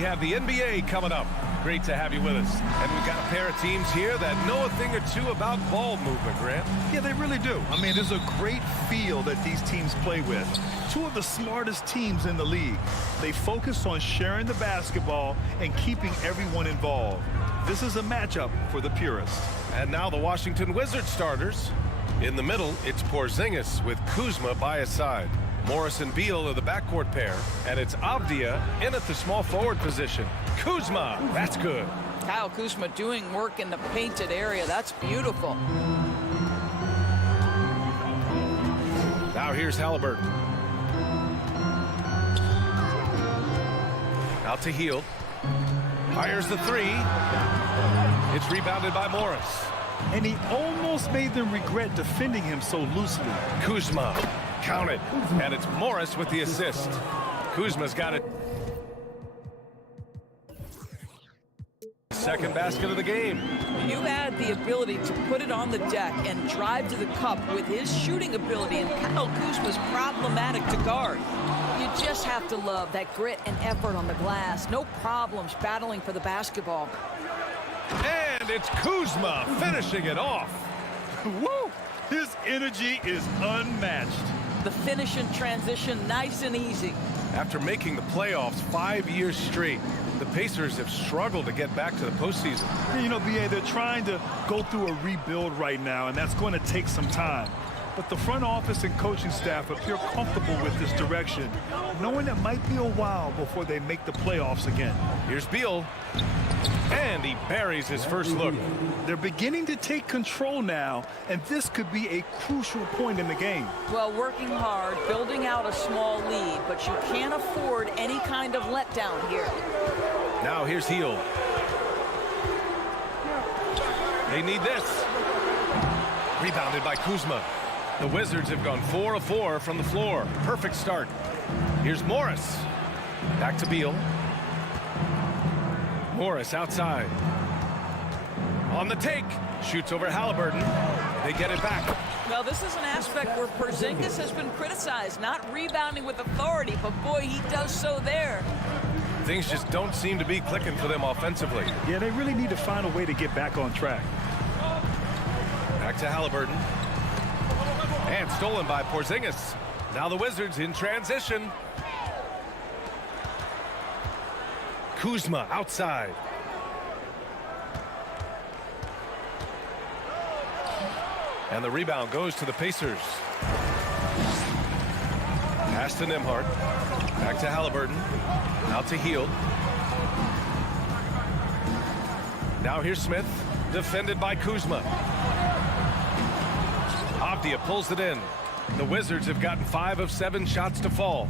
we have the NBA coming up. Great to have you with us. And we've got a pair of teams here that know a thing or two about ball movement, Grant. Yeah, they really do. I mean, there's a great feel that these teams play with. Two of the smartest teams in the league. They focus on sharing the basketball and keeping everyone involved. This is a matchup for the purists. And now the Washington Wizards starters. In the middle, it's Porzingis with Kuzma by his side. Morris and Beal are the backcourt pair, and it's Avdia in at the small forward position. Kuzma, that's good. Kyle Kuzma doing work in the painted area. That's beautiful. Now here's Halliburton. Out to Hield. Fires the three. It's rebounded by Morris. And he almost made them regret defending him so loosely. Kuzma, count it. And it's Morris with the assist. Kuzma's got it. Second basket of the game. You add the ability to put it on the deck and drive to the cup with his shooting ability, and Kyle Kuzma's problematic to guard. You just have to love that grit and effort on the glass. No problems battling for the basketball. And it's Kuzma finishing it off. Woo! His energy is unmatched. The finish and transition, nice and easy. After making the playoffs 5 years straight, the Pacers have struggled to get back to the postseason. You know, B.A., they're trying to go through a rebuild right now, and that's going to take some time. But the front office and coaching staff appear comfortable with this direction, knowing it might be a while before they make the playoffs again. Here's Beal, and he buries his first look. They're beginning to take control now, and this could be a crucial point in the game. Well, working hard, building out a small lead, but you can't afford any kind of letdown here. Now here's Hield. They need this. Rebounded by Kuzma. The Wizards have gone 4 of 4 from the floor. Perfect start. Here's Morris. Back to Beal. Morris outside. On the take. Shoots over Halliburton. They get it back. Well, this is an aspect where Porzingis has been criticized, not rebounding with authority, but boy, he does so there. Things just don't seem to be clicking for them offensively. Yeah, they really need to find a way to get back on track. Back to Halliburton. And stolen by Porzingis. Now the Wizards in transition. Kuzma outside. And the rebound goes to the Pacers. Pass to Nembhard. Back to Halliburton. Out to Hield. Now here's Smith. Defended by Kuzma. Avdia pulls it in. The Wizards have gotten 5 of 7 shots to fall.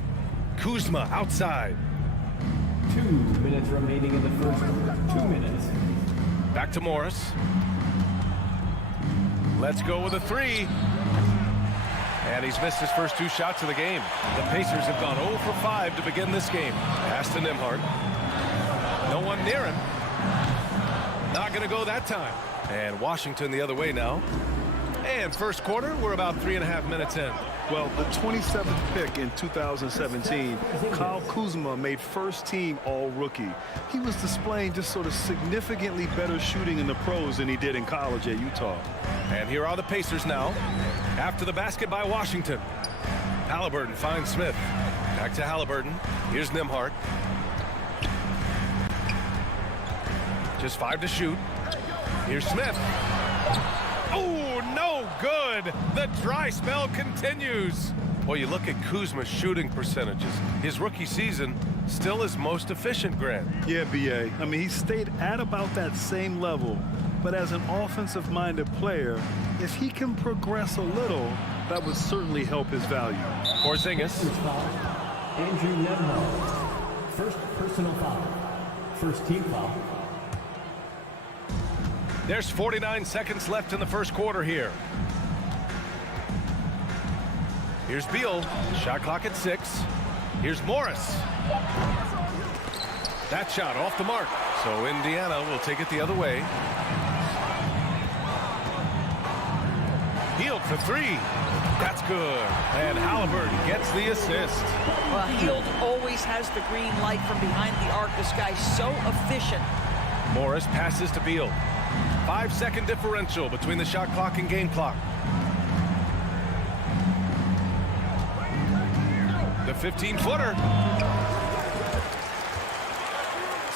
Kuzma outside. 2 minutes remaining in the first quarter. 2 minutes. Back to Morris. Let's go with a three. And he's missed his first 2 shots of the game. The Pacers have gone 0 for 5 to begin this game. Pass to Nembhard. No one near him. Not going to go that time. And Washington the other way now. And first quarter, we're about 3.5 minutes in. Well, the 27th pick in 2017, Kyle Kuzma made first team all-rookie. He was displaying just sort of significantly better shooting in the pros than he did in college at Utah. And here are the Pacers now. After the basket by Washington. Halliburton finds Smith. Back to Halliburton. Here's Nembhard. Just 5 to shoot. Here's Smith. Oh, no good. The dry spell continues. Well, you look at Kuzma's shooting percentages. His rookie season still his most efficient, Grant. Yeah, B.A. I mean, he stayed at about that same level. But as an offensive-minded player, if he can progress a little, that would certainly help his value. Porzingis. Andrew Nembhard. First personal foul. First team foul. There's 49 seconds left in the first quarter here. Here's Beal. Shot clock at 6. Here's Morris. That shot off the mark. So Indiana will take it the other way. Hield for three. That's good. And Halliburton gets the assist. Well, Hield always has the green light from behind the arc. This guy's so efficient. Morris passes to Beal. 5-second differential between the shot clock and game clock. The 15-footer.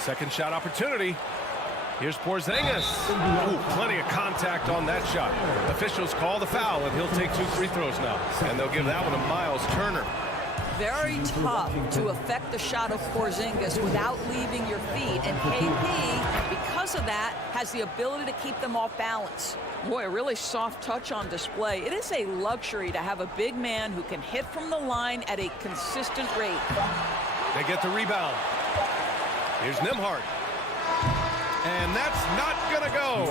Second shot opportunity. Here's Porzingis. Ooh, plenty of contact on that shot. Officials call the foul, and he'll take 2 free throws now. And they'll give that one to Miles Turner. Very tough to affect the shot of Porzingis without leaving your feet. And KP, because of that, has the ability to keep them off balance. Boy, a really soft touch on display. It is a luxury to have a big man who can hit from the line at a consistent rate. They get the rebound. Here's Nembhard. And that's not going to go.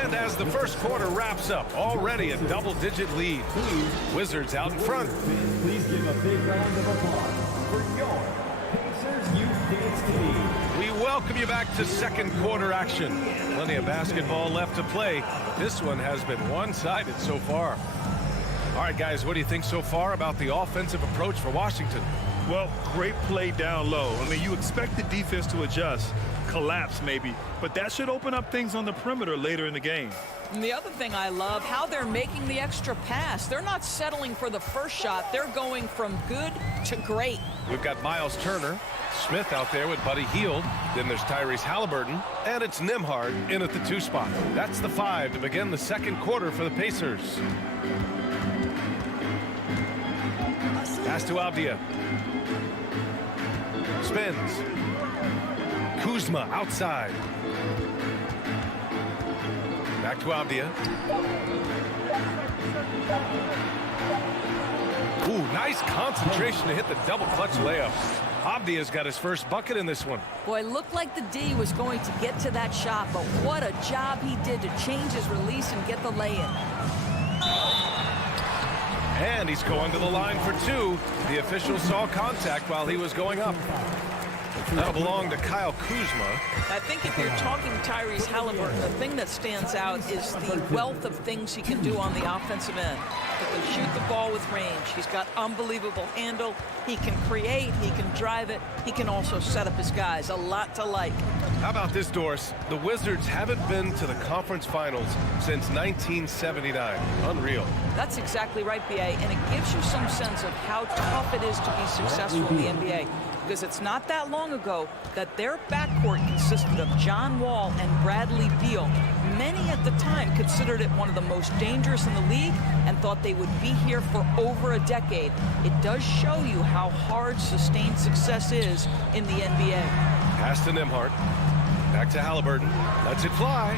And as the first quarter wraps up, already a double-digit lead. Wizards out in front. Please give a big round of applause for your Pacers Youth Dance Team. We welcome you back to second quarter action. Plenty of basketball left to play. This one has been one-sided so far. All right, guys, what do you think so far about the offensive approach for Washington? Well, great play down low. I mean, you expect the defense to adjust, collapse maybe, but that should open up things on the perimeter later in the game. And the other thing I love, how they're making the extra pass. They're not settling for the first shot. They're going from good to great. We've got Miles Turner, Smith out there with Buddy Hield. Then there's Tyrese Halliburton, and it's Nembhard in at the 2 spot. That's the 5 to begin the second quarter for the Pacers. Pass to Avdia. Spins. Kuzma outside. Back to Avdia. Ooh, nice concentration to hit the double clutch layup. Avdia's got his first bucket in this one. Boy, it looked like the D was going to get to that shot, but what a job he did to change his release and get the lay-in. And he's going to the line for 2. The official saw contact while he was going up. That'll belong to Kyle Kuzma. I think if you're talking Tyrese Halliburton, the thing that stands out is the wealth of things he can do on the offensive end. He can shoot the ball with range. He's got unbelievable handle. He can create. He can drive it. He can also set up his guys. A lot to like. How about this, Doris? The Wizards haven't been to the conference finals since 1979. Unreal. That's exactly right, B.A., and it gives you some sense of how tough it is to be successful in the NBA. Because it's not that long ago that their backcourt consisted of John Wall and Bradley Beal. Many at the time considered it one of the most dangerous in the league and thought they would be here for over a decade. It does show you how hard sustained success is in the NBA. Pass to Nembhard. Back to Halliburton. Lets it fly.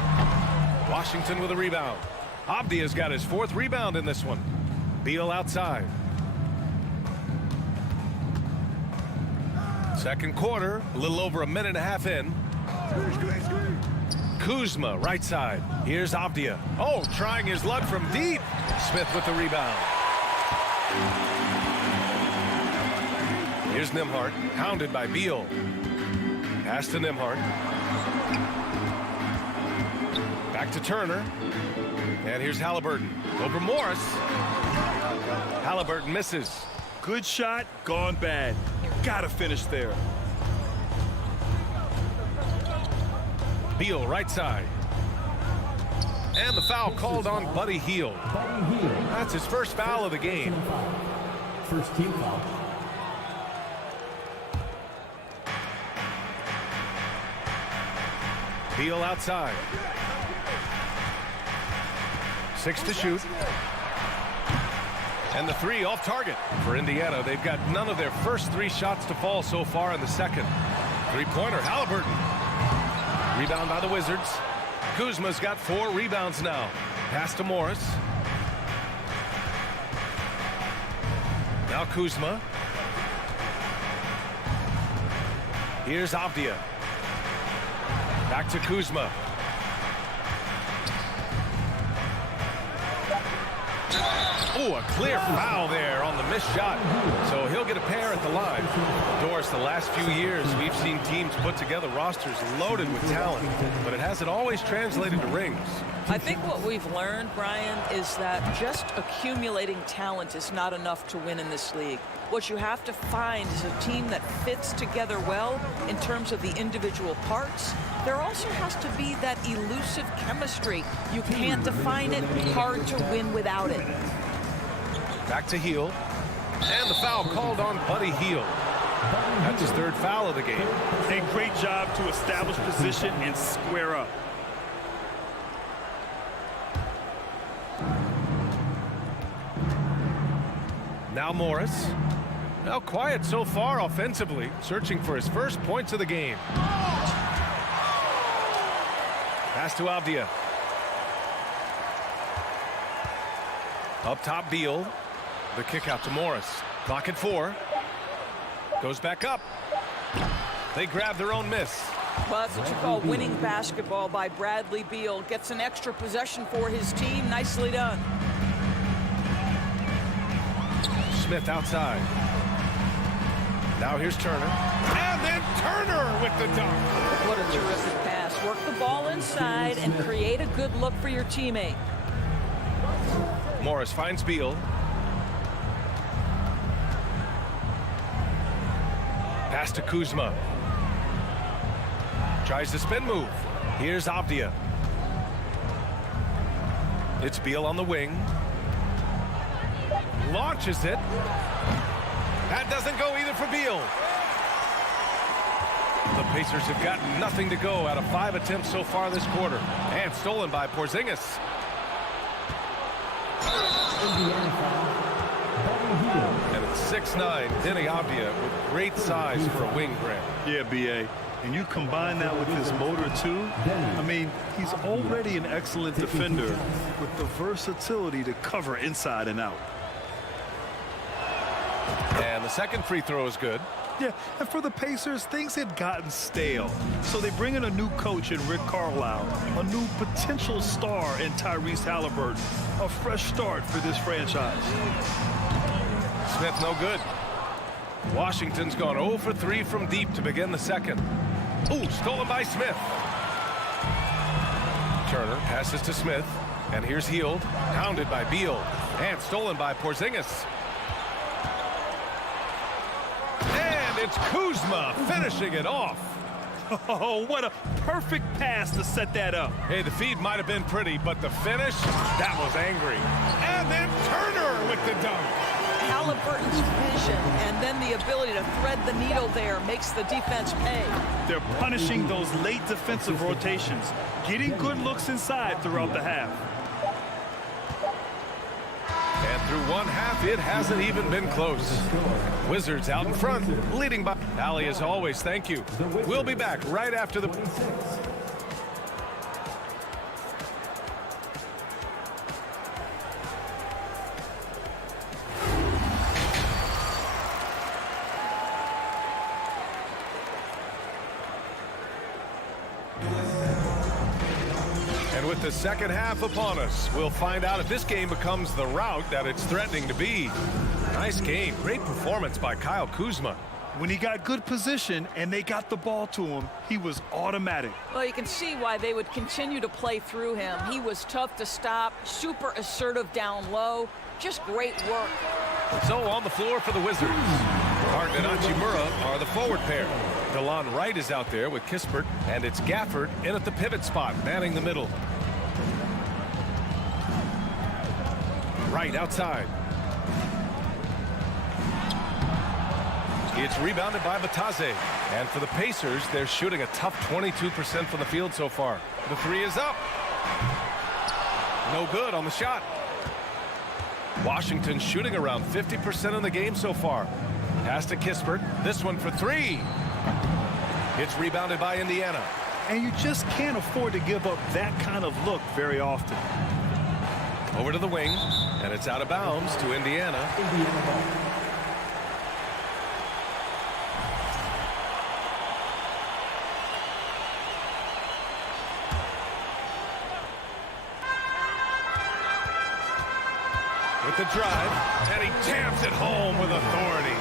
Washington with a rebound. Avdia's got his 4th rebound in this one. Beal outside. Second quarter, a little over a minute and a half in. Kuzma, right side. Here's Avdia. Oh, trying his luck from deep. Smith with the rebound. Here's Nembhard, hounded by Beal. Pass to Nembhard. Back to Turner. And here's Halliburton. Over Morris. Halliburton misses. Good shot, gone bad. Gotta finish there. Beal, right side. And the foul called on Buddy Hield. That's his first foul of the game. First team foul. Beal outside. 6 to shoot. And the 3 off target for Indiana. They've got none of their first 3 shots to fall so far in the second. 3-pointer, Halliburton. Rebound by the Wizards. Kuzma's got 4 rebounds now. Pass to Morris. Now Kuzma. Here's Avdia. Back to Kuzma. Oh, a clear foul there on the missed shot. So he'll get a pair at the line. Doris, the last few years, we've seen teams put together rosters loaded with talent, but it hasn't always translated to rings. I think what we've learned, Brian, is that just accumulating talent is not enough to win in this league. What you have to find is a team that fits together well in terms of the individual parts. There also has to be that elusive chemistry. You can't define it, hard to win without it. Back to Heel. And the foul called on Buddy Heel. That's his third foul of the game. A great job to establish position and square up. Now Morris. Now quiet so far offensively, searching for his first points of the game. Pass to Avdia. Up top, Beal. The kick out to Morris. Clock at 4. Goes back up. They grab their own miss. Well, that's what you call winning basketball by Bradley Beal. Gets an extra possession for his team. Nicely done. Smith outside. Now here's Turner. And then Turner with the dunk. What a terrific pass. Work the ball inside and create a good look for your teammate. Morris finds Beal. Pass to Kuzma. Tries the spin move. Here's Avdia. It's Beal on the wing. Launches it. That doesn't go either for Beal. The Pacers have gotten nothing to go out of 5 attempts so far this quarter. And stolen by Porzingis. And it's 6'9", Denny Avdia with great size for a wing grab. Yeah, B.A. And you combine that with his motor, too. I mean, he's already an excellent defender with the versatility to cover inside and out. And the second free throw is good. Yeah, and for the Pacers, things had gotten stale. So they bring in a new coach in Rick Carlisle, a new potential star in Tyrese Halliburton, a fresh start for this franchise. Smith no good. Washington's gone 0 for 3 from deep to begin the second. Ooh, stolen by Smith. Turner passes to Smith, and here's Hield, hounded by Beal, and stolen by Porzingis. And it's Kuzma finishing it off. Oh, what a perfect pass to set that up. Hey, the feed might have been pretty, but the finish, that was angry. And then Turner with the dunk. Halliburton's vision and then the ability to thread the needle there makes the defense pay. They're punishing those late defensive rotations, getting good looks inside throughout the half. And through one half, it hasn't even been close. Wizards out in front, leading by. Allie, as always, thank you. We'll be back right after the. And with the second half upon us, we'll find out if this game becomes the rout that it's threatening to be. Nice game. Great performance by Kyle Kuzma. When he got good position and they got the ball to him, he was automatic. Well, you can see why they would continue to play through him. He was tough to stop, super assertive down low. Just great work. So on the floor for the Wizards, Hart and Hachimura are the forward pair. DeLon Wright is out there with Kispert, and it's Gafford in at the pivot spot, manning the middle. Wright outside. It's rebounded by Batase. And for the Pacers, they're shooting a tough 22% from the field so far. The three is up. No good on the shot. Washington shooting around 50% in the game so far. Pass to Kispert. This one for three. It's rebounded by Indiana. And you just can't afford to give up that kind of look very often. Over to the wing, and it's out of bounds to Indiana. with the drive, and he jams it home with authority.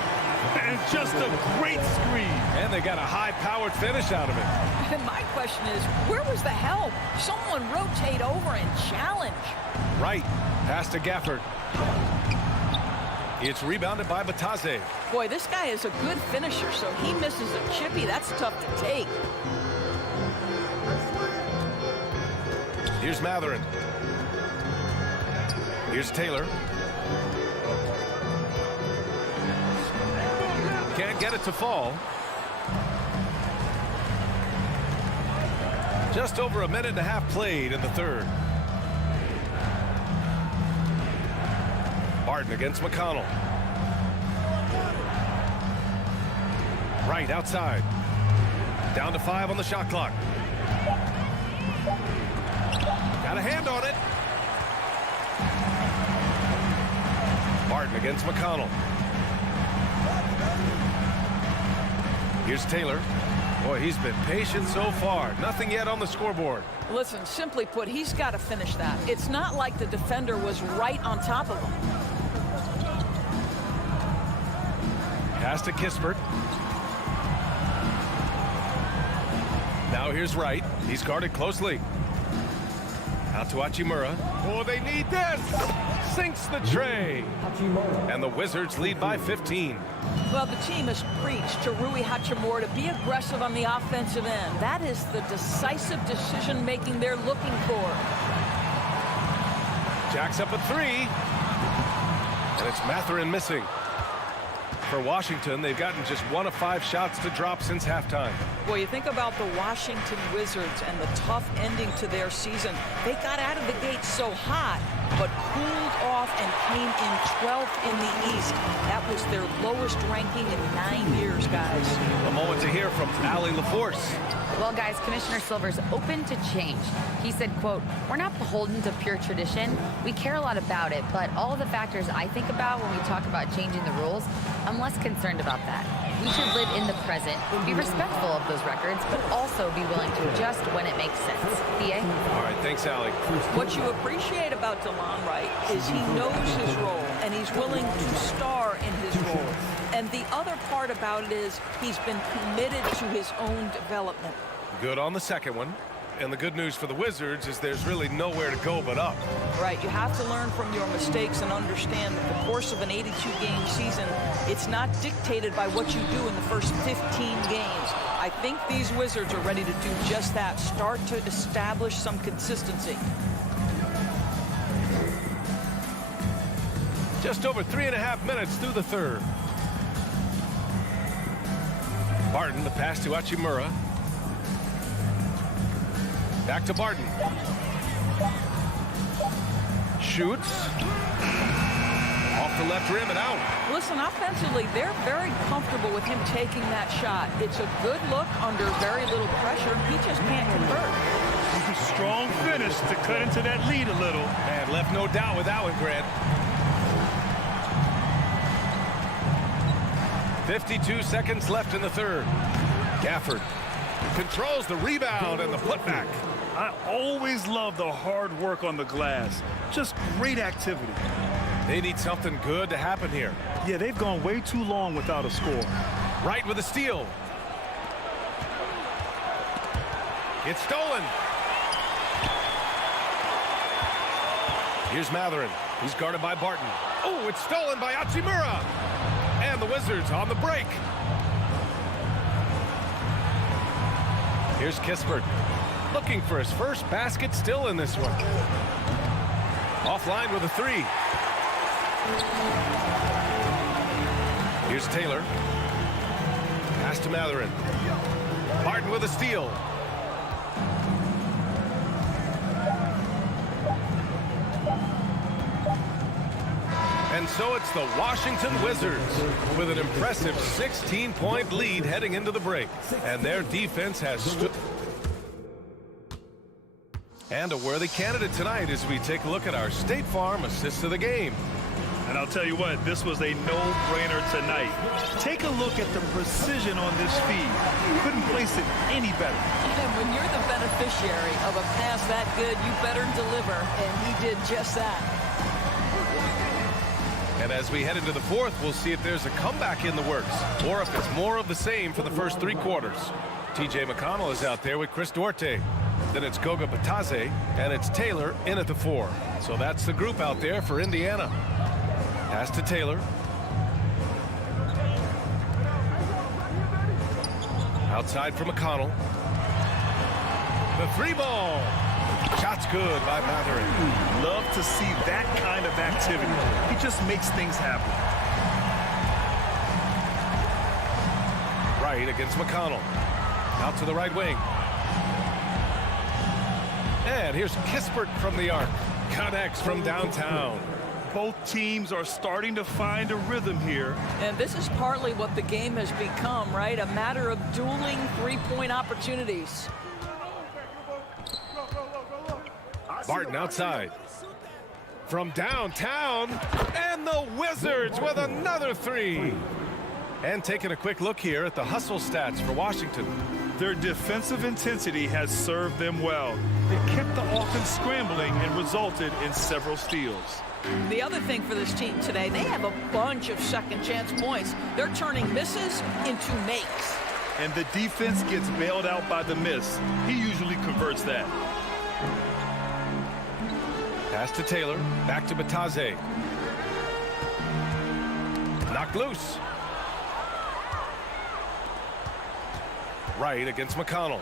And just a great screen. And they got a high-powered finish out of it. And my question is, where was the help? Someone rotate over and challenge. Right, pass to Gafford. It's rebounded by Batase. Boy, this guy is a good finisher, so he misses a chippy. That's tough to take. Here's Matherin. Here's Taylor. Can't get it to fall. Just over a minute and a half played in the third. Barton against McConnell. Right outside. Down to 5 on the shot clock. Got a hand on it. Barton against McConnell. Here's Taylor. Boy, he's been patient so far. Nothing yet on the scoreboard. Listen, simply put, he's got to finish that. It's not like the defender was right on top of him. Pass to Kispert. Now here's Wright. He's guarded closely. Out to Hachimura. Oh, they need this! Sinks the tray. And the Wizards lead by 15. Well, the team has preached to Rui Hachimura to be aggressive on the offensive end. That is the decisive decision-making they're looking for. Jacks up a 3. And it's Matherin missing. For Washington, they've gotten just 1 of 5 shots to drop since halftime. Boy, you think about the Washington Wizards and the tough ending to their season. They got out of the gate so hot, but cooled off and came in 12th in the East. That was their lowest ranking in 9 years, guys. A moment to hear from Allie LaForce. Well, guys, Commissioner Silver's open to change. He said, quote, "We're not beholden to pure tradition. We care a lot about it, but all of the factors I think about when we talk about changing the rules, I'm less concerned about that. We should live in the present, be respectful of those records, but also be willing to adjust when it makes sense." BA? All right, thanks, Allie. What you appreciate about DeLon Wright is he knows his role, and he's willing to star in his role. And the other part about it is he's been committed to his own development. Good on the second one. And the good news for the Wizards is there's really nowhere to go but up. Right, you have to learn from your mistakes and understand that the course of an 82-game season, it's not dictated by what you do in the first 15 games. I think these Wizards are ready to do just that, start to establish some consistency. Just over 3.5 minutes through the third. Barton, the pass to Hachimura. Back to Barton. Shoots. Off the left rim and out. Listen, offensively, they're very comfortable with him taking that shot. It's a good look under very little pressure. He just can't convert. Strong finish to cut into that lead a little. And left no doubt with that one, Grant. 52 seconds left in the third. Gafford controls the rebound and the putback. I always love the hard work on the glass. Just great activity. They need something good to happen here. Yeah, they've gone way too long without a score. Right with a steal. It's stolen. Here's Matherin. He's guarded by Barton. Oh, it's stolen by Hachimura. And the Wizards on the break. Here's Kispert. Looking for his first basket still in this one. Offline with a 3. Here's Taylor. Pass to Matherin. Barton with a steal. And so it's the Washington Wizards with an impressive 16-point lead heading into the break. And their defense has stood. And a worthy candidate tonight as we take a look at our State Farm assist of the game. And I'll tell you what, this was a no-brainer tonight. Take a look at the precision on this feed. Couldn't place it any better. And when you're the beneficiary of a pass that good, you better deliver. And he did just that. And as we head into the fourth, we'll see if there's a comeback in the works or if it's more of the same for the first 3 quarters. TJ McConnell is out there with Chris Duarte. Then it's Goga Batadze, and it's Taylor in at the 4. So that's the group out there for Indiana. Pass to Taylor. Outside for McConnell. The 3 ball. Shot's good by Matherin. Love to see that kind of activity. He just makes things happen. Right against McConnell. Out to the right wing. And here's Kispert from the arc. Connects from downtown. Both teams are starting to find a rhythm here. And this is partly what the game has become, right? A matter of dueling 3-point opportunities. Barton outside. From downtown. And the Wizards with another 3. And taking a quick look here at the hustle stats for Washington. Their defensive intensity has served them well. It kept the offense scrambling and resulted in several steals. The other thing for this team today, they have a bunch of second chance points. They're turning misses into makes. And the defense gets bailed out by the miss. He usually converts that. Pass to Taylor. Back to Batadze. Knocked loose. Right against McConnell.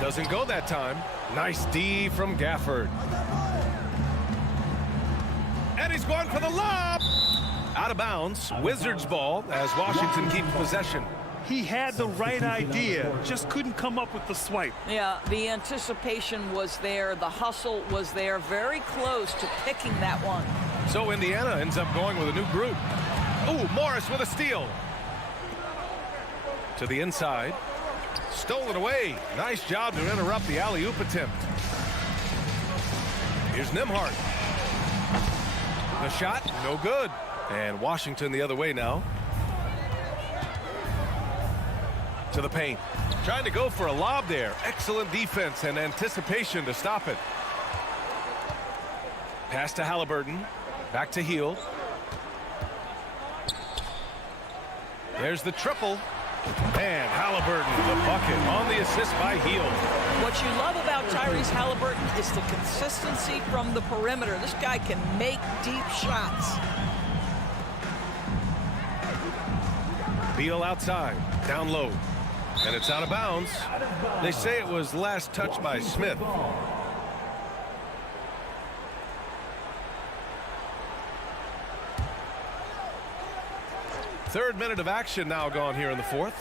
Doesn't go that time. Nice D from Gafford. And he's going for the lob. Out of bounds. Wizards ball as Washington keeps possession. He had the right idea, just couldn't come up with the swipe. Yeah, the anticipation was there. The hustle was there. Very close to picking that one. So Indiana ends up going with a new group. Ooh, Morris with a steal. To the inside. Stolen away. Nice job to interrupt the alley-oop attempt. Here's Nembhard. The shot, no good. And Washington the other way now. To the paint. Trying to go for a lob there. Excellent defense and anticipation to stop it. Pass to Halliburton. Back to Heel. There's the triple. And Halliburton, the bucket on the assist by Heel. What you love about Tyrese Halliburton is the consistency from the perimeter. This guy can make deep shots. Beal outside, down low. And it's out of bounds. They say it was last touched by Smith. Third minute of action now gone here in the fourth.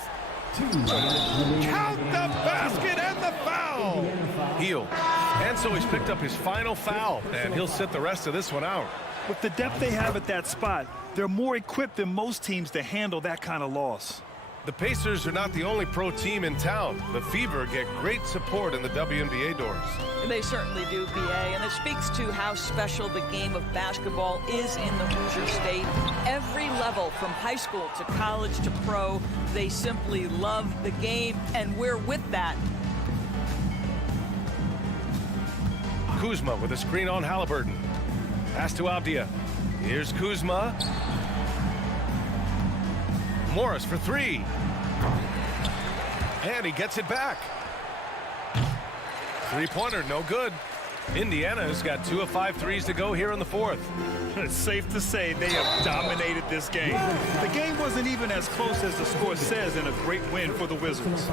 Count the basket and the foul. Heel. And so he's picked up his final foul, and he'll sit the rest of this one out. With the depth they have at that spot, they're more equipped than most teams to handle that kind of loss. The Pacers are not the only pro team in town. The Fever get great support in the WNBA doors. They certainly do, BA, and it speaks to how special the game of basketball is in the Hoosier State. Every level, from high school to college to pro, they simply love the game, and we're with that. Kuzma with a screen on Halliburton. Pass to Abdia. Here's Kuzma. Morris for 3. And he gets it back. Three-pointer, no good. Indiana's got 2 of 5 threes to go here in the fourth. It's safe to say they have dominated this game. The game wasn't even as close as the score says, and a great win for the Wizards.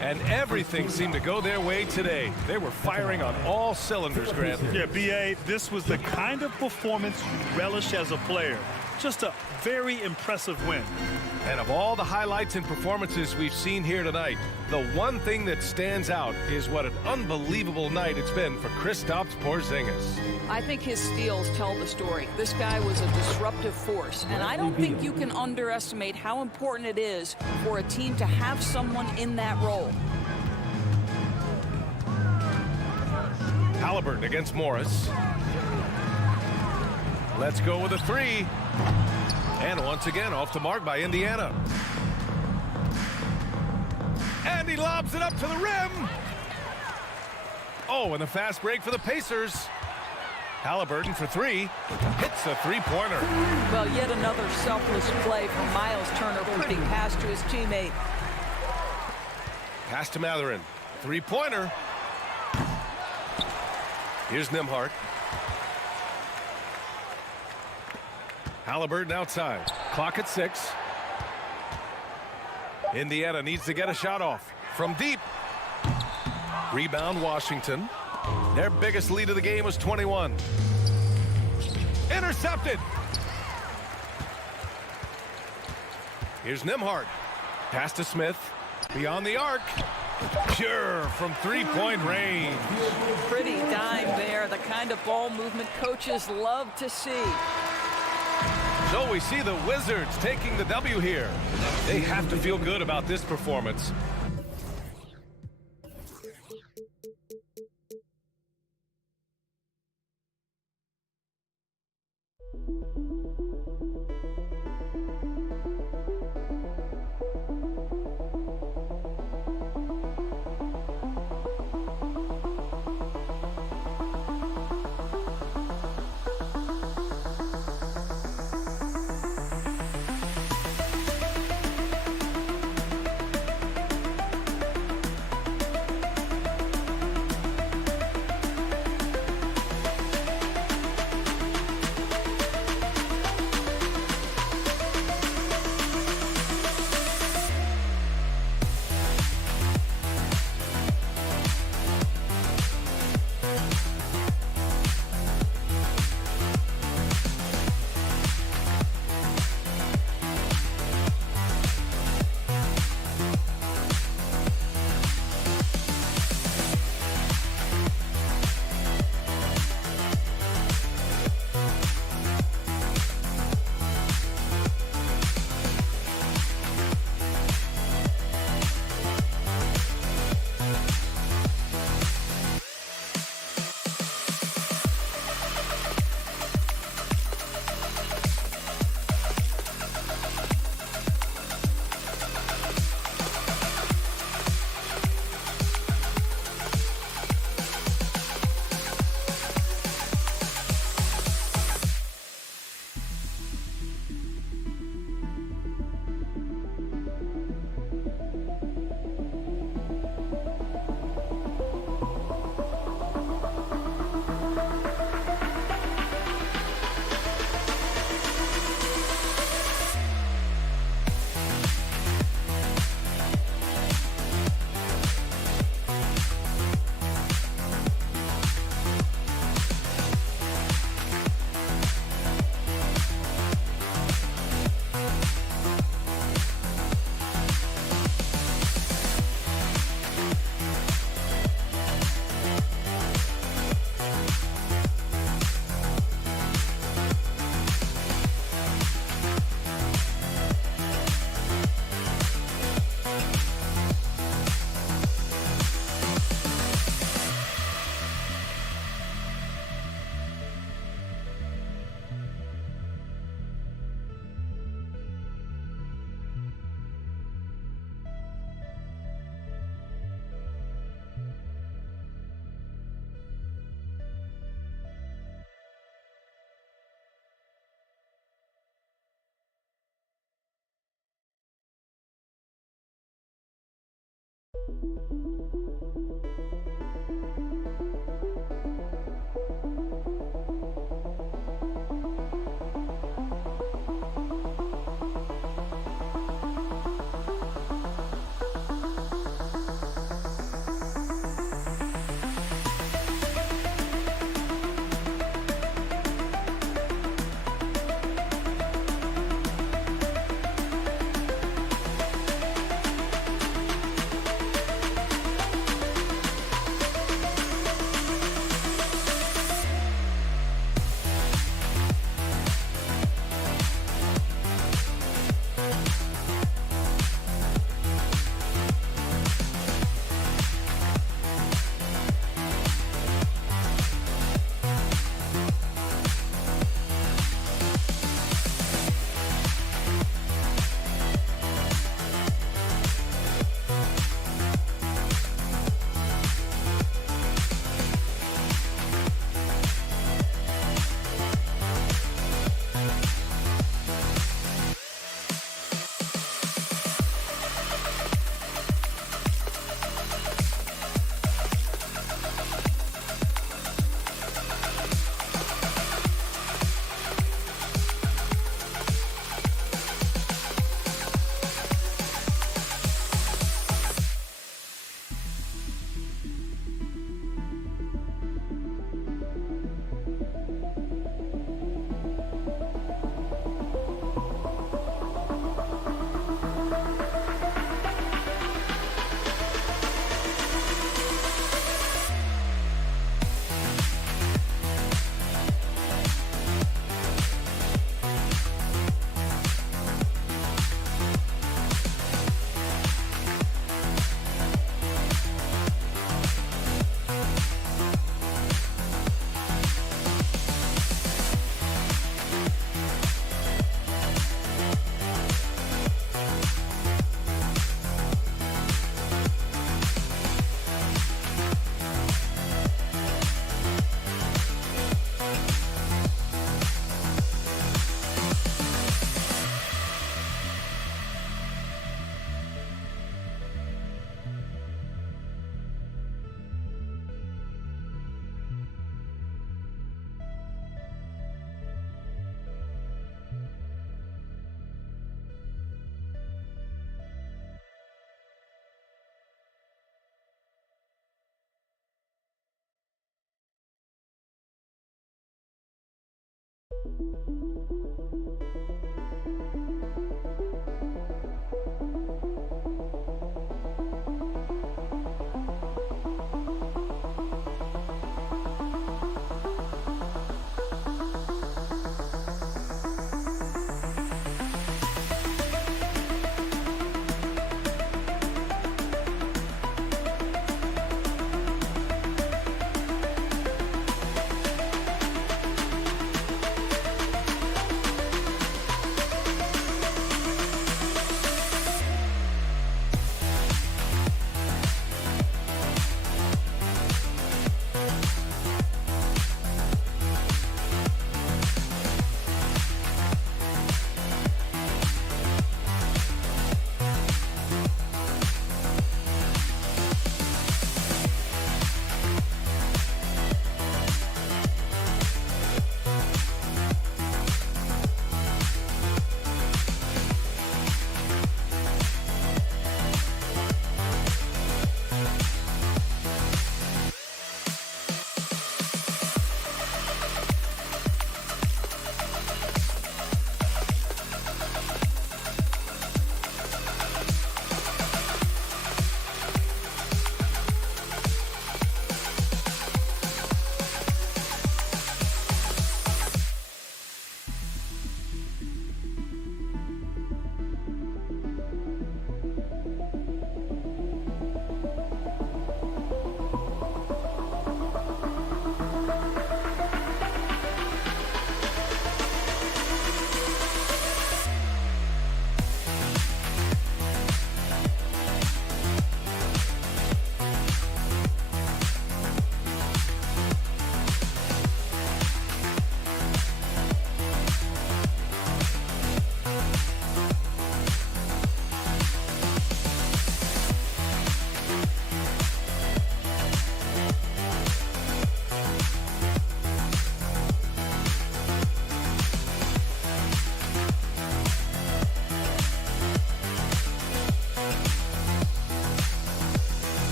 And everything seemed to go their way today. They were firing on all cylinders, Grant. Yeah, B.A., this was the kind of performance you relish as a player. Just a very impressive win. And of all the highlights and performances we've seen here tonight, the one thing that stands out is what an unbelievable night it's been for Kristaps Porzingis. I think his steals tell the story. This guy was a disruptive force, and I don't think you can underestimate how important it is for a team to have someone in that role. Halliburton against Morris. Let's go with a 3. And once again, off the mark by Indiana. And he lobs it up to the rim. Oh, and a fast break for the Pacers. Halliburton for three. Hits a three-pointer. Well, yet another selfless play from Miles Turner, putting pass to his teammate. Pass to Matherin. Three-pointer. Here's Nembhard. Halliburton outside. Clock at 6. Indiana needs to get a shot off. From deep. Rebound Washington. Their biggest lead of the game was 21. Intercepted. Here's Nembhard. Pass to Smith. Beyond the arc. Pure from three-point range. Pretty dime there. The kind of ball movement coaches love to see. So we see the Wizards taking the W here. They have to feel good about this performance.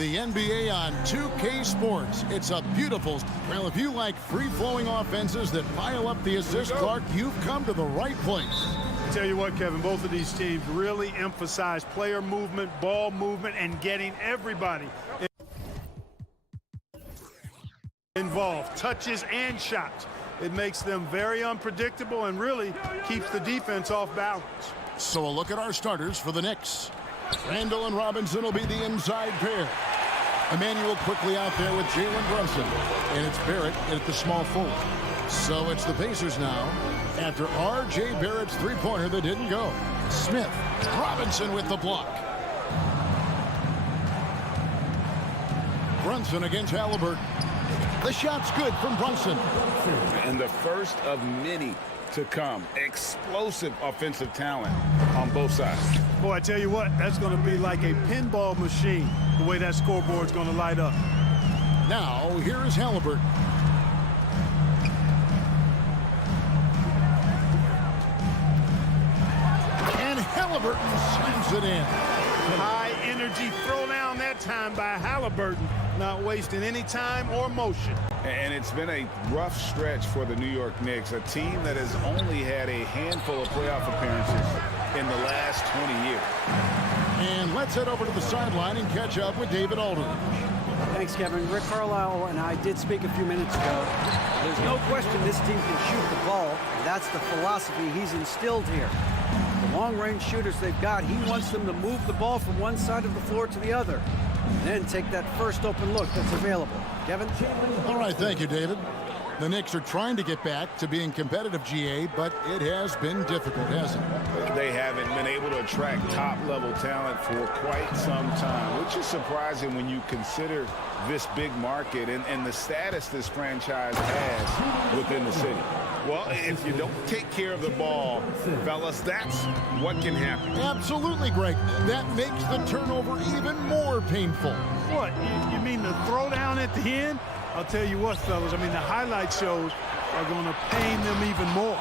The NBA on 2K Sports. It's a beautiful... Well, if you like free-flowing offenses that pile up the assist, Clark, you've come to the right place. Tell you what, Kevin, both of these teams really emphasize player movement, ball movement, and getting everybody involved, touches and shots. It makes them very unpredictable and really keeps the defense off balance. So a look at our starters for the Knicks. Randall and Robinson will be the inside pair. Emmanuel quickly out there with Jalen Brunson. And it's Barrett at the small forward. So it's the Pacers now after R.J. Barrett's three-pointer that didn't go. Smith, Robinson with the block. Brunson against Halliburton. The shot's good from Brunson. And the first of many to come. Explosive offensive talent on both sides. Boy, I tell you what, that's going to be like a pinball machine, the way that scoreboard's going to light up. Now, here is Halliburton. And Halliburton slams it in. High energy throwdown that time by Halliburton, not wasting any time or motion. And it's been a rough stretch for the New York Knicks, a team that has only had a handful of playoff appearances in the last 20 years. And let's head over to the sideline and catch up with David Aldridge. Thanks, Kevin. Rick Carlisle and I did speak a few minutes ago. There's no question this team can shoot the ball. That's the philosophy he's instilled here. The long-range shooters they've got, he wants them to move the ball from one side of the floor to the other. And then take that first open look that's available. Kevin? All right, thank you, David. The Knicks are trying to get back to being competitive, GA, but it has been difficult, hasn't it? They haven't been able to attract top-level talent for quite some time, which is surprising when you consider this big market and the status this franchise has within the city. Well, if you don't take care of the ball, fellas, that's what can happen. Absolutely, Greg. That makes the turnover even more painful. What, you mean the throwdown at the end? I'll tell you what, fellas, I mean, the highlight shows are going to pain them even more.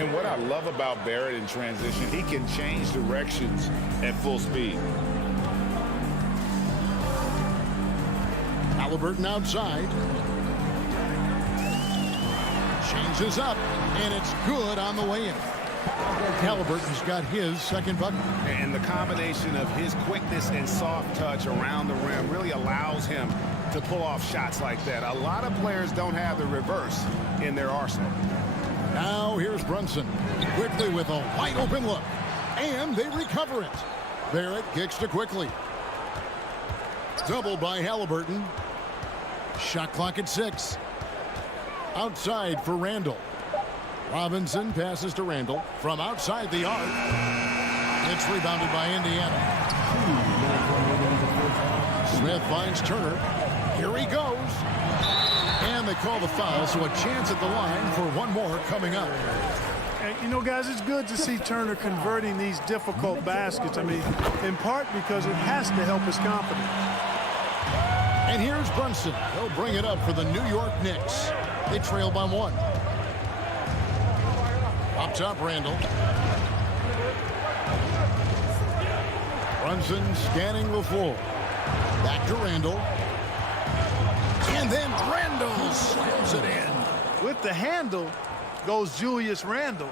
And what I love about Barrett in transition, he can change directions at full speed. Halliburton outside. Changes up, and it's good on the way in. Halliburton's got his second bucket. And the combination of his quickness and soft touch around the rim really allows him to pull off shots like that. A lot of players don't have the reverse in their arsenal. Now here's Brunson, quickly with a wide open look, and they recover it. Barrett kicks to quickly. Doubled by Halliburton. Shot clock at 6. Outside for Randall. Robinson passes to Randall from outside the arc. It's rebounded by Indiana. Smith finds Turner. Here he goes. And they call the foul, so a chance at the line for one more coming up. And, you know, guys, it's good to see Turner converting these difficult baskets. I mean, in part because it has to help his confidence. And here's Brunson. He'll bring it up for the New York Knicks. They trail by 1. Up top, Randall. Brunson scanning the floor. Back to Randall. And then Randall slams it in. With the handle goes Julius Randle.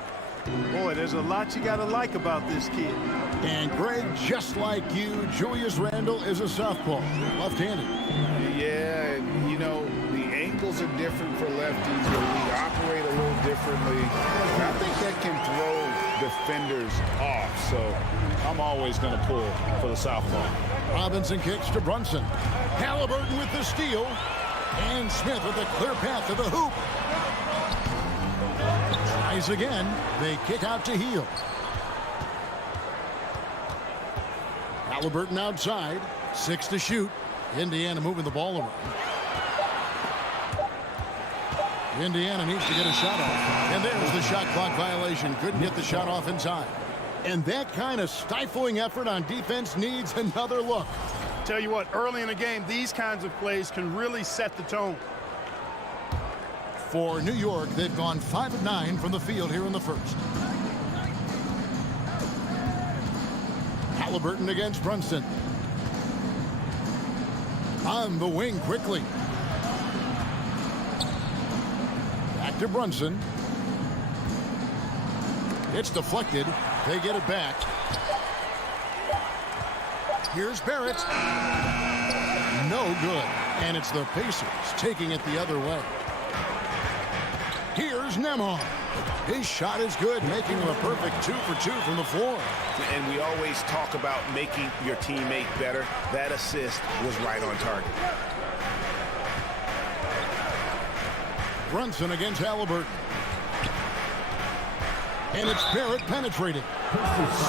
Boy, there's a lot you got to like about this kid. And Greg, just like you, Julius Randle is a southpaw, left-handed. Yeah, you know, the angles are different for lefties, but we operate a little differently. And I think that can throw defenders off, so I'm always going to pull for the southpaw. Robinson kicks to Brunson. Halliburton with the steal. And Smith with a clear path to the hoop. Tries again. They kick out to Heel. Halliburton outside. 6 to shoot. Indiana moving the ball around. Indiana needs to get a shot off. And there's the shot clock violation. Couldn't get the shot off in time. And that kind of stifling effort on defense needs another look. Tell you what, early in the game, these kinds of plays can really set the tone. For New York, they've gone 5 of 9 from the field here in the first. Halliburton against Brunson. On the wing quickly. Back to Brunson. It's deflected. They get it back. Here's Barrett. No good. And it's the Pacers taking it the other way. Here's Nembhard. His shot is good, making him a perfect 2 for 2 from the floor. And we always talk about making your teammate better. That assist was right on target. Brunson against Halliburton. And it's Barrett penetrating.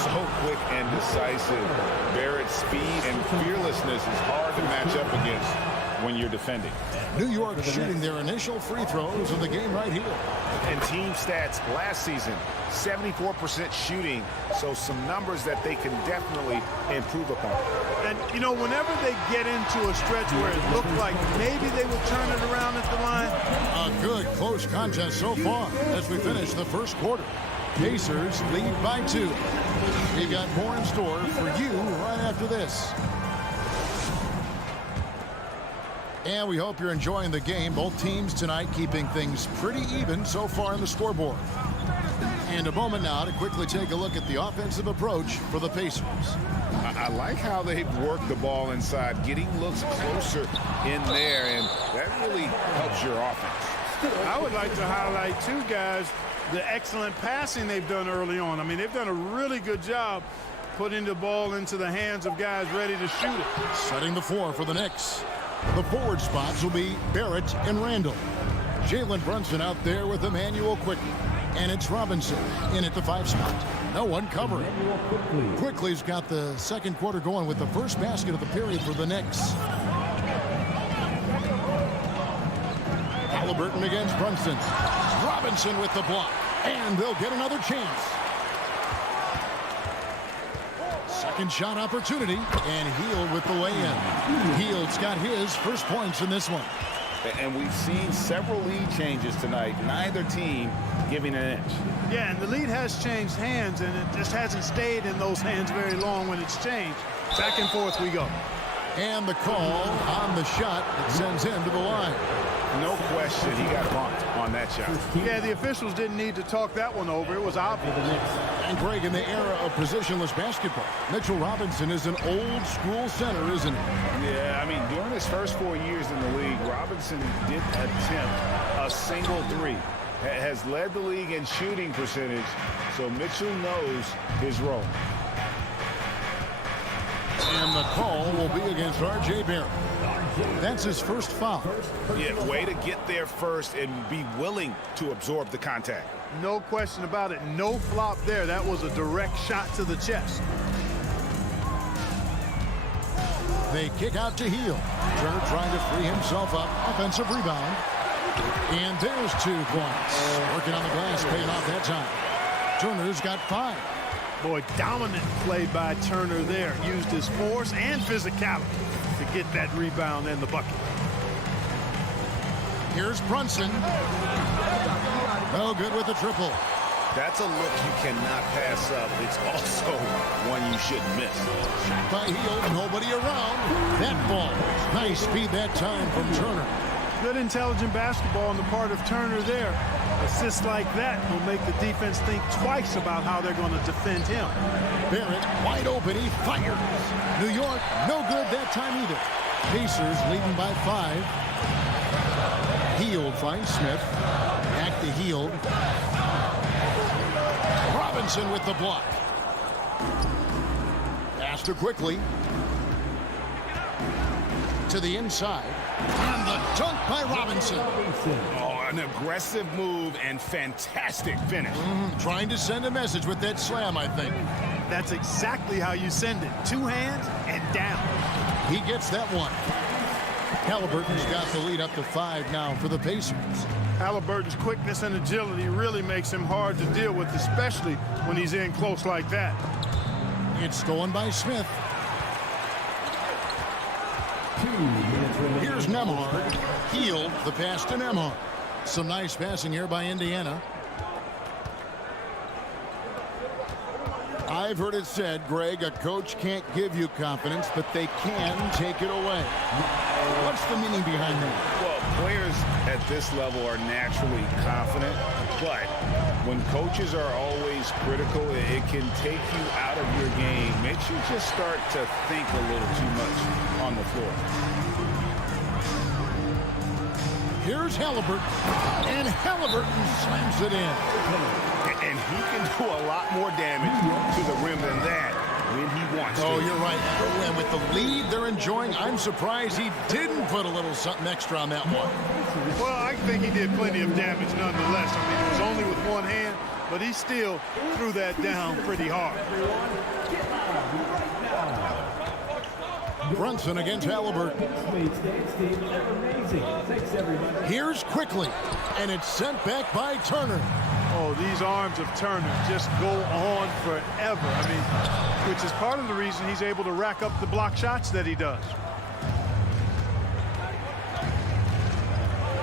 So quick and decisive. Barrett's speed and fearlessness is hard to match up against when you're defending. New York shooting their initial free throws of the game right here. And team stats last season, 74% shooting, so some numbers that they can definitely improve upon. And, you know, whenever they get into a stretch where it looked like maybe they would turn it around at the line. A good close contest so far as we finish the first quarter. Pacers lead by 2. We've got more in store for you right after this. And we hope you're enjoying the game. Both teams tonight keeping things pretty even so far in the scoreboard. And a moment now to quickly take a look at the offensive approach for the Pacers. I like how they've worked the ball inside, getting looks closer in there, and that really helps your offense. I would like to highlight, too, guys, the excellent passing they've done early on. I mean, they've done a really good job putting the ball into the hands of guys ready to shoot it. Setting the floor for the Knicks. The forward spots will be Barrett and Randall. Jalen Brunson out there with Emmanuel Quickly. And it's Robinson in at the 5 spot. No one covering. Quickly's got the second quarter going with the first basket of the period for the Knicks. Halliburton against Brunson. Robinson with the block. And they'll get another chance. Second shot opportunity. And Hield with the lay-in. Hield's got his first points in this one. And we've seen several lead changes tonight. Neither team giving an inch. Yeah, and the lead has changed hands, and it just hasn't stayed in those hands very long when it's changed. Back and forth we go. And the call on the shot that sends him to the line. No question, he got bumped on that shot. Yeah, the officials didn't need to talk that one over. It was obvious. And Greg, in the era of positionless basketball, Mitchell Robinson is an old school center, isn't he? Yeah, I mean, during his first 4 years in the league, Robinson did attempt a single three. Has led the league in shooting percentage, so Mitchell knows his role. And the call will be against R.J. Barrett. That's his first foul. Yeah, way to get there first and be willing to absorb the contact. No question about it. No flop there. That was a direct shot to the chest. They kick out to Heel. Turner trying to free himself up. Offensive rebound. And there's 2 points. Working on the glass, paying off that time. Turner's got 5. Boy, dominant play by Turner there. Used his force and physicality to get that rebound and the bucket. Here's Brunson. No good with the triple. That's a look you cannot pass up. It's also one you shouldn't miss. Shot by Heel, nobody around. That ball. Nice speed that time from Turner. Good intelligent basketball on the part of Turner there. Assists like that will make the defense think twice about how they're going to defend him. Barrett wide open, he fires. New York, no good that time either. Pacers leading by 5. Hield finds Smith. Back to Hield. Robinson with the block. Faster quickly. To the inside. And the dunk by Robinson. Oh, an aggressive move and fantastic finish. Trying to send a message with that slam, I think. That's exactly how you send it. 2 hands and down. He gets that one. Halliburton's got the lead up to 5 now for the Pacers. Halliburton's quickness and agility really makes him hard to deal with, especially when he's in close like that. It's stolen by Smith. Here's Nembhard. Hield the pass to Nembhard. Some nice passing here by Indiana. I've heard it said, Greg, a coach can't give you confidence, but they can take it away. What's the meaning behind that? Well, players at this level are naturally confident, but when coaches are always critical, it can take you out of your game. Makes you just start to think a little too much on the floor. Here's Halliburton, and Halliburton slams it in. And he can do a lot more damage to the rim than that when he wants to. Oh, you're right. And with the lead they're enjoying, I'm surprised he didn't put a little something extra on that one. Well, I think he did plenty of damage nonetheless. I mean, it was only with one hand, but he still threw that down pretty hard. Brunson against Halliburton. Here's quickly, and it's sent back by Turner. Oh, these arms of Turner just go on forever. I mean, which is part of the reason he's able to rack up the block shots that he does.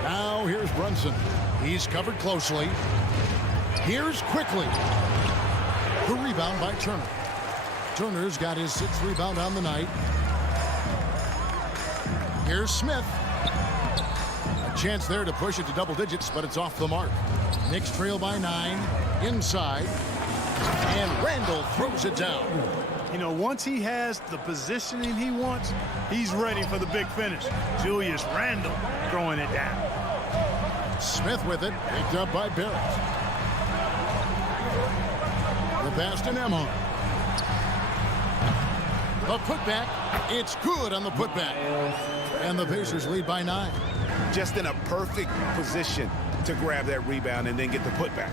Now here's Brunson. He's covered closely. Here's quickly. The rebound by Turner. Turner's got his 6th rebound on the night. Here's Smith. A chance there to push it to double digits, but it's off the mark. Knicks trail by 9. Inside. And Randall throws it down. You know, once he has the positioning he wants, he's ready for the big finish. Julius Randle throwing it down. Smith with it. Picked up by Barrett. The pass to Nembhard. The putback. It's good on the putback. And the Pacers lead by 9. Just in a perfect position to grab that rebound and then get the putback.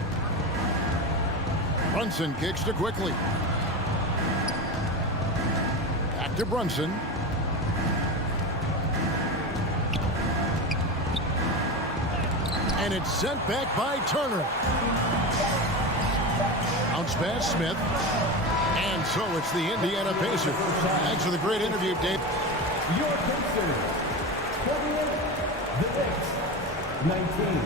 Brunson kicks to quickly. Back to Brunson. And it's sent back by Turner. Bounce pass Smith. And so it's the Indiana Pacers. Thanks for the great interview, Dave. Your Pacers. 28. The Knicks. 19.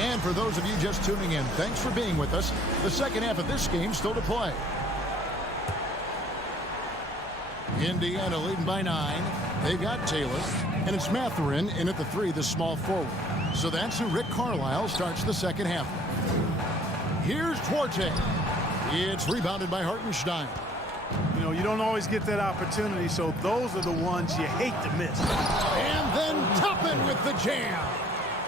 And for those of you just tuning in, thanks for being with us. The second half of this game still to play. Indiana leading by 9. They've got Taylor, and it's Mathurin in at the 3, the small forward. So that's who Rick Carlisle starts the second half. Here's Duarte. It's rebounded by Hartenstein. You know, you don't always get that opportunity, so those are the ones you hate to miss. And then Toppin with the jam.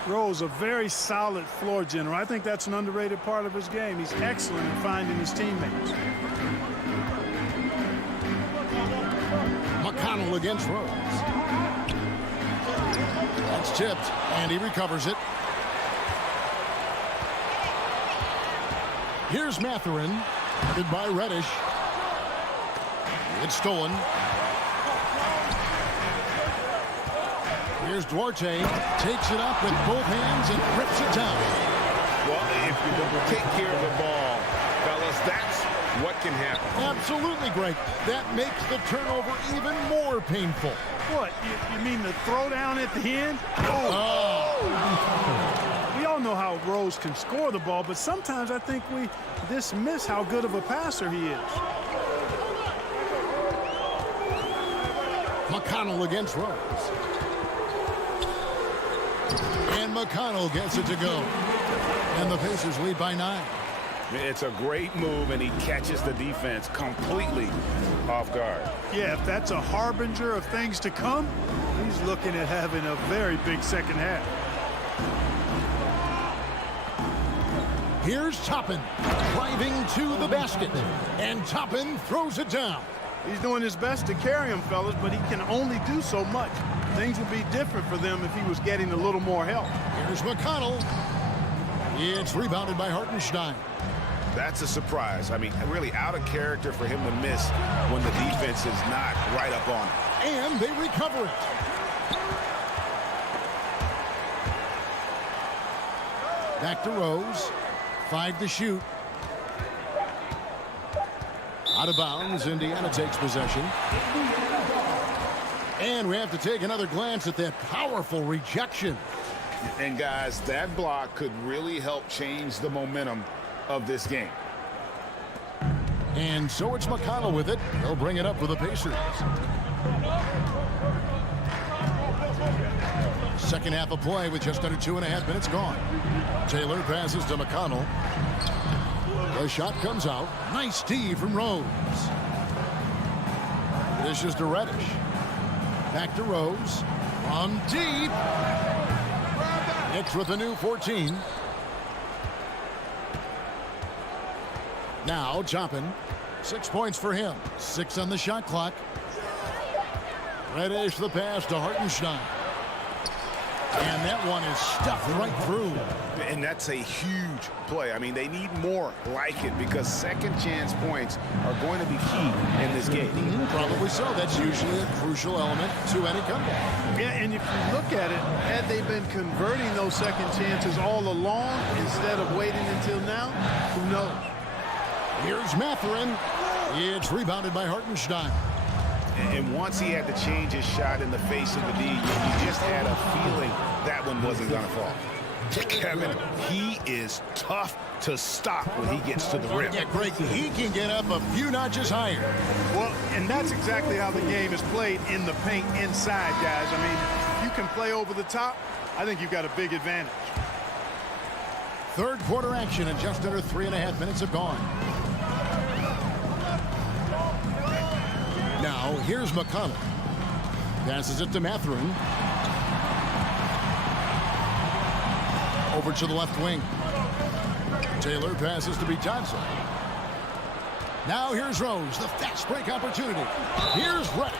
Rose, a very solid floor general. I think that's an underrated part of his game. He's excellent in finding his teammates. McConnell against Rose. That's tipped, and he recovers it. Here's Mathurin, guarded by Reddish. It's stolen. Here's Duarte, takes it up with both hands and rips it down. Well, if you don't take care of the ball, fellas, that's what can happen. Absolutely, Greg. That makes the turnover even more painful. What, you mean the throwdown at the end? We all know how Rose can score the ball, but sometimes I think we dismiss how good of a passer he is. McConnell against Rose. And McConnell gets it to go. And the Pacers lead by 9. It's a great move, and he catches the defense completely off guard. Yeah, if that's a harbinger of things to come, he's looking at having a very big second half. Here's Toppin driving to the basket. And Toppin throws it down. He's doing his best to carry him, fellas, but he can only do so much. Things would be different for them if he was getting a little more help. Here's McConnell. It's rebounded by Hartenstein. That's a surprise. I mean, really out of character for him to miss when the defense is not right up on him. And they recover it. Back to Rose. 5 to shoot. Out of bounds. Indiana takes possession. And we have to take another glance at that powerful rejection. And guys, that block could really help change the momentum of this game. And so it's McConnell with it. He'll bring it up for the Pacers. Second half of play with just under 2.5 minutes gone. Taylor passes to McConnell. The shot comes out. Nice D from Rose. This is to Reddish. Back to Rose. From deep. Knicks with a new 14. Now Toppin. 6 points for him. 6 on the shot clock. Reddish the pass to Hartenstein. And that one is stuffed right through. And that's a huge play. I mean, they need more like it because second chance points are going to be key in this game. Probably so. That's usually a crucial element to any comeback. Yeah, and if you look at it, had they been converting those second chances all along instead of waiting until now, who knows? Here's Mathurin. It's rebounded by Hartenstein. And once he had to change his shot in the face of the D, you just had a feeling that one wasn't going to fall. Kevin, he is tough to stop when he gets to the rim. Yeah, Greg, he can get up a few notches higher. Well, and that's exactly how the game is played in the paint inside, guys. I mean, you can play over the top. I think you've got a big advantage. Third quarter action and just under 3.5 minutes have gone. Now, here's McConnell. Passes it to Mathurin. Over to the left wing. Taylor passes to Bitanza. Now here's Rose, the fast break opportunity. Here's Reddish.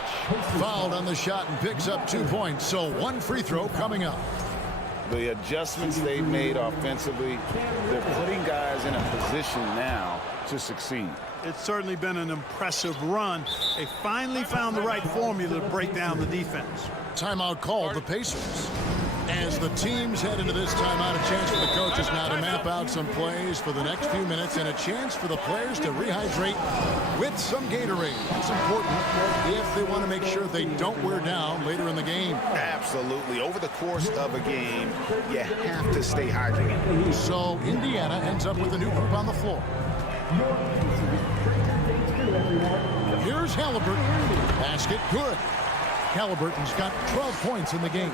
Fouled on the shot and picks up 2 points, so 1 free throw coming up. The adjustments they've made offensively, they're putting guys in a position now to succeed. It's certainly been an impressive run. They finally found the right formula to break down the defense. Timeout called the Pacers. As the teams head into this timeout, a chance for the coaches now to map out some plays for the next few minutes and a chance for the players to rehydrate with some Gatorade. It's important if they want to make sure they don't wear down later in the game. Absolutely. Over the course of a game, you have to stay hydrated. So Indiana ends up with a new group on the floor. Here's Halliburton. Basket good. Halliburton's got 12 points in the game.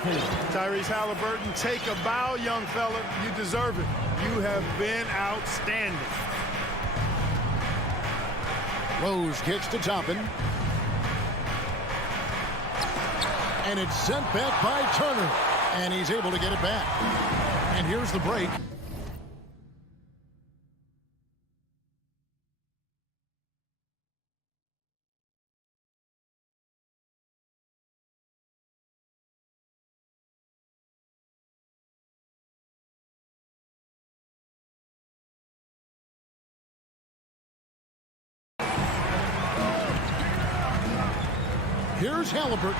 Tyrese Halliburton, take a bow, young fella. You deserve it. You have been outstanding. Rose kicks to Toppin. And it's sent back by Turner. And he's able to get it back. And here's the break. Here's Halliburton.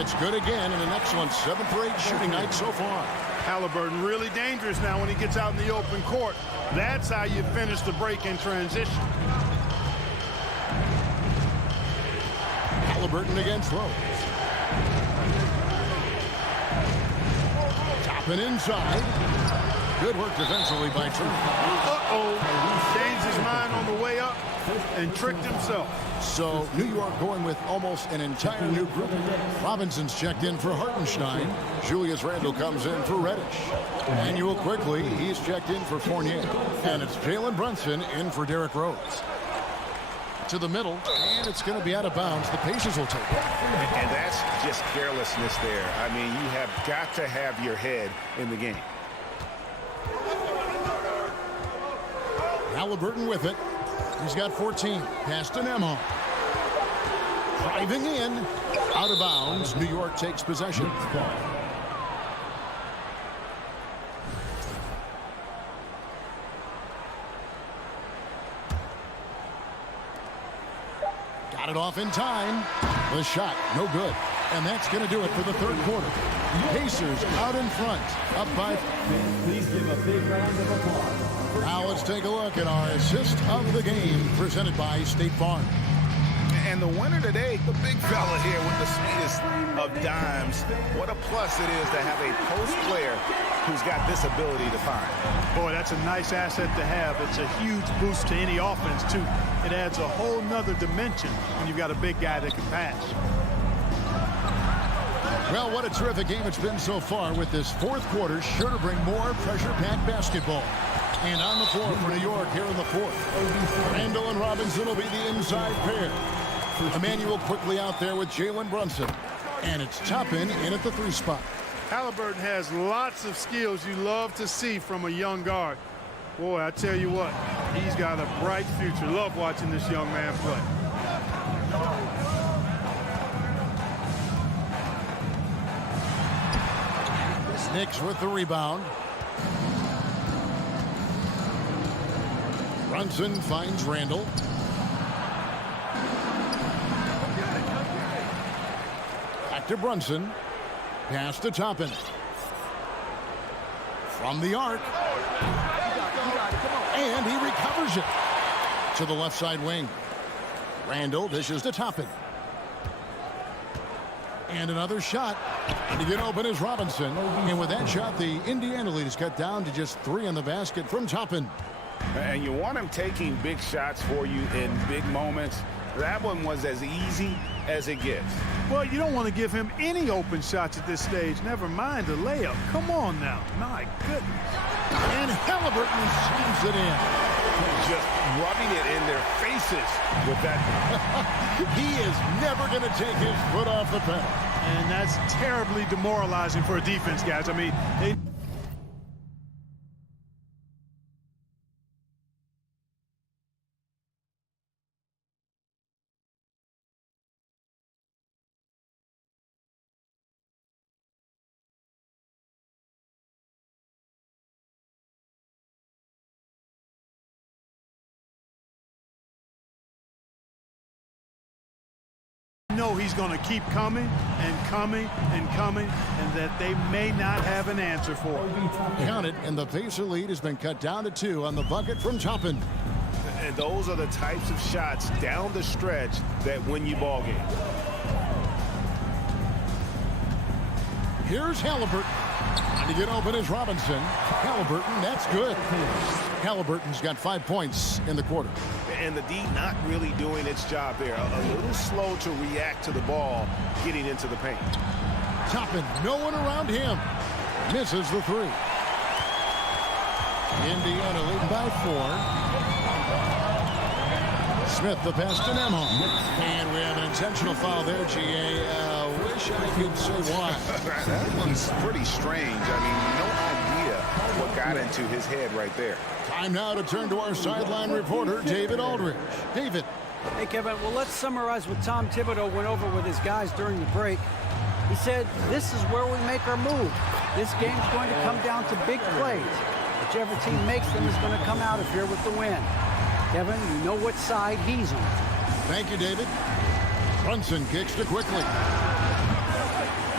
It's good again, and an excellent 7 for 8 shooting night so far. Halliburton really dangerous now when he gets out in the open court. That's how you finish the break in transition. Halliburton against Rose. Toppin inside. Good work defensively by True. Changed his mind on the way up and tricked himself. So New York going with almost an entire new group. Robinson's checked in for Hartenstein. Julius Randle comes in for Reddish. Manuel quickly, he's checked in for Fournier. And it's Jalen Brunson in for Derrick Rose. To the middle, and it's going to be out of bounds. The Pacers will take it. And that's just carelessness there. I mean, you have got to have your head in the game. Halliburton with it. He's got 14. Pass to Nembhard. Driving in. Out of bounds. New York takes possession. Got it off in time. The shot, no good. And that's going to do it for the third quarter. Pacers out in front. Up by. Please give a big round of applause. Now let's take a look at our assist of the game presented by State Farm. And the winner today, the big fella here with the sweetest of dimes. What a plus it is to have a post player who's got this ability to find. Boy, that's a nice asset to have. It's a huge boost to any offense, too. It adds a whole nother dimension when you've got a big guy that can pass. Well, what a terrific game it's been so far with this fourth quarter. Sure to bring more pressure-packed basketball. And on the floor for New York here in the fourth. Randle and Robinson will be the inside pair. Emmanuel quickly out there with Jalen Brunson. And it's Toppin in at the 3 spot. Halliburton has lots of skills you love to see from a young guard. Boy, I tell you what, he's got a bright future. Love watching this young man play. Knicks with the rebound. Brunson finds Randle. Back to Brunson. Pass to Toppin. From the arc. And he recovers it. To the left side wing. Randle dishes to Toppin. And another shot. To get open is Robinson. And with that shot, the Indiana lead is cut down to just 3 on the basket from Toppin. And you want him taking big shots for you in big moments. That one was as easy as it gets. Well, you don't want to give him any open shots at this stage. Never mind a layup. Come on now. My goodness. And Halliburton slams it in. Just rubbing it in their faces with that. He is never going to take his foot off the pedal. And that's terribly demoralizing for a defense, guys. I mean, they... know he's going to keep coming and coming and coming, and that they may not have an answer for it. Count it, and the Pacer lead has been cut down to 2 on the bucket from Toppin. And those are the types of shots down the stretch that win you ball games. Here's Halliburton. To get open is Robinson. Halliburton, that's good. Halliburton's got 5 points in the quarter. And the D not really doing its job there. A little slow to react to the ball getting into the paint. Toppin, no one around him. Misses the 3. Indiana leading by 4. Smith the pass to Nembhard. And we have an intentional foul there, G.A. Wish I could say why. That one's pretty strange. I mean, no idea what got into his head right there. Time now to turn to our sideline reporter, David Aldridge. David. Hey, Kevin, well, let's summarize what Tom Thibodeau went over with his guys during the break. He said, this is where we make our move. This game's going to come down to big plays. Whichever team makes them is going to come out of here with the win. Kevin, you know what side he's on. Thank you, David. Brunson kicks to quickly.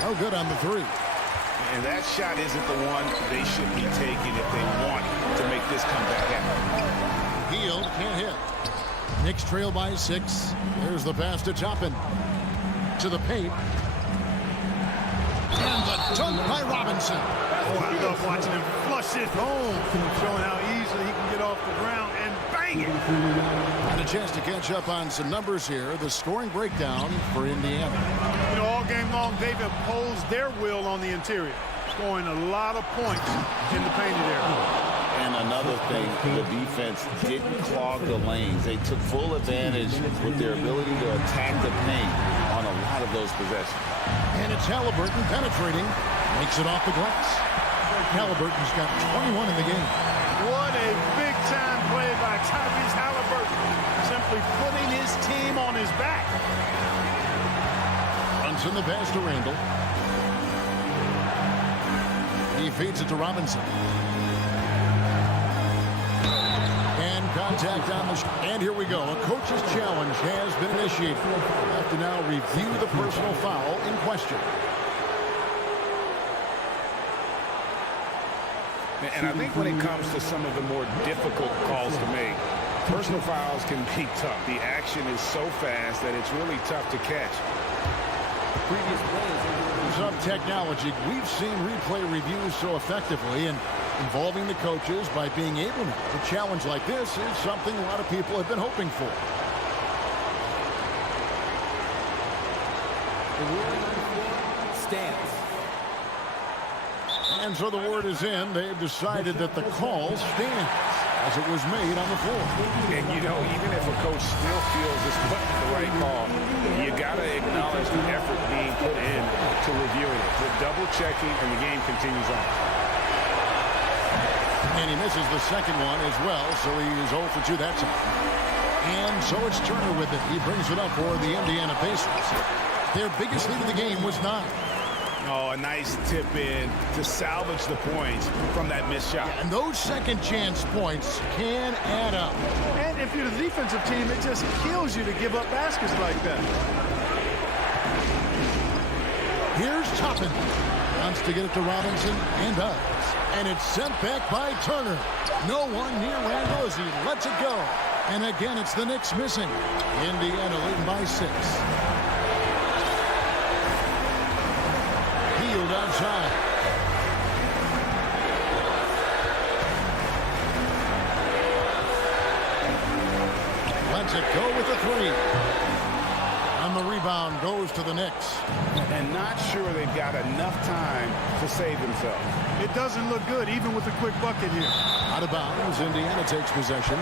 No good on the three. And that shot isn't the one they should be taking if they want to make this comeback happen. Hield can't hit. Knicks trail by 6. There's the pass to Toppin. To the paint. And the dunk by Robinson. Oh, I love watching him flush it home, showing how easily he can get off the ground and bang it. And a chance to catch up on some numbers here. The scoring breakdown for Indiana. You know, all game long, they've imposed their will on the interior, scoring a lot of points in the painted area. And another thing, the defense didn't clog the lanes. They took full advantage with their ability to attack the paint on a lot of those possessions. And it's Halliburton penetrating. Makes it off the glass. Halliburton's got 21 in the game. What a big-time play by Tyrese Halliburton. Simply putting his team on his back. Runs in the pass to Randall. He feeds it to Robinson. And contact on the and here we go. A coach's challenge has been initiated. We'll have to now review the personal foul in question. And I think when it comes to some of the more difficult calls to make, personal fouls can be tough. The action is so fast that it's really tough to catch. Some technology. We've seen replay reviews so effectively, and involving the coaches by being able to challenge like this is something a lot of people have been hoping for. The ruling on the floor stands. And so the word is in. They've decided that the call stands as it was made on the floor. And, you know, even if a coach still feels this wasn't the right call, you got to acknowledge the effort being put in to reviewing it. The double-checking, and the game continues on. And he misses the second one as well, so he is 0 for 2 that time. And so it's Turner with it. He brings it up for the Indiana Pacers. Their biggest lead of the game was 9. Oh, a nice tip in to salvage the points from that missed shot. And those second chance points can add up. And if you're the defensive team, it just kills you to give up baskets like that. Here's Toppin. Wants to get it to Robinson and does. And it's sent back by Turner. No one near Randall as he lets it go. And again, it's the Knicks missing. Indiana leading by 6. Hield outside. Lets it go with the 3. And the rebound goes to the Knicks. And not sure they've got enough time to save themselves. It doesn't look good, even with a quick bucket here. Out of bounds, Indiana takes possession.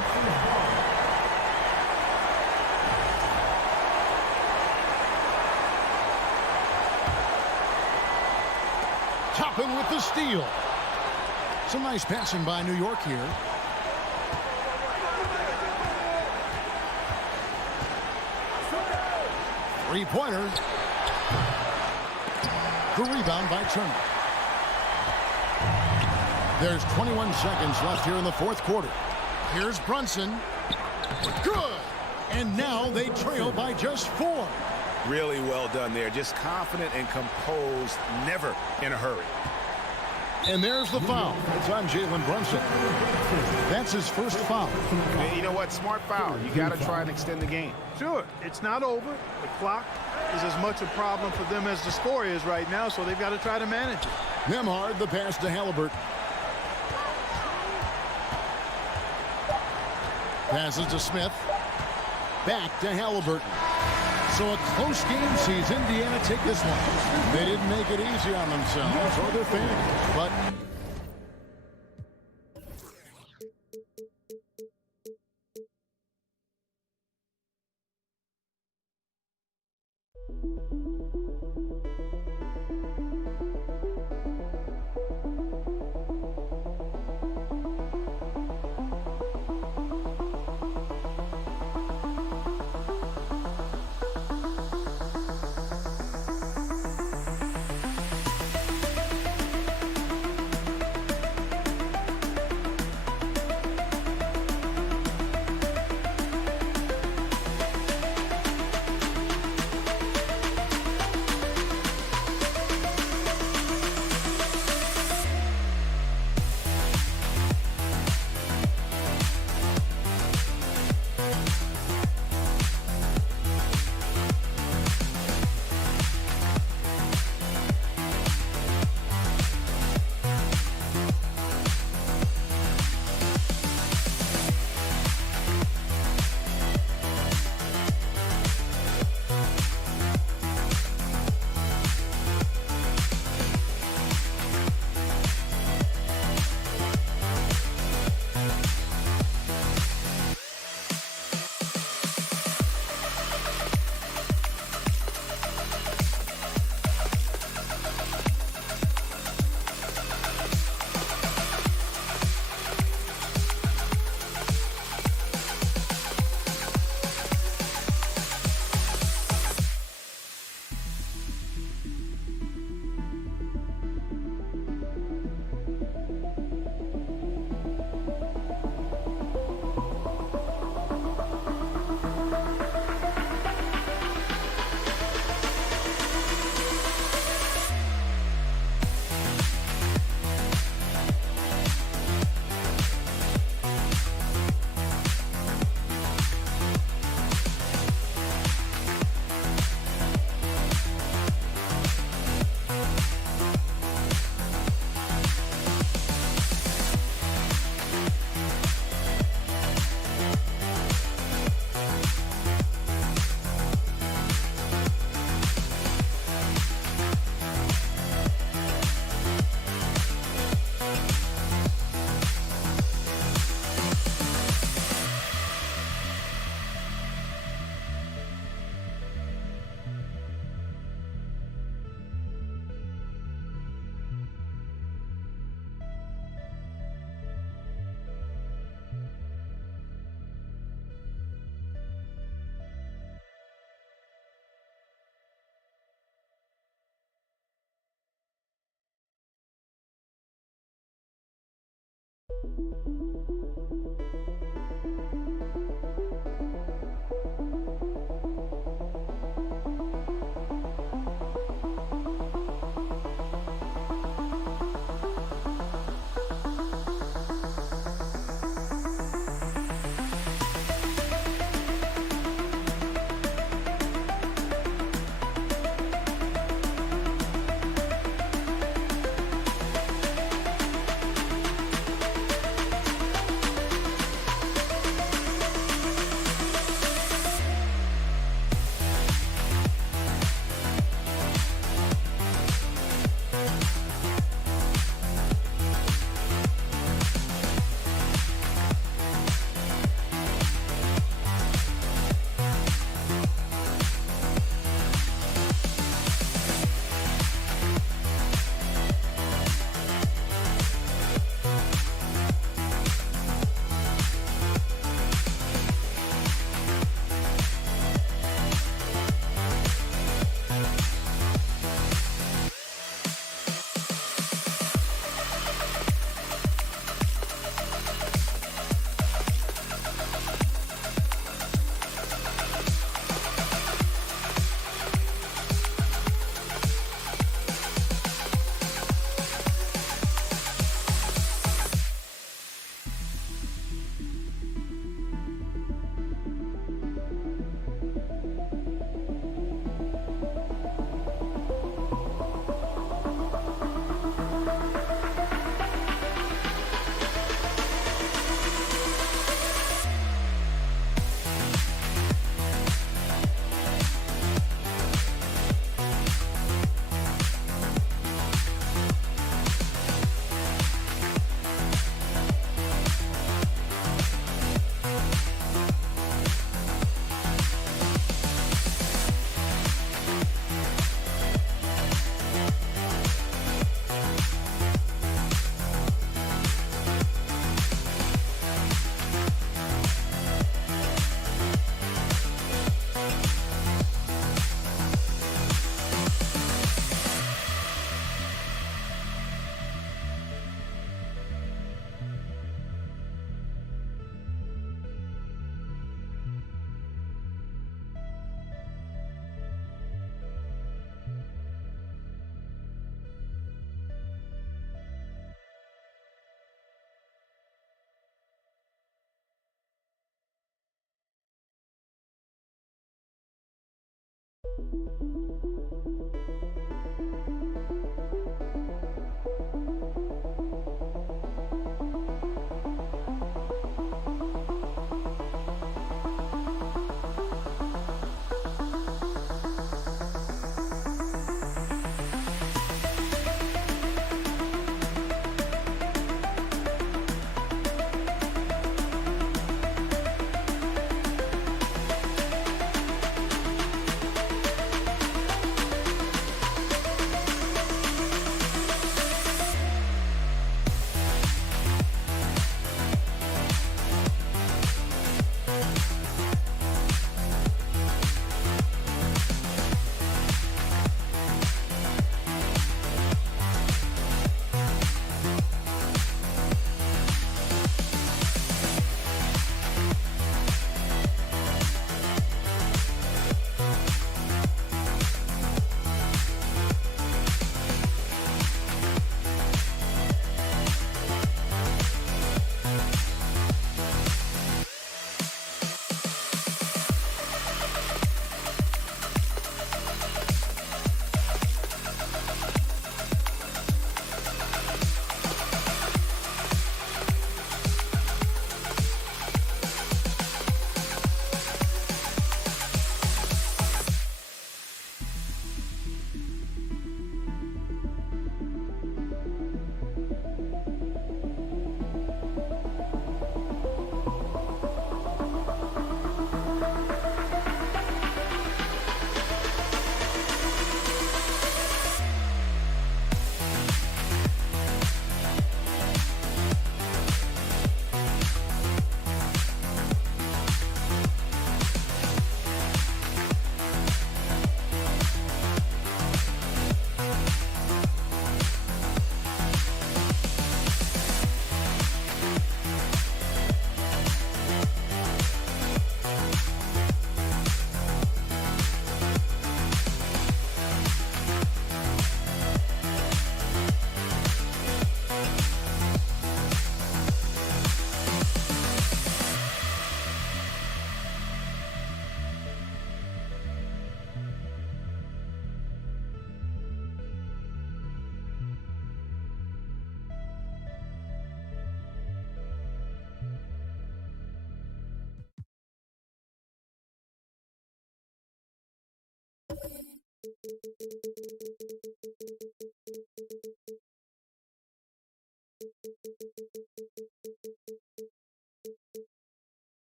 Toppin with the steal. Some nice passing by New York here. Three-pointer. The rebound by Turner. There's 21 seconds left here in the fourth quarter. Here's Brunson. Good. And now they trail by just 4. Really well done there. Just confident and composed, never in a hurry. And there's the foul. It's on Jalen Brunson. That's his first foul. And you know what? Smart foul. You got to try and extend the game. Sure, it's not over. The clock is as much a problem for them as the score is right now, so they've got to try to manage it. Nembhard, the pass to Halliburton. Passes to Smith. Back to Halliburton. So a close game sees Indiana take this one. They didn't make it easy on themselves or their fans, but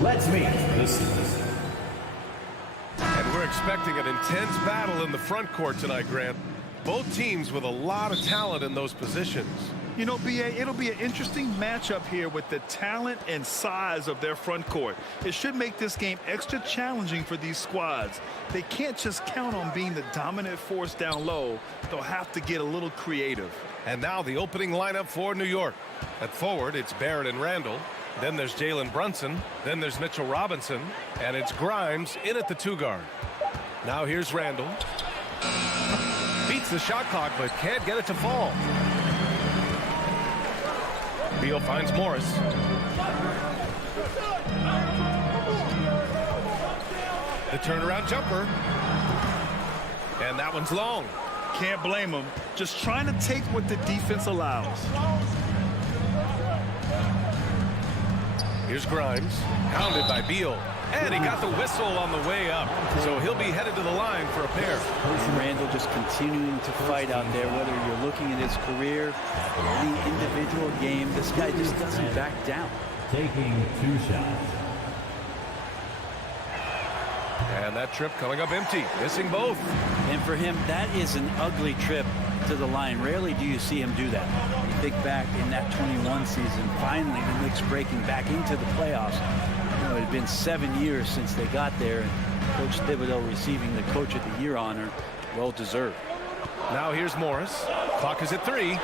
Let's meet this. And we're expecting an intense battle in the front court tonight, Grant. Both teams with a lot of talent in those positions. You know, B.A., it'll be an interesting matchup here with the talent and size of their front court. It should make this game extra challenging for these squads. They can't just count on being the dominant force down low. They'll have to get a little creative. And now the opening lineup for New York. At forward, it's Barrett and Randall. Then there's Jalen Brunson. Then there's Mitchell Robinson. And it's Grimes in at the 2-guard. Now here's Randall. Beats the shot clock, but can't get it to fall. Beal finds Morris. The turnaround jumper. And that one's long. Can't blame him. Just trying to take what the defense allows. Here's Grimes, pounded by Beal. And he got the whistle on the way up. So he'll be headed to the line for a pair. Randall just continuing to fight out there, whether you're looking at his career, any individual game, this guy just doesn't back down. Taking 2 shots. And that trip coming up empty, missing both. And for him, that is an ugly trip to the line. Rarely do you see him do that. You think back in that 21 season, finally the Knicks breaking back into the playoffs. You know, it had been 7 years since they got there, and Coach Thibodeau receiving the Coach of the Year honor, well deserved. Now here's Morris. Clock is at 3.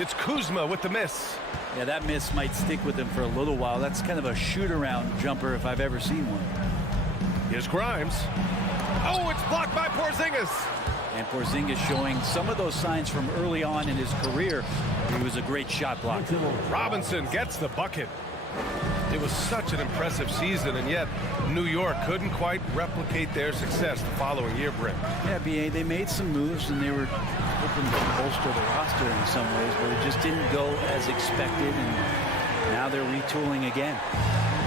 It's Kuzma with the miss. Yeah, that miss might stick with him for a little while. That's kind of a shoot-around jumper if I've ever seen one. Here's Grimes. Oh, it's blocked by Porzingis. And Porzingis showing some of those signs from early on in his career. He was a great shot blocker. Robinson gets the bucket. It was such an impressive season, and yet New York couldn't quite replicate their success the following year, Brent. Yeah, B.A., they made some moves, and they were hoping to bolster the roster in some ways, but it just didn't go as expected, and now they're retooling again.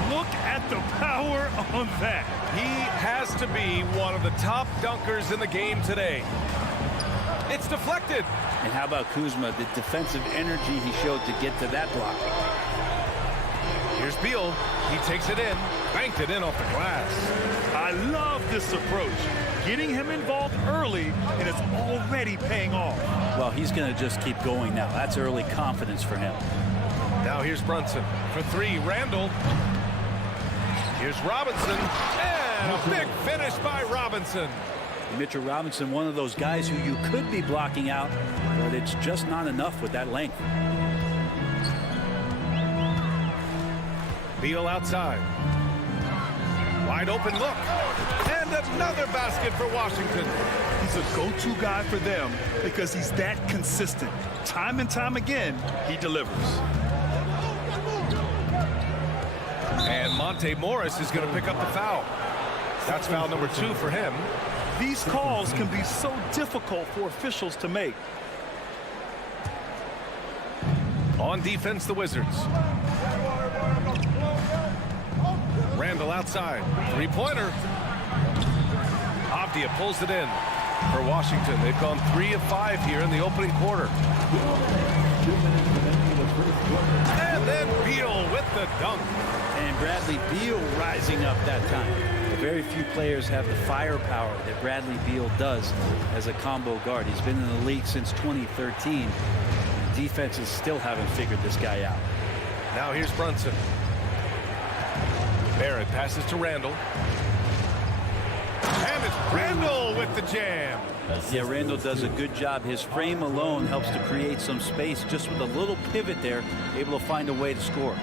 Look at the power on that. He has to be one of the top dunkers in the game today. It's deflected. And how about Kuzma, the defensive energy he showed to get to that block. Here's Beal. He takes it in, banked it in off the glass. I love this approach. Getting him involved early, and it's already paying off. Well, he's going to just keep going now. That's early confidence for him. Now here's Brunson for 3. Randall. Here's Robinson. And a big finish by Robinson. Mitchell Robinson, one of those guys who you could be blocking out, but it's just not enough with that length. Beal outside. Wide open look. And another basket for Washington. He's a go-to guy for them because he's that consistent. Time and time again, he delivers. And Monte Morris is going to pick up the foul. That's foul number 2 for him. These calls can be so difficult for officials to make. On defense, the Wizards. Randall outside. 3-pointer. Avdia pulls it in for Washington. They've gone 3 of 5 here in the opening quarter. And then Beal with the dunk. And Bradley Beal rising up that time. Very few players have the firepower that Bradley Beal does as a combo guard. He's been in the league since 2013. Defenses still haven't figured this guy out. Now here's Brunson. Barrett passes to Randall. And it's Randall with the jam. Yeah, Randall does a good job. His frame alone helps to create some space. Just with a little pivot there, able to find a way to score.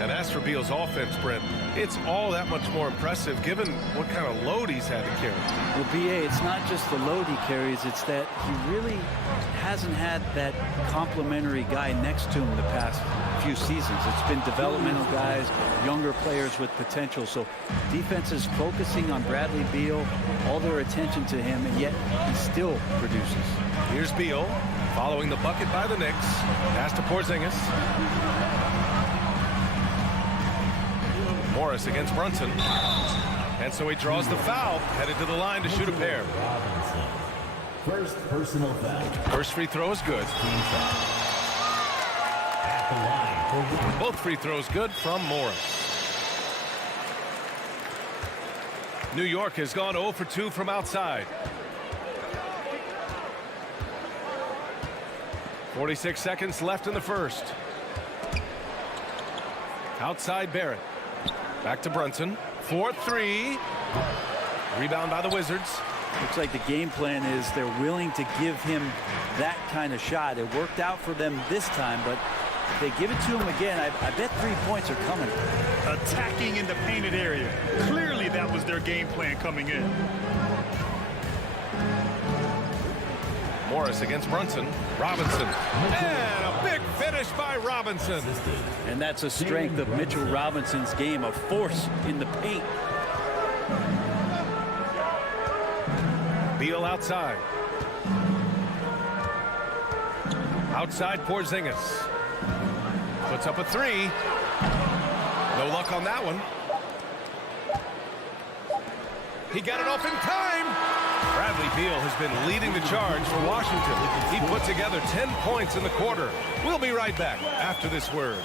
And as for Beal's offense, Brent, it's all that much more impressive given what kind of load he's had to carry. Well, BA, it's not just the load he carries, it's that he really hasn't had that complimentary guy next to him the past few seasons. It's been developmental guys, younger players with potential. So defense is focusing on Bradley Beal, all their attention to him, and yet he still produces. Here's Beal following the bucket by the Knicks. Pass to Porzingis. Morris against Brunson. And so he draws the foul, headed to the line to shoot a pair. First personal foul. First free throw is good. At the line. Both free throws good from Morris. New York has gone 0 for 2 from outside. 46 seconds left in the first. Outside Barrett. Back to Brunson. 4-3. Rebound by the Wizards. Looks like the game plan is they're willing to give him that kind of shot. It worked out for them this time, but if they give it to him again, I bet 3 points are coming. Attacking in the painted area. Clearly that was their game plan coming in. Morris against Brunson. Robinson. And a big finish by Robinson. And that's a strength of Mitchell Robinson's game, a force in the paint. Beal outside. Outside Porzingis. Puts up a three. No luck on that one. He got it off in time. Bradley Beal has been leading the charge for Washington. He put together 10 points in the quarter. We'll be right back after this word.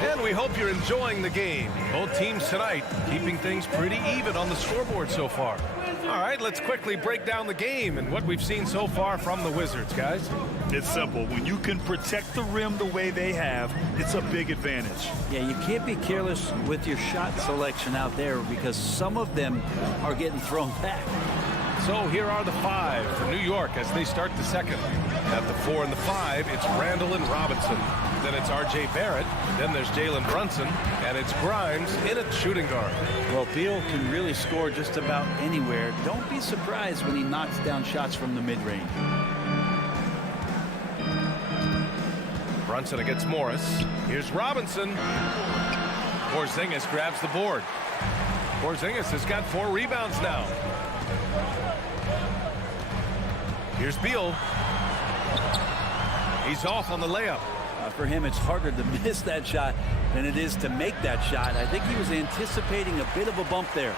And we hope you're enjoying the game. Both teams tonight keeping things pretty even on the scoreboard so far. All right, let's quickly break down the game and what we've seen so far from the Wizards, guys. It's simple. When you can protect the rim the way they have, it's a big advantage. Yeah, you can't be careless with your shot selection out there because some of them are getting thrown back. So here are the five for New York as they start the second. At the 4 and the 5, it's Randall and Robinson. Then it's R.J. Barrett. Then there's Jalen Brunson. And it's Grimes in at shooting guard. Well, Beal can really score just about anywhere. Don't be surprised when he knocks down shots from the mid-range. Brunson against Morris. Here's Robinson. Porzingis grabs the board. Porzingis has got 4 rebounds now. Here's Beal. He's off on the layup. For him, it's harder to miss that shot than it is to make that shot. I think he was anticipating a bit of a bump there.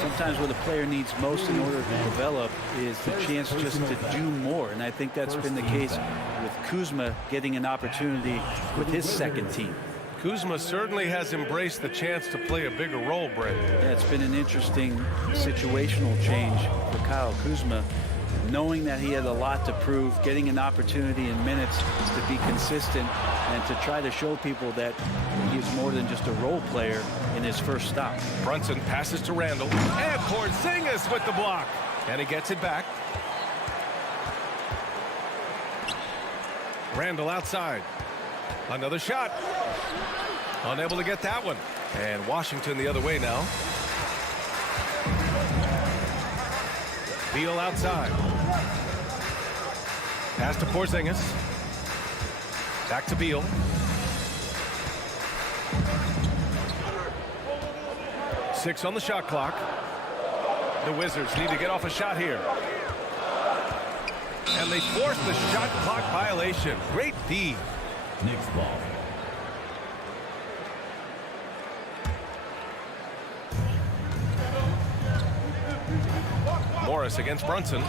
Sometimes what a player needs most in order to develop is the chance just to do more. And I think that's been the case with Kuzma getting an opportunity with his second team. Kuzma certainly has embraced the chance to play a bigger role, Brent. Yeah, it's been an interesting situational change for Kyle Kuzma. Knowing that he had a lot to prove, getting an opportunity in minutes to be consistent and to try to show people that he's more than just a role player in his first stop. Brunson passes to Randall. And Porzingis with the block. And he gets it back. Randall outside. Another shot. Unable to get that one. And Washington the other way now. Beal outside. Pass to Porzingis. Back to Beal. Six on the shot clock. The Wizards need to get off a shot here. And they force the shot clock violation. Great D. Knicks ball. Morris against Brunson.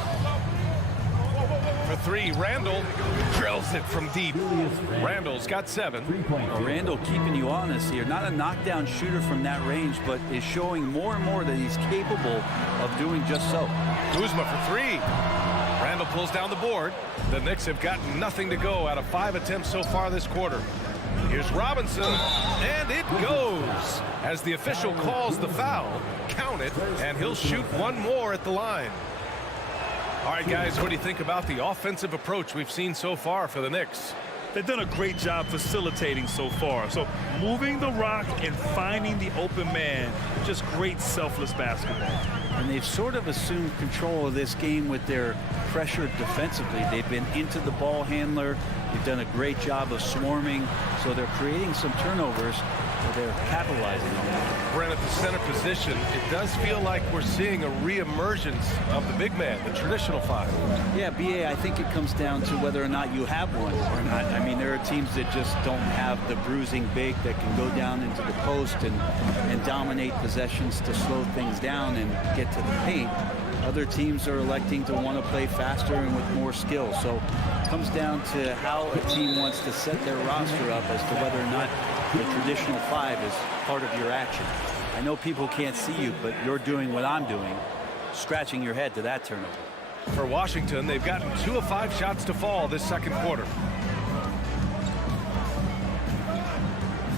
For 3, Randall drills it from deep. Randall's got 7. Well, Randall keeping you honest here. Not a knockdown shooter from that range, but is showing more and more that he's capable of doing just so. Kuzma for 3. Randall pulls down the board. The Knicks have got nothing to go out of 5 attempts so far this quarter. Here's Robinson, and it goes. As the official calls the foul, count it, and he'll shoot one more at the line. All right, guys, what do you think about the offensive approach we've seen so far for the Knicks? They've done a great job facilitating so far. So moving the rock and finding the open man, just great selfless basketball. And they've sort of assumed control of this game with their pressure defensively. They've been into the ball handler. They've done a great job of swarming. So they're creating some turnovers. They're capitalizing on it. Brent, at the center position, it does feel like we're seeing a reemergence of the big man, the traditional five. Yeah, BA, I think it comes down to whether or not you have one or not. I mean, there are teams that just don't have the bruising big that can go down into the post and dominate possessions to slow things down and get to the paint. Other teams are electing to want to play faster and with more skill. So it comes down to how a team wants to set their roster up as to whether or not the traditional five is part of your action. I know people can't see you, but you're doing what I'm doing, scratching your head to that turnover. For Washington, they've gotten 2 of 5 shots to fall this second quarter.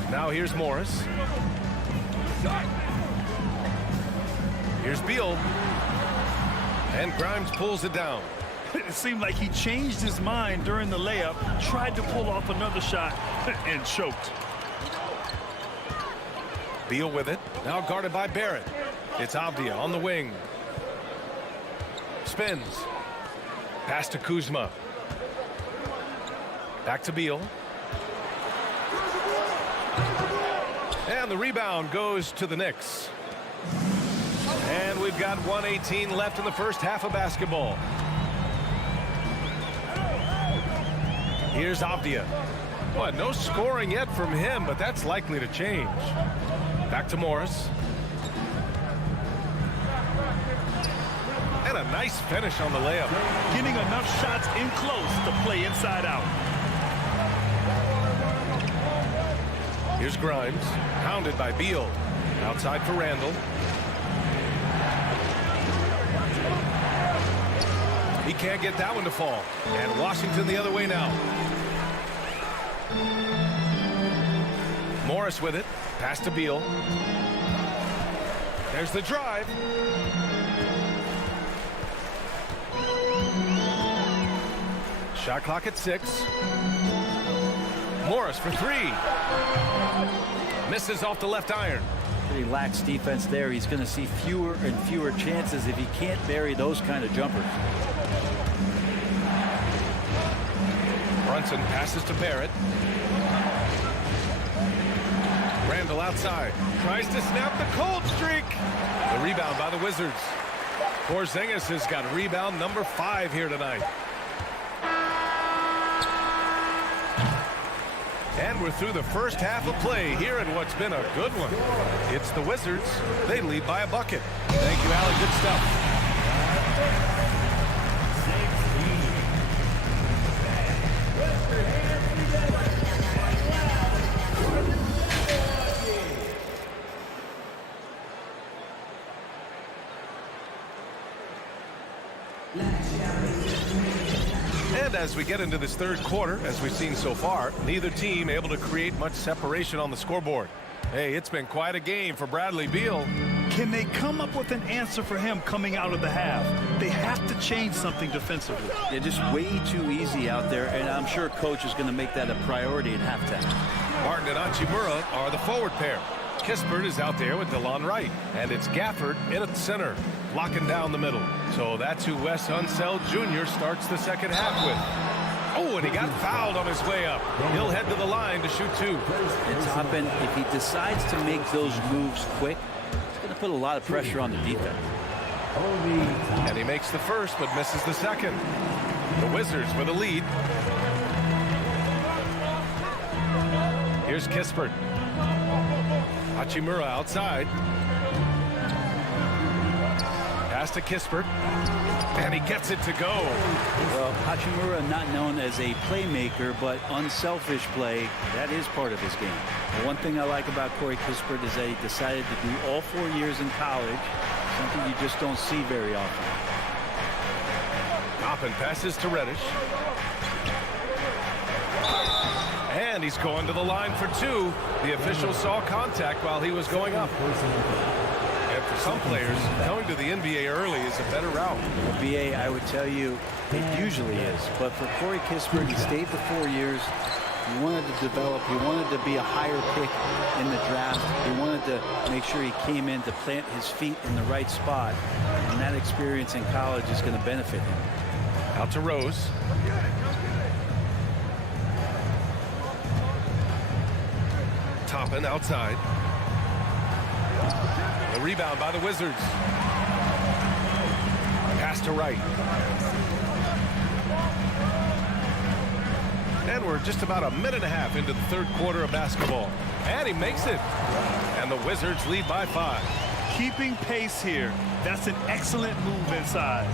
Now here's Morris. Here's Beal. And Grimes pulls it down. It seemed like he changed his mind during the layup, tried to pull off another shot, and choked. Beal with it. Now guarded by Barrett. It's Avdia on the wing. Spins. Pass to Kuzma. Back to Beal. And the rebound goes to the Knicks. And we've got 1:18 left in the first half of basketball. Here's Avdia. Well, no scoring yet from him, but that's likely to change. Back to Morris. And a nice finish on the layup. Getting enough shots in close to play inside out. Here's Grimes. Pounded by Beal. Outside for Randall. He can't get that one to fall. And Washington the other way now. Morris with it. Pass to Beal. There's the drive. Shot clock at 6. Morris for 3. Misses off the left iron. Pretty lax defense there. He's going to see fewer and fewer chances if he can't bury those kind of jumpers. Brunson passes to Barrett. Randall outside. Tries to snap the cold streak. The rebound by the Wizards. Porzingis has got rebound number 5 here tonight. And we're through the first half of play here in what's been a good one. It's the Wizards. They lead by a bucket. Thank you, Allie. Good stuff. And as we get into this third quarter, as we've seen so far, neither team able to create much separation on the scoreboard. Hey, it's been quite a game for Bradley Beal. Can they come up with an answer for him coming out of the half? They have to change something defensively. They're just way too easy out there, and I'm sure coach is going to make that a priority at halftime. Martin and Hachimura are the forward pair. Kispert is out there with DeLon Wright, and it's Gafford in at the center, locking down the middle. So that's who Wes Unseld Jr. starts the second half with. Oh, and he got fouled on his way up. He'll head to the line to shoot 2. And Toppin, if he decides to make those moves quick, it's going to put a lot of pressure on the defense. And he makes the first, but misses the second. The Wizards with the lead. Here's Kispert. Hachimura outside. Pass to Kispert. And he gets it to go. Well, Hachimura not known as a playmaker, but unselfish play, that is part of his game. The one thing I like about Corey Kispert is that he decided to do all 4 years in college, something you just don't see very often. Toppin passes to Reddish. And he's going to the line for 2. The official saw contact while he was going up. And For some players, going to the NBA early is a better route. Well, BA, I would tell you, it usually is. But for Corey Kispert, he stayed for 4 years. He wanted to develop. He wanted to be a higher pick in the draft. He wanted to make sure he came in to plant his feet in the right spot. And that experience in college is going to benefit him. Out to Rose. Toppin outside. The rebound by the Wizards. Pass to Wright. And we're just about a minute and a half into the third quarter of basketball. And he makes it. And the Wizards lead by 5. Keeping pace here. That's an excellent move inside.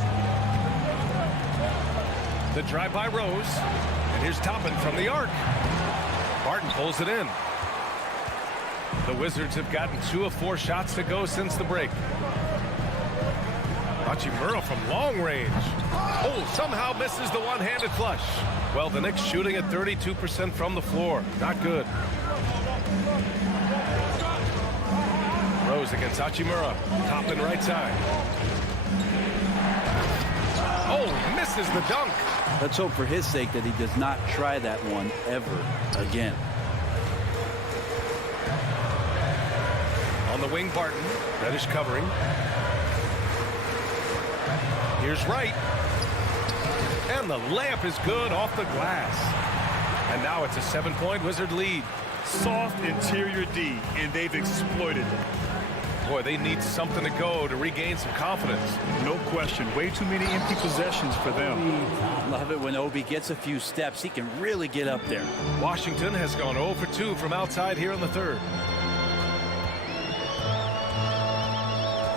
The drive by Rose. And here's Toppin from the arc. Barton pulls it in. The Wizards have gotten 2 of 4 shots to go since the break. Hachimura from long range. Oh, somehow misses the one-handed flush. Well, the Knicks shooting at 32% from the floor. Not good. Rose against Hachimura. Toppin right side. Oh, misses the dunk. Let's hope for his sake that he does not try that one ever again. On the wing, Barton. Reddish covering. Here's Wright. And the layup is good off the glass. And now it's a 7-point Wizard lead. Soft interior D, and they've exploited it. Boy, they need something to go to regain some confidence. No question. Way too many empty possessions for them. Love it when Obi gets a few steps. He can really get up there. Washington has gone 0 for 2 from outside here in the third.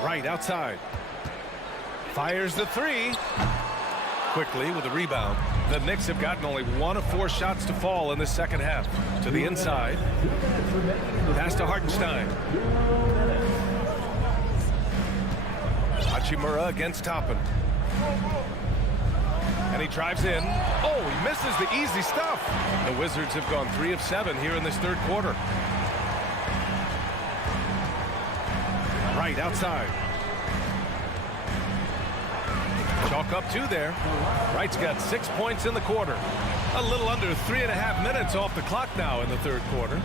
Right outside. Fires the 3. Quickly with the rebound. The Knicks have gotten only 1 of 4 shots to fall in the second half. To the inside. Pass to Hartenstein. Hachimura against Toppin. And he drives in. Oh, he misses the easy stuff. The Wizards have gone 3 of 7 here in this third quarter. Right outside. Chalk up 2 there. Wright's got 6 points in the quarter. A little under 3.5 minutes off the clock now in the third quarter.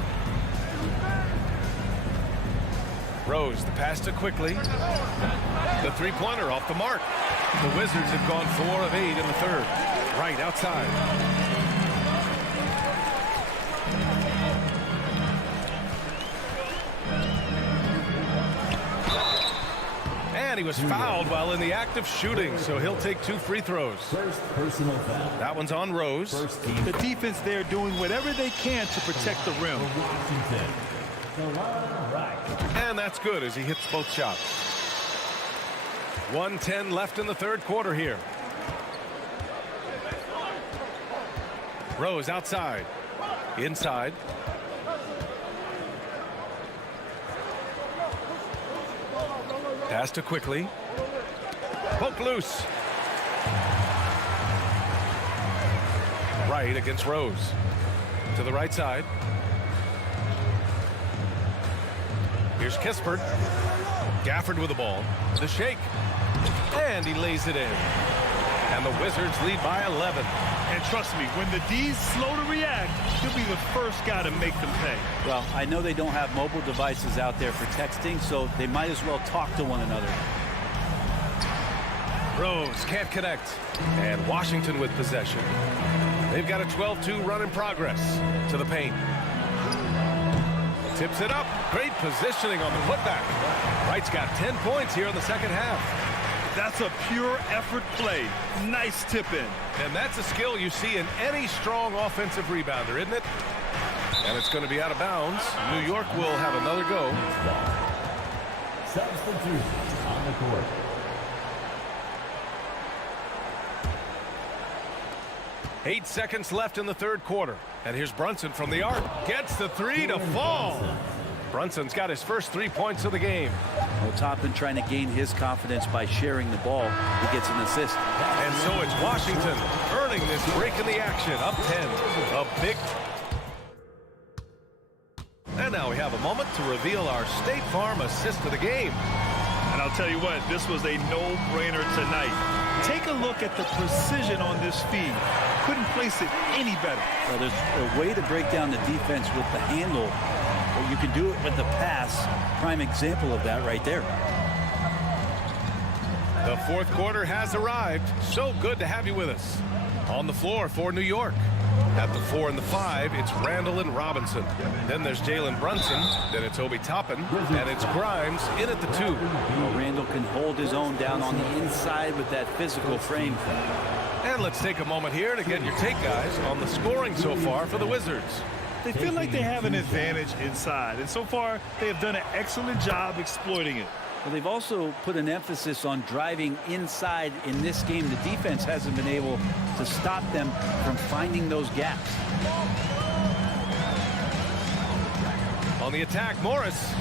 Rose, the pass to Quickly. The three-pointer off the mark. The Wizards have gone 4 of 8 in the third. Right outside. And he was fouled while in the act of shooting, so he'll take 2 free throws. First personal foul. That one's on Rose. The defense there doing whatever they can to protect the rim. Washington. Right. And that's good as he hits both shots. 1:10 left in the third quarter here. Rose outside. Inside. Pass to Quickly. Poke loose. Right against Rose. To the right side. Here's Kispert. Gafford with the ball. The shake. And he lays it in. And the Wizards lead by 11. And trust me, when the D's slow to react, he'll be the first guy to make them pay. Well, I know they don't have mobile devices out there for texting, so they might as well talk to one another. Rose can't connect. And Washington with possession. They've got a 12-2 run in progress to the paint. Tips it up. Great positioning on the putback. Wright's got 10 points here in the second half. That's a pure effort play. Nice tip in. And that's a skill you see in any strong offensive rebounder, isn't it? And it's going to be out of bounds. New York will have another go. Substitution on the court. Eight seconds left in the third quarter. And here's Brunson from the arc. Gets the 3 to fall. Brunson's got his first 3 points of the game. Well, Toppin trying to gain his confidence by sharing the ball. He gets an assist. And so it's Washington earning this break in the action. Up 10. A big. And now we have a moment to reveal our State Farm assist of the game. And I'll tell you what, this was a no-brainer tonight. Take a look at the precision on this feed. Couldn't place it any better. Well, there's a way to break down the defense with the handle, but you can do it with the pass. Prime example of that right there. The fourth quarter has arrived. So good to have you with us. On the floor for New York. At the 4 and the 5, it's Randall and Robinson. Then there's Jalen Brunson. Then it's Obi Toppin. And it's Grimes in at the 2. Well, Randall can hold his own down on the inside with that physical frame. And let's take a moment here to get your take, guys, on the scoring so far for the Wizards. They feel like they have an advantage inside, and so far they have done an excellent job exploiting it. Well, they've also put an emphasis on driving inside in this game. The defense hasn't been able to stop them from finding those gaps. On the attack, Morris.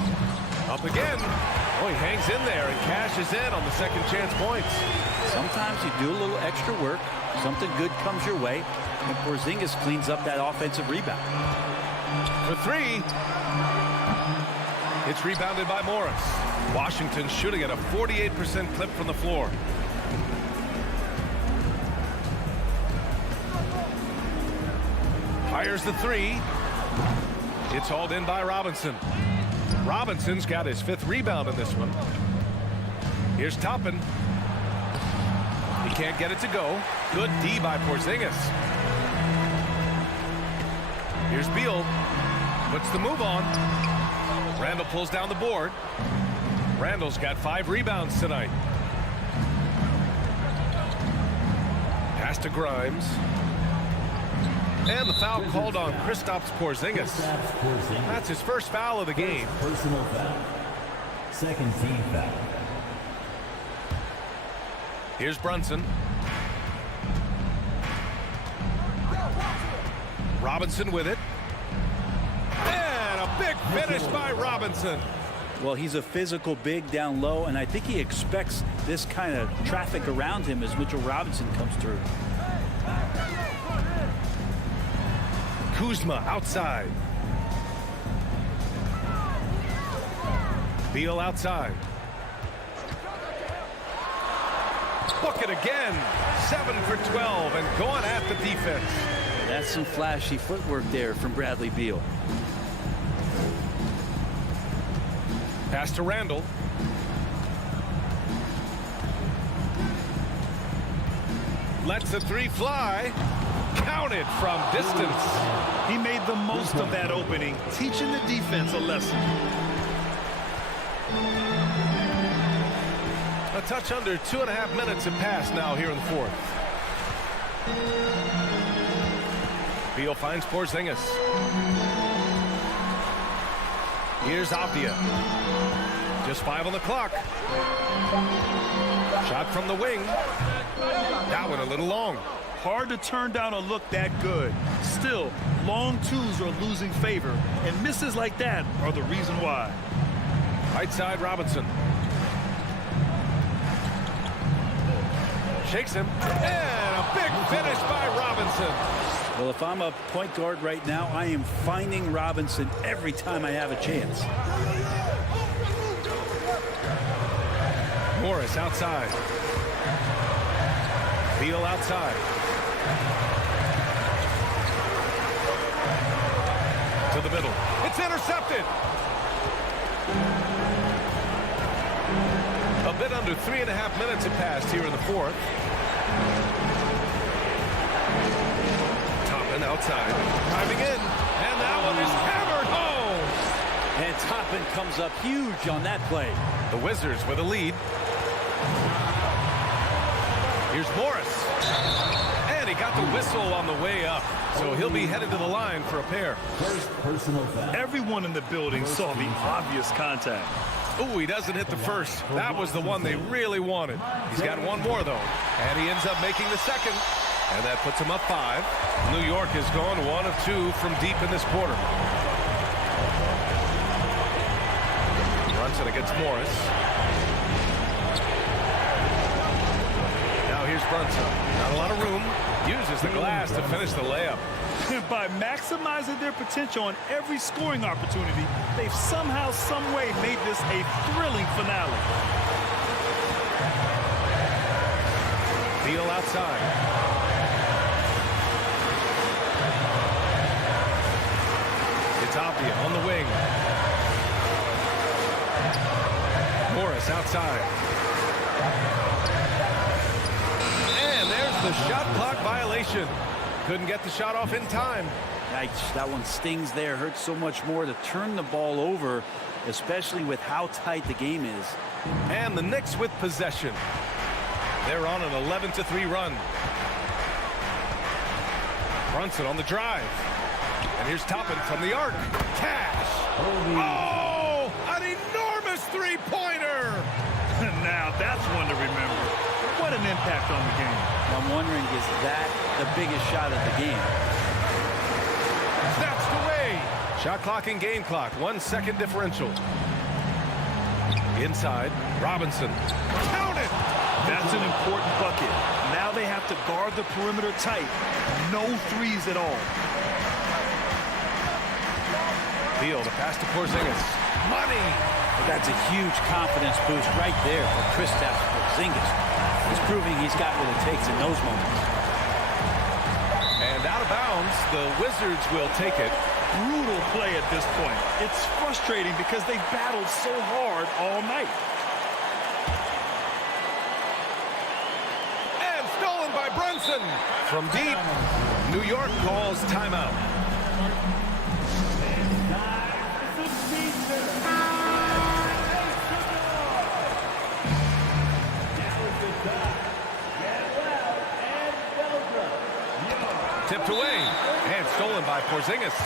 Up again. Oh, he hangs in there and cashes in on the second chance points. Sometimes you do a little extra work. Something good comes your way. And Porzingis cleans up that offensive rebound. For 3. It's rebounded by Morris. Washington shooting at a 48% clip from the floor. Fires the 3. It's hauled in by Robinson. Robinson's got his 5th rebound in this one. Here's Toppin. He can't get it to go. Good D by Porzingis. Here's Beal. Puts the move on. Randall pulls down the board. Randall's got 5 rebounds tonight. Pass to Grimes. And the foul called on Kristaps Porzingis. That's his first foul of the game. Personal foul. Second team foul. Here's Brunson. Robinson with it. And a big finish by Robinson. Well, he's a physical big down low, and I think he expects this kind of traffic around him as Mitchell Robinson comes through. Kuzma outside. Beal outside. Book it again. 7 for 12 and going at the defense. That's some flashy footwork there from Bradley Beal. Pass to Randall. Lets the 3 fly. Counted from distance. He made the most of that opening, teaching the defense a lesson. A touch under 2.5 minutes have passed now here in the fourth. Beal finds Porzingis. Here's Avdia. Just 5 on the clock. Shot from the wing. That one a little long. Hard to turn down a look that good. Still, long twos are losing favor, and misses like that are the reason why. Right side, Robinson. Shakes him. And a big finish by Robinson. Well, if I'm a point guard right now, I am finding Robinson every time I have a chance. Morris outside. Beal outside. To the middle. It's intercepted. A bit under 3.5 minutes have passed here in the fourth. Toppin outside. Driving in. And that one is hammered home. And Toppin comes up huge on that play. The Wizards with a lead. Here's Morris. And he got the whistle on the way up. So he'll be headed to the line for a pair. First personal foul. Everyone in the building saw the obvious contact. Ooh, he doesn't hit the first. That was the one they really wanted. He's got one more, though. And he ends up making the second. And that puts him up 5. New York has gone 1 of 2 from deep in this quarter. Brunson against Morris. Now here's Brunson. Not a lot of room. Uses the glass to finish the layup. By maximizing their potential on every scoring opportunity, they've somehow, some way made this a thrilling finale. Beal outside. It's Avdia on the wing. Morris outside. And there's the shot clock violation. Couldn't get the shot off in time. Yikes, that one stings there. Hurts so much more to turn the ball over, especially with how tight the game is. And the Knicks with possession. They're on an 11-3 run. Brunson on the drive. And here's Toppin from the arc. Cash. Oh, an enormous three-pointer. Now that's one to remember. What an impact on the game. I'm wondering, is that the biggest shot of the game? Snaps away. Shot clock and game clock. 1 second differential. Inside. Robinson. Count it. That's an important bucket. Now they have to guard the perimeter tight. No threes at all. Beal to pass to Porzingis. Money. That's a huge confidence boost right there for Kristaps Porzingis. He's proving he's got what it takes in those moments. And out of bounds, the Wizards will take it. Brutal play at this point. It's frustrating because they battled so hard all night. And stolen by Brunson. From deep, New York calls timeout. Tipped away and stolen by Porzingis.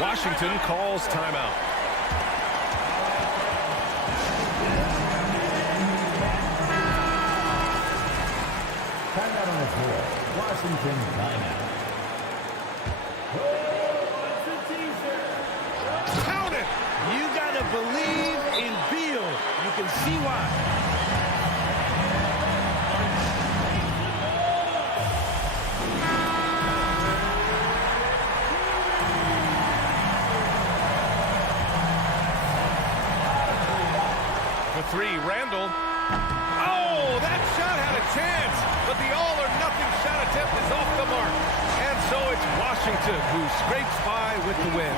Washington calls timeout. Timeout on the floor. Washington timeout. Count it! You got to believe in Beal. You can see why. For three, Randall. Oh, that shot had a chance, but the all-or-nothing shot attempt is off the mark. And so it's Washington who scrapes by with the win.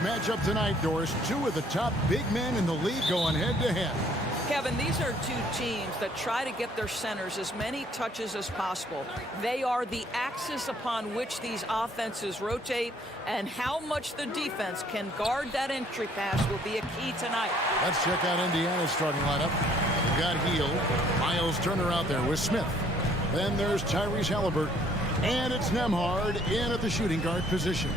Matchup tonight, Doris. Two of the top big men in the league going head-to-head. Kevin, these are two teams that try to get their centers as many touches as possible. They are the axis upon which these offenses rotate, and how much the defense can guard that entry pass will be a key tonight. Let's check out Indiana's starting lineup. We've got Heel, Miles Turner out there with Smith. Then there's Tyrese Halliburton. And it's Nembhard in at the shooting guard position.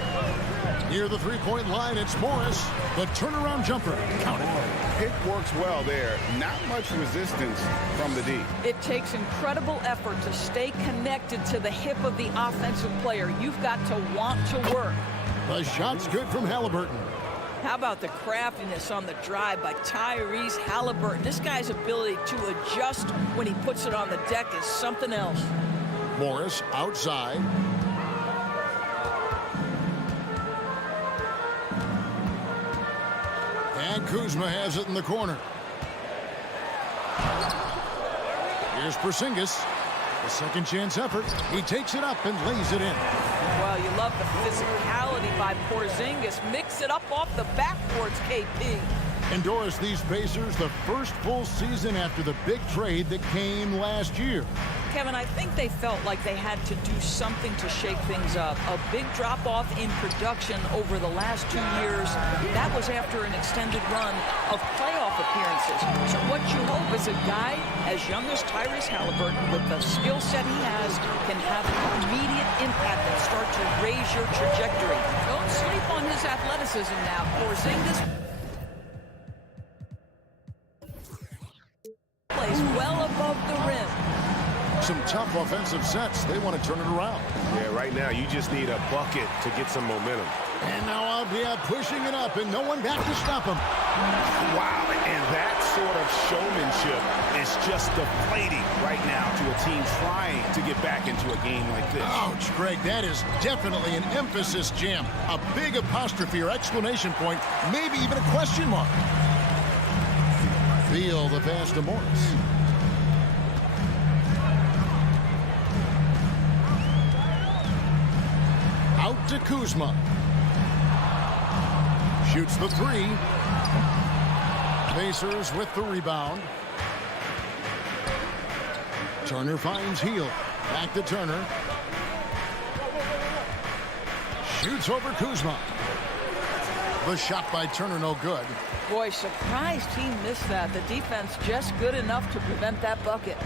Near the three-point line, it's Morris. The turnaround jumper. Count it. It works well there. Not much resistance from the D. It takes incredible effort to stay connected to the hip of the offensive player. You've got to want to work. The shot's good from Halliburton. How about the craftiness on the drive by Tyrese Halliburton? This guy's ability to adjust when he puts it on the deck is something else. Morris outside. And Kuzma has it in the corner. Here's Porzingis. A second chance effort. He takes it up and lays it in. Well, you love the physicality by Porzingis. Mix it up off the backboards, KP. And Doris, these Pacers, the first full season after the big trade that came last year. Kevin, I think they felt like they had to do something to shake things up. A big drop-off in production over the last 2 years. That was after an extended run of playoff appearances. So what you hope is a guy as young as Tyrese Halliburton, with the skill set he has, can have immediate impact and start to raise your trajectory. Don't sleep on his athleticism now. Porzingis plays well above the rim. Some tough offensive sets. They want to turn it around. Yeah, right now you just need a bucket to get some momentum. And now Avdia pushing it up, and no one back to stop him. Wow, and that sort of showmanship is just deflating right now to a team trying to get back into a game like this. Ouch, Greg, that is definitely an emphasis jam. A big apostrophe or exclamation point, maybe even a question mark. Beal the pass to Morris. Out to Kuzma. Shoots the three. Pacers with the rebound. Turner finds Heel. Back to Turner. Shoots over Kuzma. The shot by Turner no good. Boy, surprised he missed that. The defense just good enough to prevent that bucket.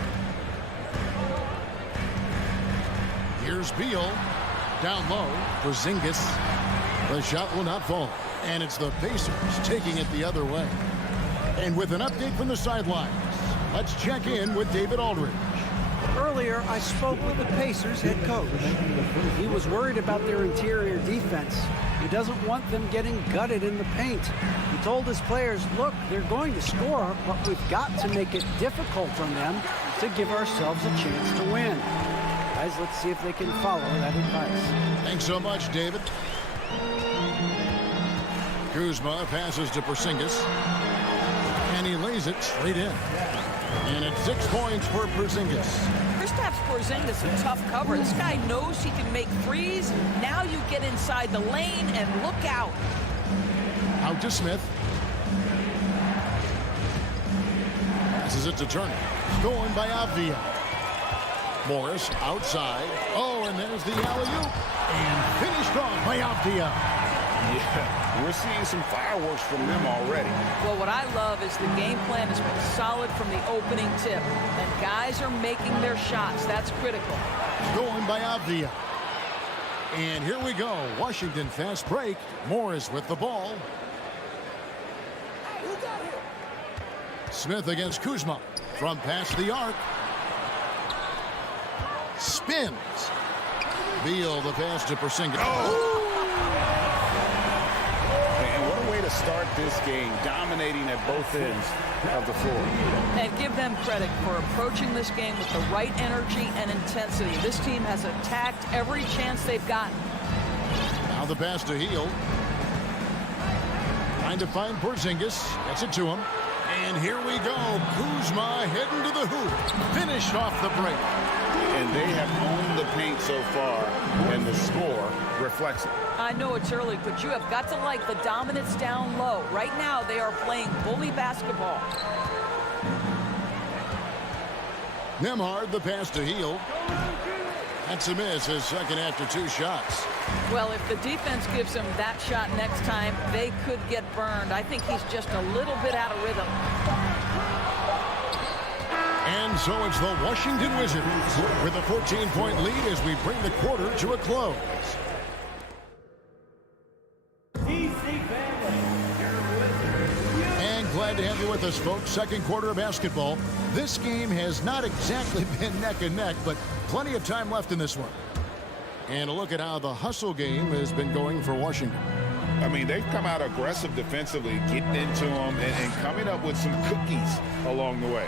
Here's Beal. Down low, Porzingis. The shot will not fall. And it's the Pacers taking it the other way. And with an update from the sidelines, let's check in with David Aldridge. Earlier, I spoke with the Pacers head coach. He was worried about their interior defense. He doesn't want them getting gutted in the paint. He told his players, look, they're going to score, but we've got to make it difficult on them to give ourselves a chance to win. Guys, let's see if they can follow that advice. Thanks so much, David. Kuzma passes to Porzingis. And he lays it straight in. And it's 6 points for Porzingis. Kristaps Porzingis a tough cover. This guy knows he can make threes. Now you get inside the lane and look out. Out to Smith. Passes it to Turner. Stolen by Avdia. Morris outside. Oh, and there's the alley-oop. And finished off by Avdia. Yeah, we're seeing some fireworks from them already. Well, what I love is the game plan has been solid from the opening tip. And guys are making their shots. That's critical. Stolen by Avdia. And here we go. Washington fast break. Morris with the ball. Smith against Kuzma. From past the arc. Spins. Beal the pass to Porzingis. Oh! And what a way to start this game, dominating at both ends of the floor. And give them credit for approaching this game with the right energy and intensity. This team has attacked every chance they've gotten. Now the pass to Heel. Trying to find Porzingis. Gets it to him. And here we go. Kuzma heading to the hoop. Finished off the break. And they have owned the paint so far, and the score reflects it. I know it's early, but you have got to like the dominance down low. Right now, they are playing bully basketball. Nembhard, the pass to Hield. That's a miss, his second after 2 shots. Well, if the defense gives him that shot next time, they could get burned. I think he's just a little bit out of rhythm. And so it's the Washington Wizards with a 14-point lead as we bring the quarter to a close. And glad to have you with us, folks. Second quarter of basketball. This game has not exactly been neck and neck, but plenty of time left in this one. And a look at how the hustle game has been going for Washington. I mean, they've come out aggressive defensively, getting into them and coming up with some cookies along the way.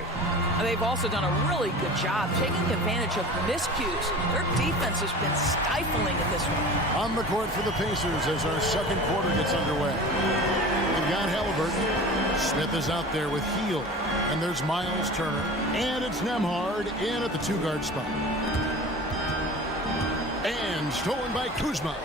They've also done a really good job taking advantage of miscues. Their defense has been stifling in this one. On the court for the Pacers as our second quarter gets underway. We've got Halliburton. Smith is out there with Hield. And there's Miles Turner. And it's Nembhard in at the 2-guard spot. And stolen by Kuzma.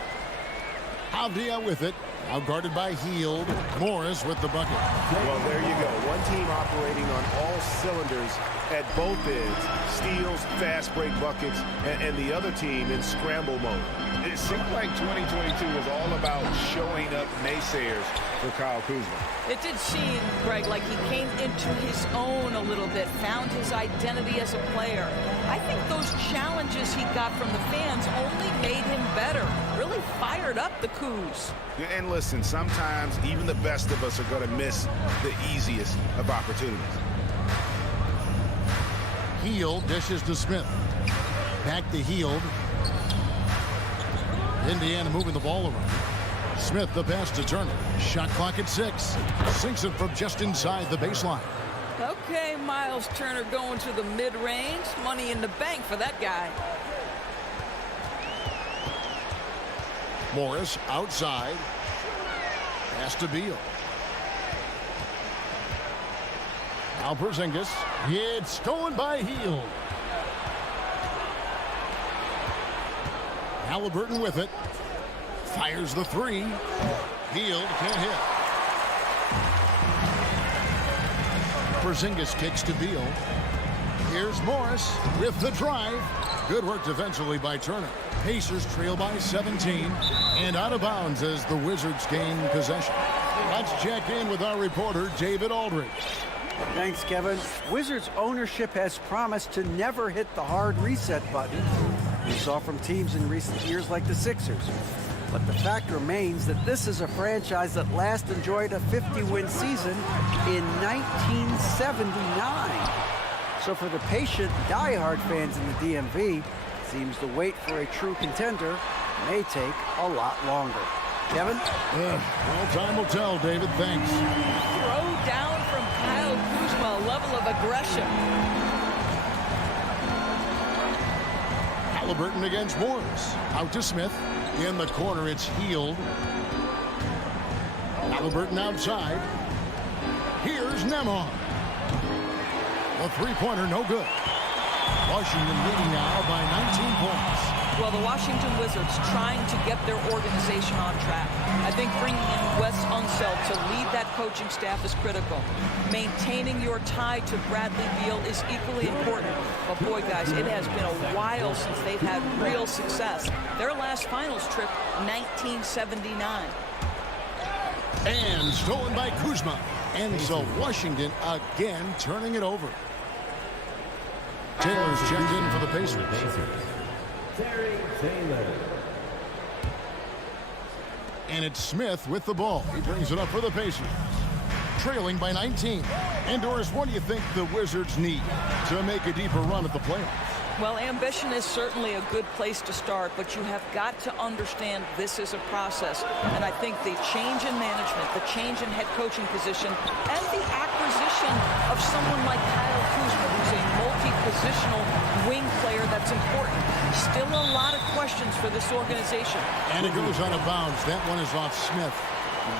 Avdia with it. Out guarded by Hield. Morris with the bucket. Well, there you go. One team operating on all cylinders at both ends. Steals, fast break buckets, and the other team in scramble mode. It seemed like 2022 was all about showing up naysayers for Kyle Kuzma. It did seem, Greg, like he came into his own a little bit, found his identity as a player. I think those challenges he got from the fans only made him better, really fired up the Kuz. And listen, sometimes even the best of us are going to miss the easiest of opportunities. Hield dishes to Smith. Back to Hield. Indiana moving the ball around. Smith the pass to Turner. Shot clock at 6. Sinks it from just inside the baseline. Okay, Miles Turner going to the mid-range. Money in the bank for that guy. Morris outside. Pass to Beal. Now Porzingis. It's stolen by Hield. Halliburton with it. Fires the 3. Hield can't hit. Porzingis kicks to Beal. Here's Morris with the drive. Good work defensively by Turner. Pacers trail by 17 and out of bounds as the Wizards gain possession. Let's check in with our reporter, David Aldridge. Thanks, Kevin. Wizards ownership has promised to never hit the hard reset button we saw from teams in recent years like the Sixers. But the fact remains that this is a franchise that last enjoyed a 50-win season in 1979. So for the patient, diehard fans in the DMV, seems the wait for a true contender may take a lot longer. Kevin? Well, time will tell, David. Thanks. Throw down from Kyle Kuzma, a level of aggression. Halliburton against Morris. Out to Smith. In the corner, it's Hield. Halliburton outside. Here's Nembhard. The three-pointer, no good. Washington leading now by 19 points. Well, the Washington Wizards trying to get their organization on track. I think bringing in Wes Unseld to lead that coaching staff is critical. Maintaining your tie to Bradley Beal is equally important. But boy, guys, it has been a while since they've had real success. Their last finals trip, 1979. And stolen by Kuzma. And so Washington again turning it over. Taylor's checked in for the Pacers. Terry Taylor. And it's Smith with the ball. He brings it up for the Pacers. Trailing by 19. And Doris, what do you think the Wizards need to make a deeper run at the playoffs? Well, ambition is certainly a good place to start, but you have got to understand this is a process. And I think the change in management, the change in head coaching position, and the acquisition of someone like Kyle Kuzma, who's a multi-positional wing player that's important. Still a lot of questions for this organization. And it goes out of bounds. That one is off Smith.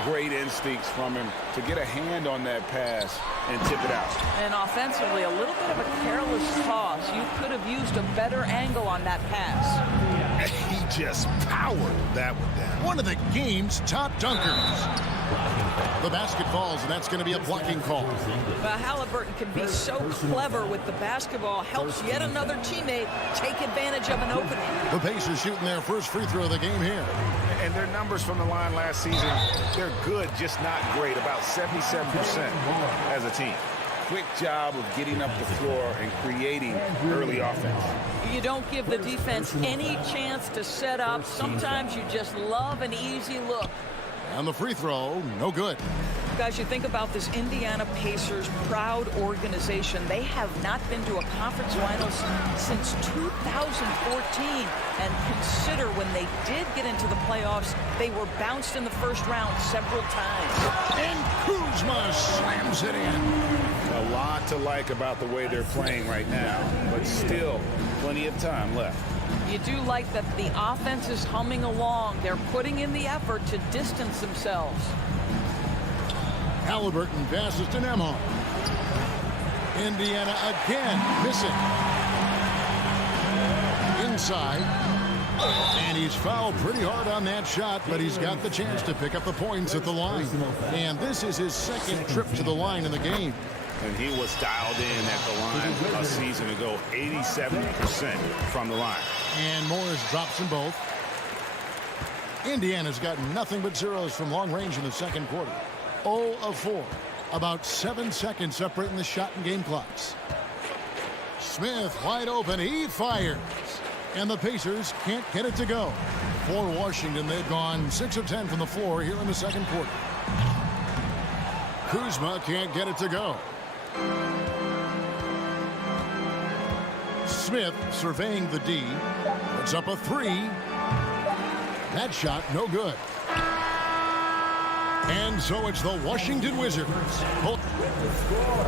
Great instincts from him to get a hand on that pass and tip it out. And offensively, a little bit of a careless toss. You could have used a better angle on that pass. He just powered that one down. One of the game's top dunkers. The basket falls, and that's going to be a blocking call. Well, Halliburton can be so clever with the basketball, helps yet another teammate take advantage of an opening. The Pacers shooting their first free throw of the game here. And their numbers from the line last season, they're good, just not great, about 77% as a team. Quick job of getting up the floor and creating early offense. You don't give the defense any chance to set up. Sometimes you just love an easy look. And the free throw, no good. Guys, you think about this Indiana Pacers proud organization. They have not been to a conference finals since 2014. And consider when they did get into the playoffs, they were bounced in the first round several times. And Kuzma slams it in. A lot to like about the way they're playing right now, but still plenty of time left. You do like that the offense is humming along. They're putting in the effort to distance themselves. Halliburton passes to Nembhard. Indiana again missing. Inside. And he's fouled pretty hard on that shot, but he's got the chance to pick up the points at the line. And this is his second trip to the line in the game. And he was dialed in at the line a season ago, 87% from the line. And Morris drops them both. Indiana's got nothing but zeros from long range in the second quarter. 0 of 4. About 7 seconds separating the shot and game clocks. Smith wide open. He fires. And the Pacers can't get it to go. For Washington, they've gone 6 of 10 from the floor here in the second quarter. Kuzma can't get it to go. Smith surveying the D. Puts up a 3. That shot no good. And so it's the Washington Wizards. With the score,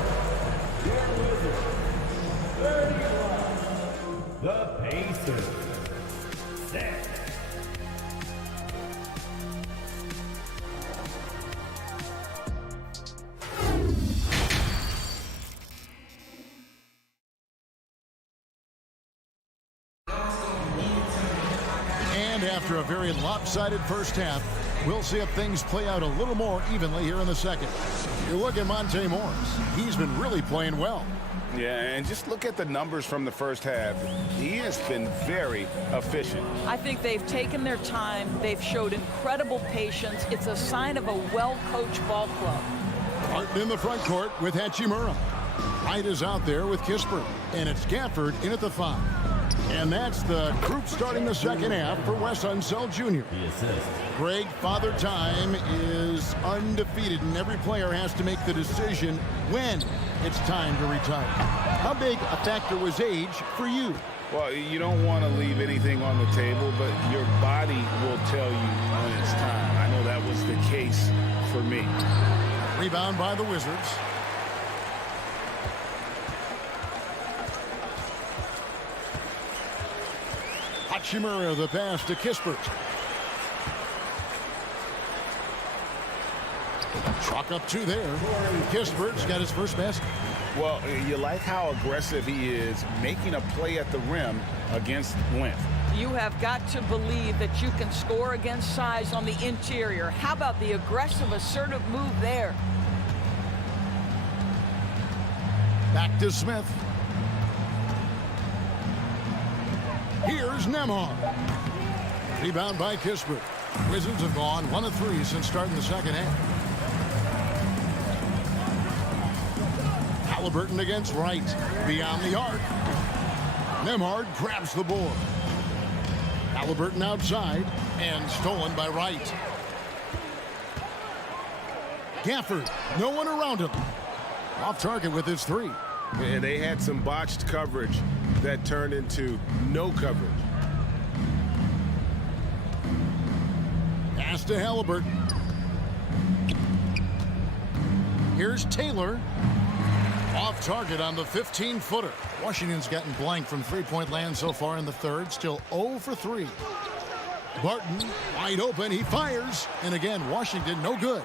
your Wizards, 31. The Pacers, 6. And after a very lopsided first half, we'll see if things play out a little more evenly here in the second. You look at Monte Morris. He's been really playing well. Yeah, and just look at the numbers from the first half. He has been very efficient. I think they've taken their time. They've showed incredible patience. It's a sign of a well-coached ball club. Martin in the front court with Hachimura. Wright is out there with Kispert. And it's Gafford in at the 5. And that's the group starting the second half for Wes Unseld Jr. Greg, Father Time is undefeated, and every player has to make the decision when it's time to retire. How big a factor was age for you? Well, you don't want to leave anything on the table, but your body will tell you when it's time. I know that was the case for me. Rebound by the Wizards. Hachimura, the pass to Kispert. Chalk up 2 there. Kispert's got his first basket. Well, you like how aggressive he is, making a play at the rim against length. You have got to believe that you can score against size on the interior. How about the aggressive, assertive move there? Back to Smith. Here's Nembhard. Rebound by Kispert. Wizards have gone 1 of 3 since starting the second half. Halliburton against Wright. Beyond the arc. Nembhard grabs the board. Halliburton outside and stolen by Wright. Gafford, no one around him. Off target with his 3. And they had some botched coverage that turned into no coverage. Pass to Halliburton. Here's Taylor. Off target on the 15-footer. Washington's gotten blank from three-point land so far in the third. Still 0 for 3. Barton wide open. He fires. And again, Washington no good.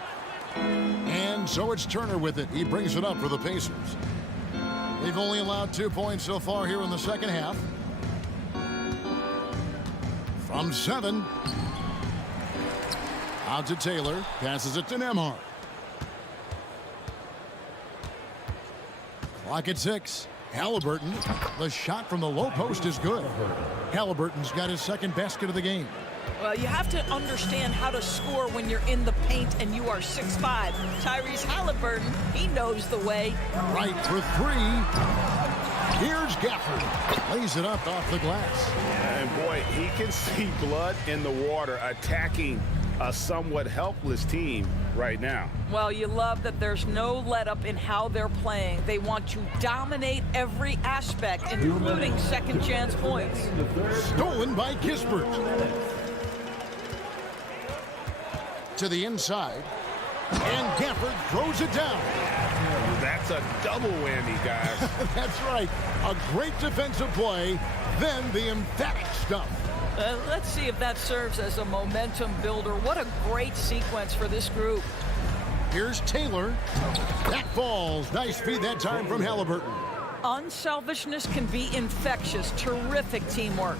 And so it's Turner with it. He brings it up for the Pacers. They've only allowed 2 points so far here in the second half. From 7. Out to Taylor. Passes it to Nembhard. Clock at 6. Halliburton. The shot from the low post is good. Halliburton's got his second basket of the game. Well, you have to understand how to score when you're in the paint and you are 6'5". Tyrese Halliburton, he knows the way. Right for 3. Here's Gafford. Lays it up off the glass. And boy, he can see blood in the water attacking a somewhat helpless team right now. Well, you love that there's no let-up in how they're playing. They want to dominate every aspect, including second chance points. Stolen by Kispert. To the inside. And Gafford throws it down. That's a double whammy, guys. That's right. A great defensive play, then the emphatic stuff. Let's see if that serves as a momentum builder. What a great sequence for this group. Here's Taylor. That falls. Nice feed that time from Halliburton. Unselfishness can be infectious. Terrific teamwork.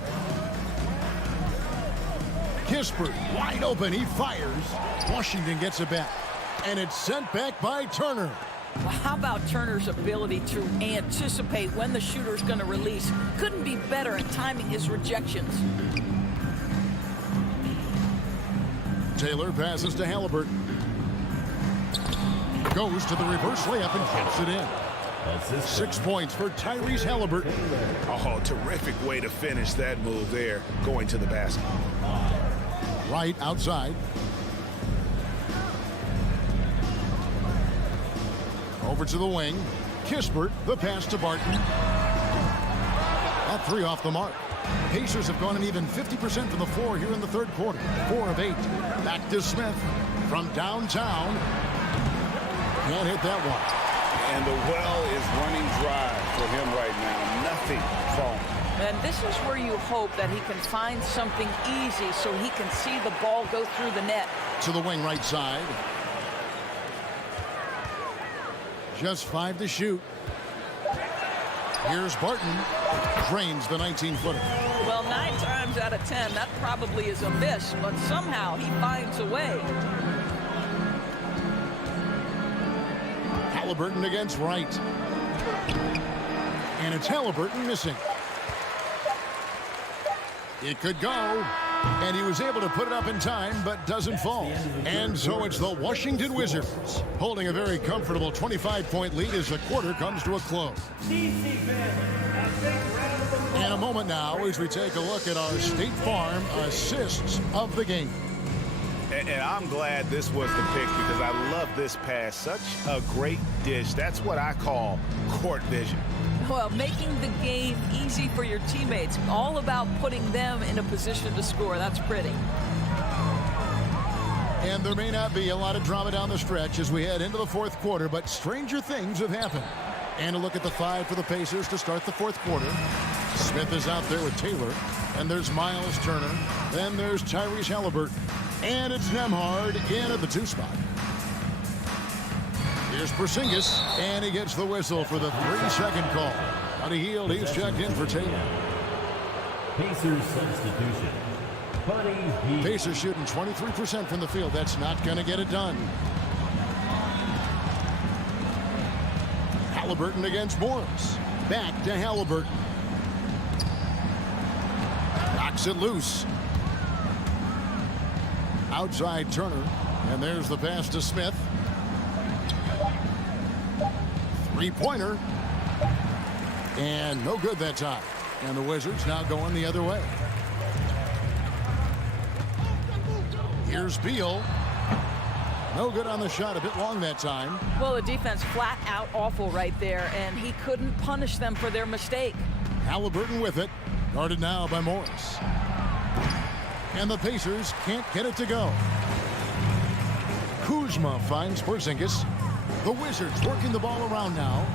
Kispert wide open. He fires. Washington gets it back. And it's sent back by Turner. Well, how about Turner's ability to anticipate when the shooter's going to release? Couldn't be better at timing his rejections. Taylor passes to Halliburton. Goes to the reverse layup and gets it in. 6 points for Tyrese Halliburton. Oh, terrific way to finish that move there, going to the basket. Right outside. Over to the wing. Kispert, the pass to Barton. That 3 off the mark. Pacers have gone an even 50% from the floor here in the third quarter. 4 of 8. Back to Smith from downtown. Can't hit that one. And the well is running dry for him right now. Nothing falling. And this is where you hope that he can find something easy so he can see the ball go through the net. To the wing right side. Just 5 to shoot. Here's Barton. Drains the 19-footer. Well, 9 times out of 10, that probably is a miss, but somehow he finds a way. Halliburton against Wright. And it's Halliburton missing. It could go. And he was able to put it up in time, but doesn't fall. And so it's the Washington Wizards holding a very comfortable 25-point lead as the quarter comes to a close. In a moment now as we take a look at our State Farm assists of the game. And I'm glad this was the pick because I love this pass. Such a great dish. That's what I call court vision. Well, making the game easy for your teammates. All about putting them in a position to score. That's pretty. And there may not be a lot of drama down the stretch as we head into the fourth quarter, but stranger things have happened. And a look at the 5 for the Pacers to start the fourth quarter. Smith is out there with Taylor. And there's Miles Turner. Then there's Tyrese Halliburton. And it's Nembhard in at the 2 spot. Here's Porzingis, and he gets the whistle for the 3-second call. On a heel, he's checked in for Taylor. Pacers substitution. Buddy Hield. Pacers shooting 23% from the field. That's not going to get it done. Halliburton against Morris. Back to Halliburton. Knocks it loose. Outside Turner, and there's the pass to Smith. 3-pointer. And no good that time. And the Wizards now going the other way. Here's Beal. No good on the shot. A bit long that time. Well, the defense flat out awful right there, and he couldn't punish them for their mistake. Halliburton with it. Guarded now by Morris. And the Pacers can't get it to go. Kuzma finds Porzingis. The Wizards working the ball around now.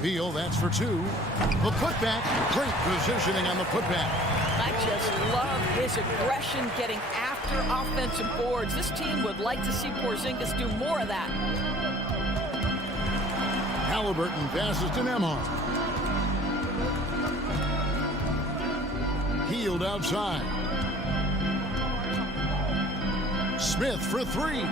Beal, that's for 2. The putback. Great positioning on the putback. I just love his aggression getting after offensive boards. This team would like to see Porzingis do more of that. Halliburton passes to Nembhard. Healed outside. Smith for three.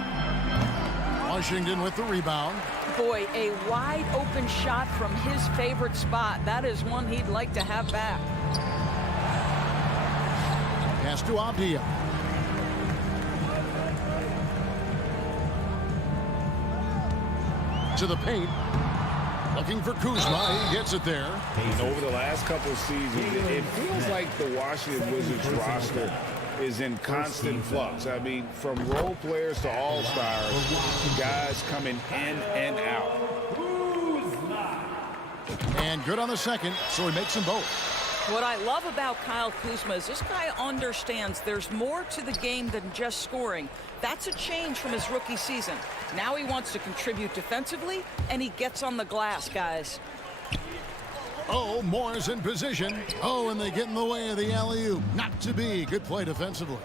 Washington with the rebound. Boy, a wide open shot from his favorite spot. That is one he'd like to have back. Pass to Abdia. To the paint. Looking for Kuzma. He gets it there. And over the last couple of seasons, it feels like the Washington Wizards roster is in constant flux. I mean, from role players to all-stars, guys coming in and out. And good on the second, so he makes them both. What I love about Kyle Kuzma is this guy understands there's more to the game than just scoring. That's a change from his rookie season. Now he wants to contribute defensively, and he gets on the glass, guys. Oh, Morris in position. Oh, and they get in the way of the alley-oop. Not to be. Good play defensively.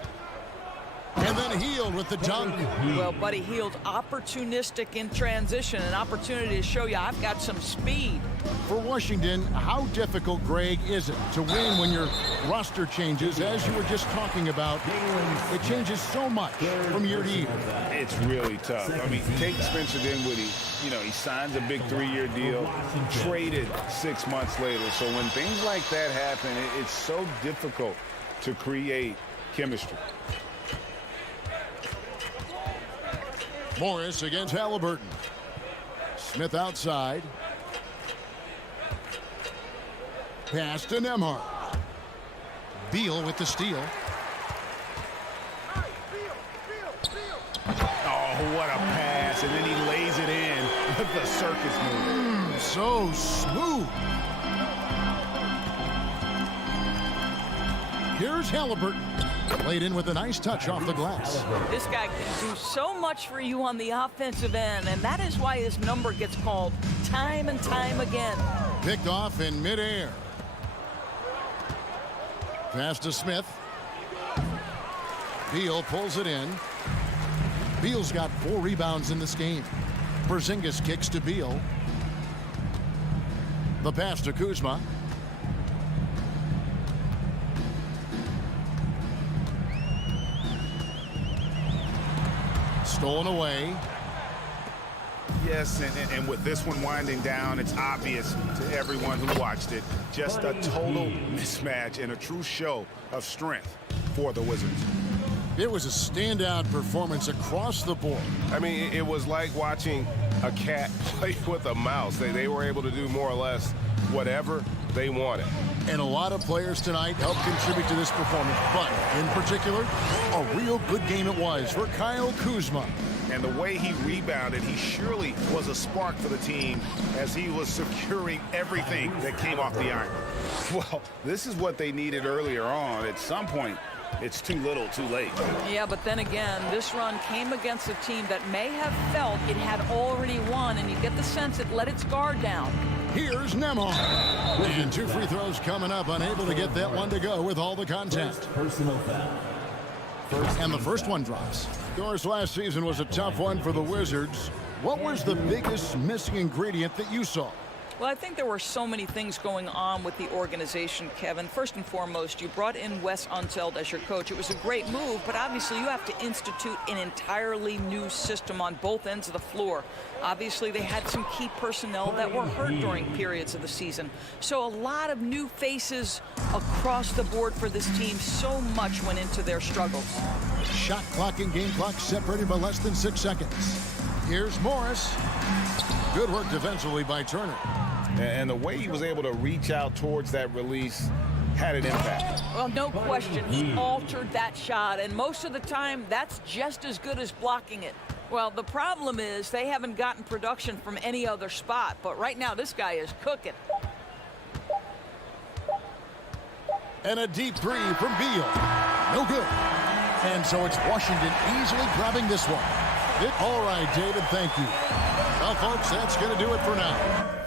And then Hield with the dunk. Well, Buddy Hield opportunistic in transition, an opportunity to show you I've got some speed. For Washington, how difficult, Greg, is it to win when your roster changes, as you were just talking about? It changes so much from year to year. It's really tough. I mean, take Spencer Dinwiddie. You know, he signs a big 3-year deal, traded 6 months later. So when things like that happen, it's so difficult to create chemistry. Morris against Halliburton. Smith outside. Pass to Nembhard. Beal with the steal. Oh, what a pass. And then he lays it in with the circus move. So smooth. Here's Halliburton. Laid in with a nice touch off the glass. This guy can do so much for you on the offensive end, and that is why his number gets called time and time again. Picked off in midair. Pass to Smith. Beal pulls it in. Beal's got 4 rebounds in this game. Porzingis kicks to Beal. The pass to Kuzma. Stolen away. Yes, and with this one winding down, it's obvious to everyone who watched it. Just a total mismatch and a true show of strength for the Wizards. It was a standout performance across the board. I mean, it was like watching a cat play with a mouse. They were able to do more or less whatever they wanted. And a lot of players tonight helped contribute to this performance, but in particular, a real good game it was for Kyle Kuzma. And the way he rebounded, he surely was a spark for the team as he was securing everything that came off the iron. Well, this is what they needed earlier on. At some point, it's too little, too late. Yeah, but then again, this run came against a team that may have felt it had already won, and you get the sense it let its guard down. Here's Nembhard. And 2 free throws coming up, unable to get that one to go with all the contact. Personal foul. And the first one drops. Of course, last season was a tough one for the Wizards. What was the biggest missing ingredient that you saw? Well, I think there were so many things going on with the organization, Kevin. First and foremost, you brought in Wes Unseld as your coach. It was a great move, but obviously you have to institute an entirely new system on both ends of the floor. Obviously, they had some key personnel that were hurt during periods of the season. So a lot of new faces across the board for this team. So much went into their struggles. Shot clock and game clock separated by less than 6 seconds. Here's Morris. Good work defensively by Turner. And the way he was able to reach out towards that release had an impact. Well, no question, he altered that shot, and most of the time, that's just as good as blocking it. Well, the problem is they haven't gotten production from any other spot, but right now this guy is cooking. And a deep three from Beal. No good. And so it's Washington easily grabbing this one. All right, David, thank you. Well, folks, that's going to do it for now.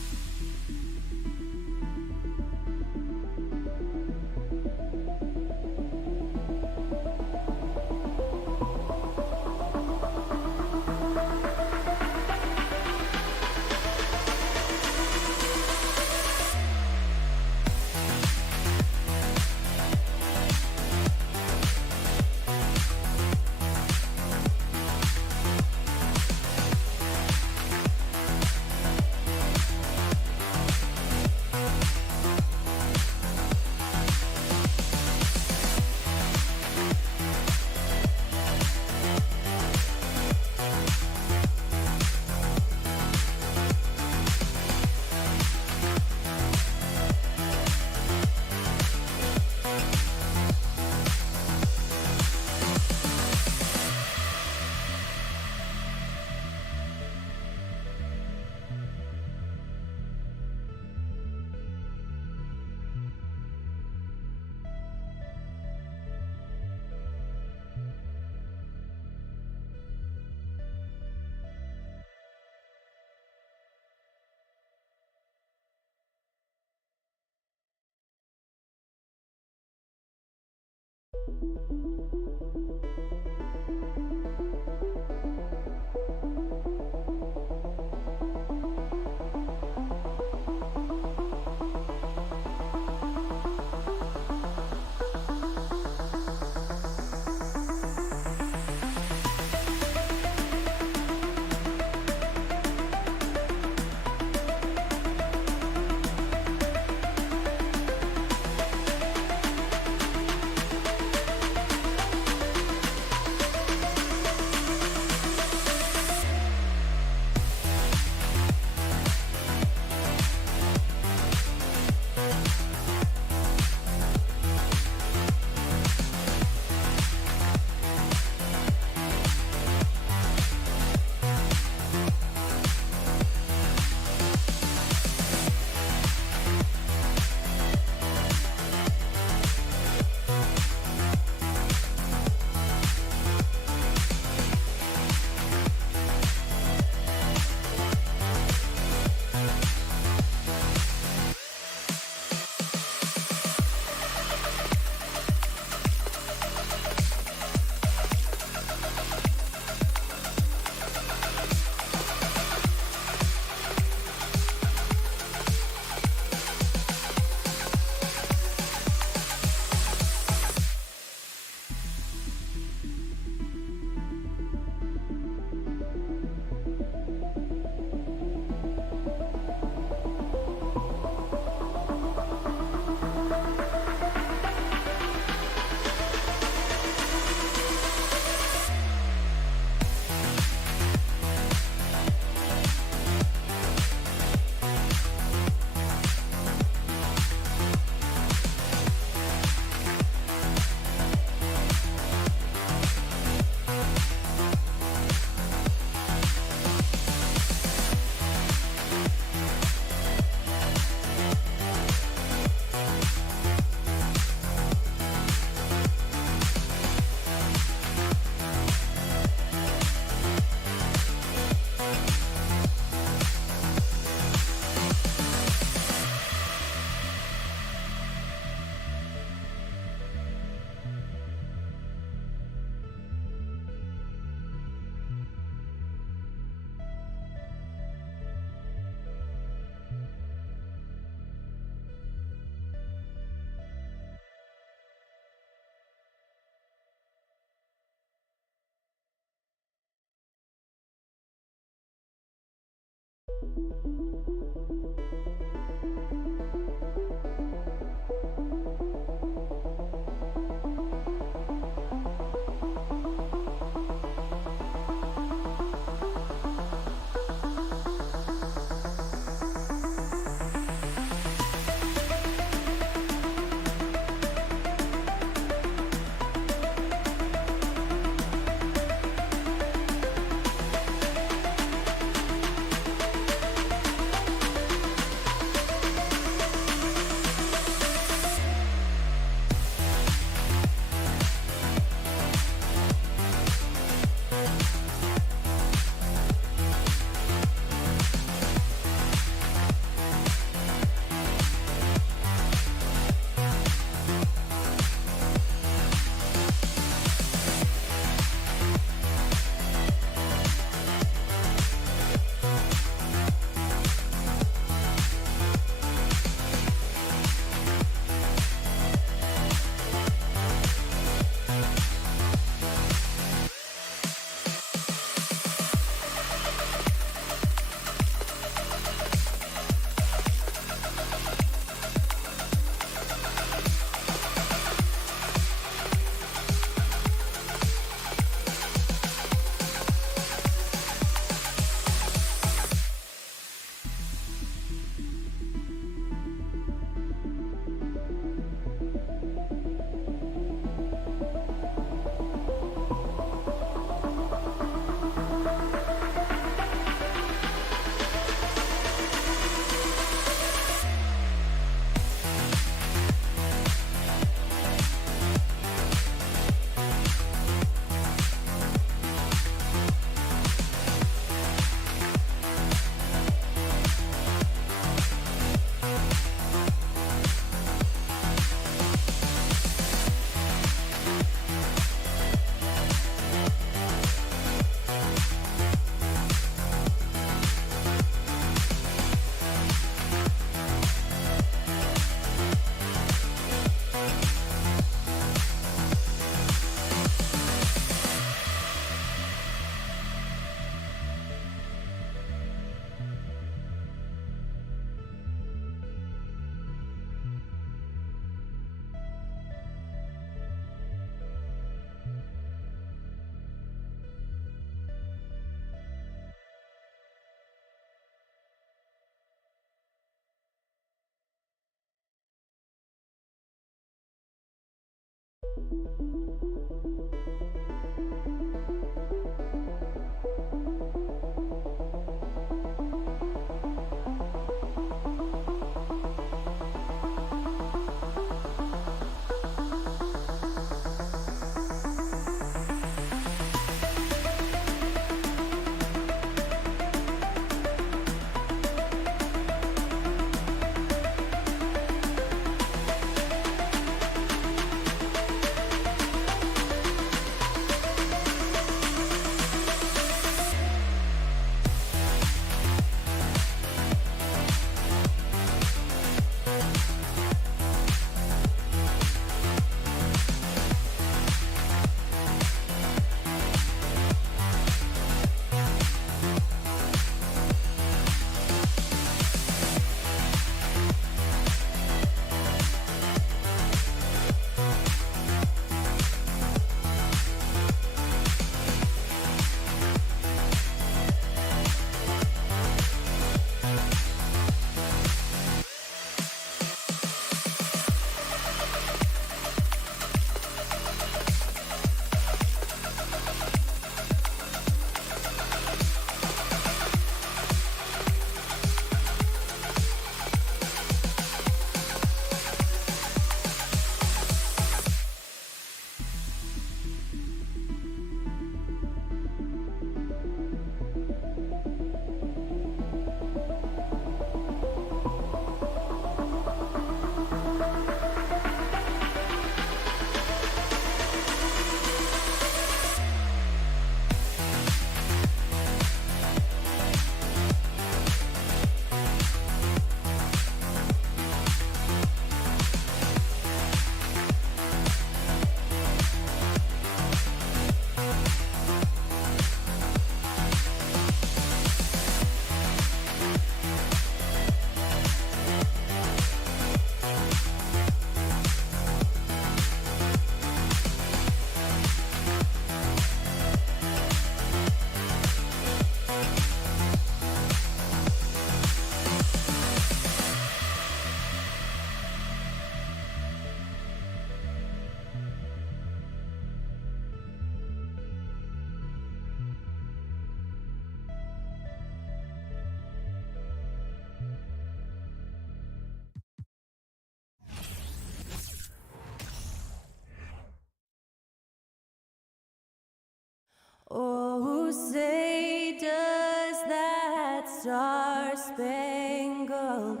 Oh, say does that star-spangled...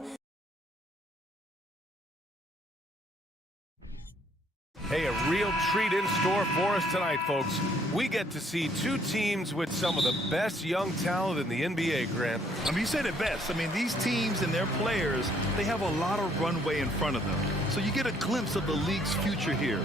Hey, a real treat in store for us tonight, folks. We get to see two teams with some of the best young talent in the NBA, Grant. I mean, you said it best. I mean, these teams and their players, they have a lot of runway in front of them. So you get a glimpse of the league's future here.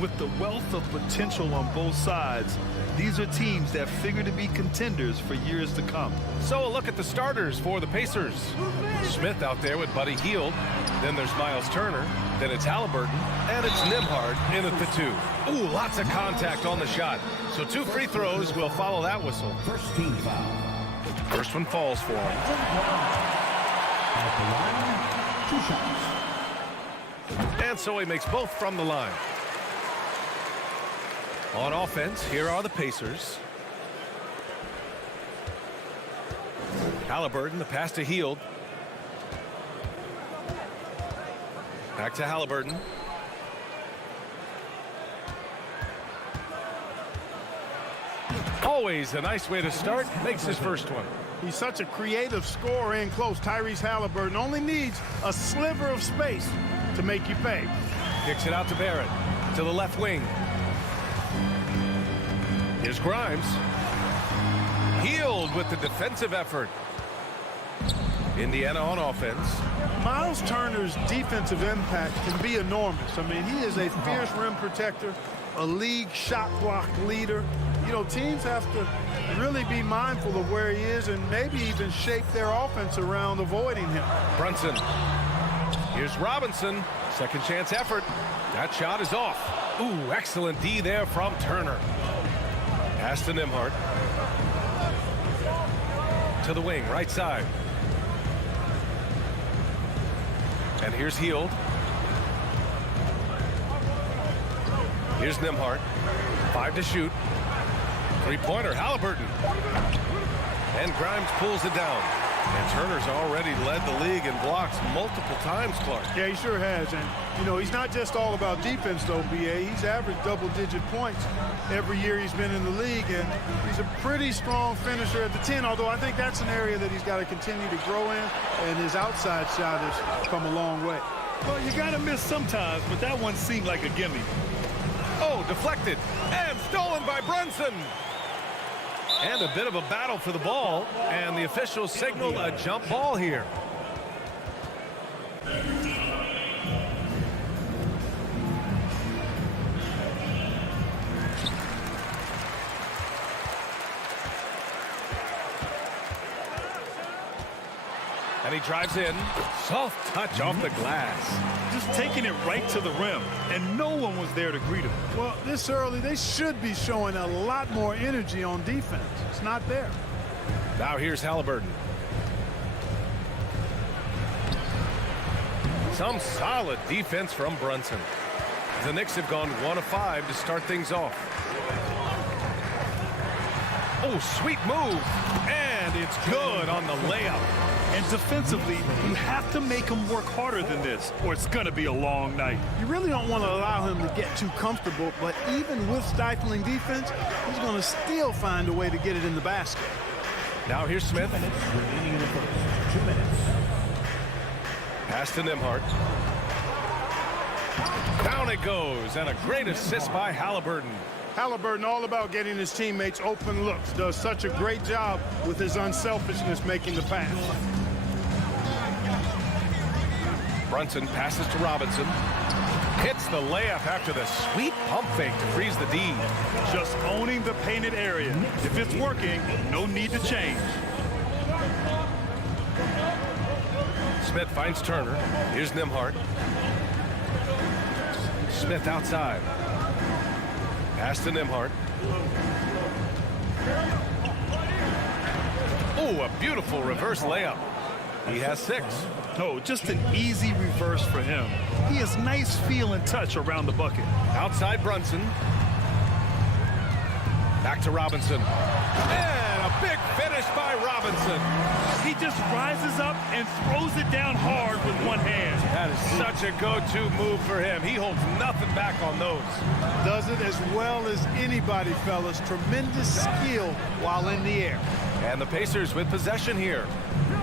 With the wealth of potential on both sides, these are teams that figure to be contenders for years to come. So a look at the starters for the Pacers. Smith out there with Buddy Hield. Then there's Miles Turner. Then it's Halliburton. And it's Nembhard in at the 2. Ooh, lots of contact on the shot. So 2 free throws will follow that whistle. First team foul. First one falls for him. At the line, 2 shots. And so he makes both from the line. On offense, here are the Pacers. Halliburton, the pass to Hield. Back to Halliburton. Always a nice way to start. Makes his first one. He's such a creative scorer in close. Tyrese Halliburton only needs a sliver of space to make you pay. Kicks it out to Barrett. To the left wing. Here's Grimes. Hield with the defensive effort. Indiana on offense. Miles Turner's defensive impact can be enormous. I mean, he is a fierce rim protector, a league shot block leader. You know, teams have to really be mindful of where he is and maybe even shape their offense around avoiding him. Brunson. Here's Robinson. Second chance effort. That shot is off. Ooh, excellent D there from Turner. Pass to Nembhard. To the wing, right side. And here's Hield. Here's Nembhard. 5 to shoot. Three-pointer, Halliburton. And Grimes pulls it down. And Turner's already led the league in blocks multiple times, Clark. Yeah, he sure has. And, you know, he's not just all about defense, though, B.A. He's averaged double-digit points every year he's been in the league. And he's a pretty strong finisher at the 10, although I think that's an area that he's got to continue to grow in. And his outside shot has come a long way. Well, you got to miss sometimes, but that one seemed like a gimme. Oh, deflected. And stolen by Brunson. And a bit of a battle for the ball, and the officials signal a jump ball here. And he drives in. Soft touch off the glass. Just taking it right to the rim, and no one was there to greet him. Well, this early, they should be showing a lot more energy on defense. It's not there. Now here's Halliburton. Some solid defense from Brunson. The Knicks have gone 1 of 5 to start things off. Oh, sweet move. And it's good on the layup. And defensively, you have to make him work harder than this, or it's going to be a long night. You really don't want to allow him to get too comfortable, but even with stifling defense, he's going to still find a way to get it in the basket. Now here's Smith. 2 minutes remaining in the first. 2 minutes. Pass to Nembhard. Down it goes, and a great assist by Halliburton. Halliburton all about getting his teammates open looks. Does such a great job with his unselfishness making the pass. Brunson passes to Robinson. Hits the layup after the sweet pump fake to freeze the D. Just owning the painted area. If it's working, no need to change. Smith finds Turner. Here's Nembhard. Smith outside. Pass to Nembhard. Oh, a beautiful reverse layup. He has 6. No, just an easy reverse for him. He has nice feel and touch around the bucket. Outside Brunson. Back to Robinson. And a big finish by Robinson. He just rises up and throws it down hard with one hand. That is such a go-to move for him. He holds nothing back on those. Does it as well as anybody, fellas. Tremendous skill while in the air. And the Pacers with possession here.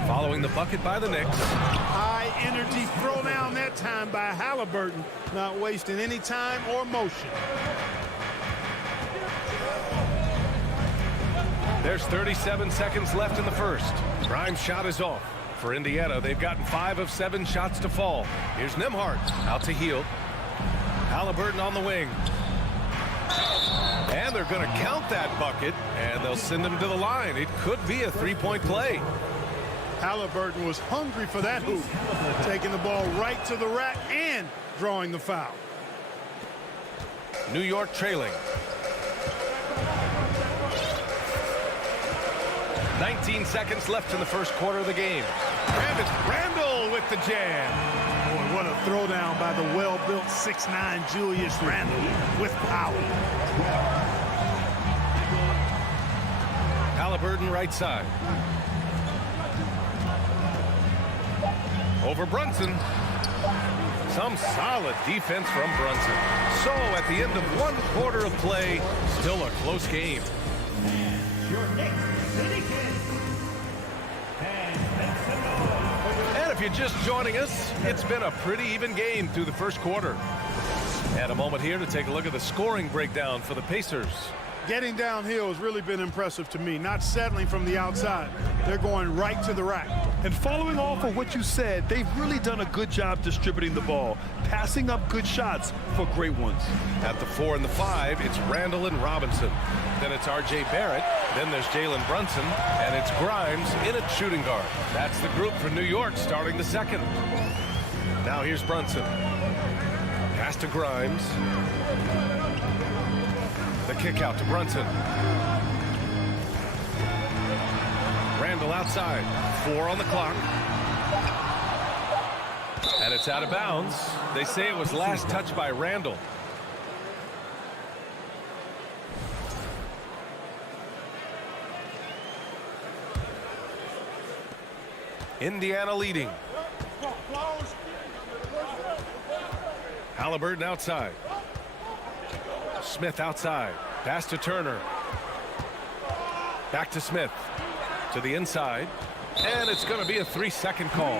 Following the bucket by the Knicks. High energy throw down that time by Halliburton. Not wasting any time or motion. There's 37 seconds left in the first. Grimes' shot is off. For Indiana, they've gotten 5 of 7 shots to fall. Here's Nembhard out to Hield. Halliburton on the wing. And they're going to count that bucket, and they'll send him to the line. It could be a 3-point play. Halliburton was hungry for that hoop. Taking the ball right to the rack and drawing the foul. New York trailing. 19 seconds left in the first quarter of the game. And it's Randle with the jam. Boy, what a throwdown by the well-built 6'9" Julius Randle with power. Halliburton right side. Over Brunson. Some solid defense from Brunson. So at the end of 1 quarter of play, still a close game. Your Knicks, City Kings. And if you're just joining us, it's been a pretty even game through the first quarter. And a moment here to take a look at the scoring breakdown for the Pacers. Getting downhill has really been impressive to me, not settling from the outside. They're going right to the rack. And following off of what you said, they've really done a good job distributing the ball, passing up good shots for great ones. At the 4 and the 5, it's Randle and Robinson. Then it's R.J. Barrett. Then there's Jalen Brunson. And it's Grimes in at shooting guard. That's the group for New York starting the second. Now here's Brunson. Pass to Grimes. The kick out to Brunson. Randle outside. 4 on the clock. And it's out of bounds. They say it was last touched by Randle. Indiana leading. Halliburton outside. Smith outside. Pass to Turner. Back to Smith. To the inside. And it's going to be a 3-second call.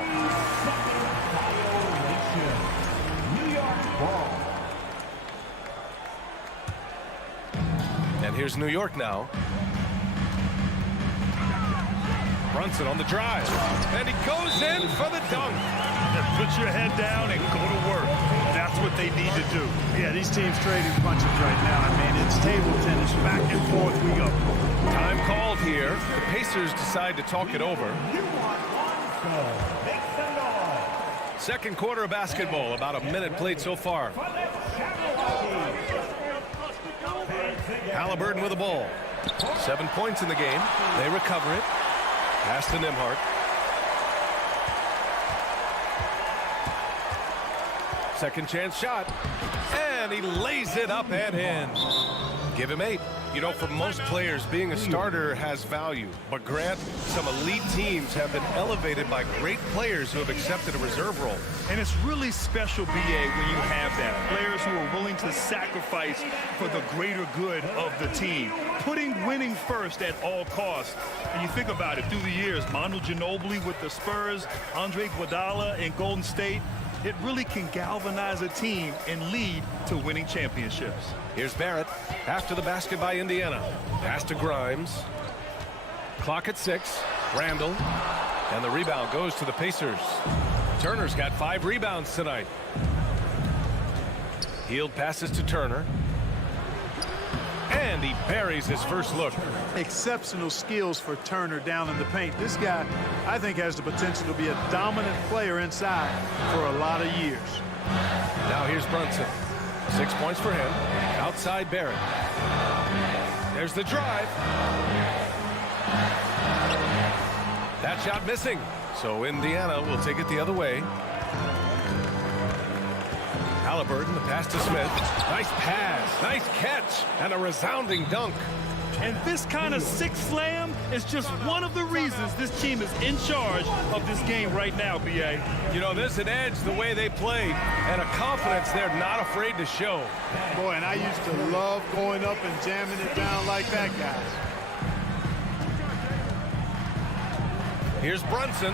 And here's New York now. Brunson on the drive. And he goes in for the dunk. Put your head down and go to work. That's what they need to do. Yeah, these teams trading punches right now. I mean, it's table tennis. Back and forth we go. Time called here. The Pacers decide to talk it over. Second quarter of basketball. About a minute played so far. Halliburton with the ball. 7 points in the game. They recover it. Pass to Nembhard. Second chance shot. And he lays it up and in. Give him 8. You know, for most players, being a starter has value. But Grant, some elite teams have been elevated by great players who have accepted a reserve role. And it's really special, B.A., when you have that. Players who are willing to sacrifice for the greater good of the team. Putting winning first at all costs. And you think about it, through the years, Manu Ginobili with the Spurs, Andre Iguodala in Golden State, it really can galvanize a team and lead to winning championships. Here's Barrett after the basket by Indiana. Pass to Grimes. Clock at 6. Randall. And the rebound goes to the Pacers. Turner's got 5 rebounds tonight. Hield passes to Turner. And he buries his first look. Exceptional skills for Turner down in the paint. This guy, I think, has the potential to be a dominant player inside for a lot of years. Now here's Brunson. 6 points for him. Outside Barrett. There's the drive. That shot missing. So Indiana will take it the other way. Halliburton, the pass to Smith. Nice pass, nice catch, and a resounding dunk. And this kind of six slam is just one of the reasons this team is in charge of this game right now, B.A. You know, there's an edge the way they play and a confidence they're not afraid to show. Boy, and I used to love going up and jamming it down like that, guys. Here's Brunson.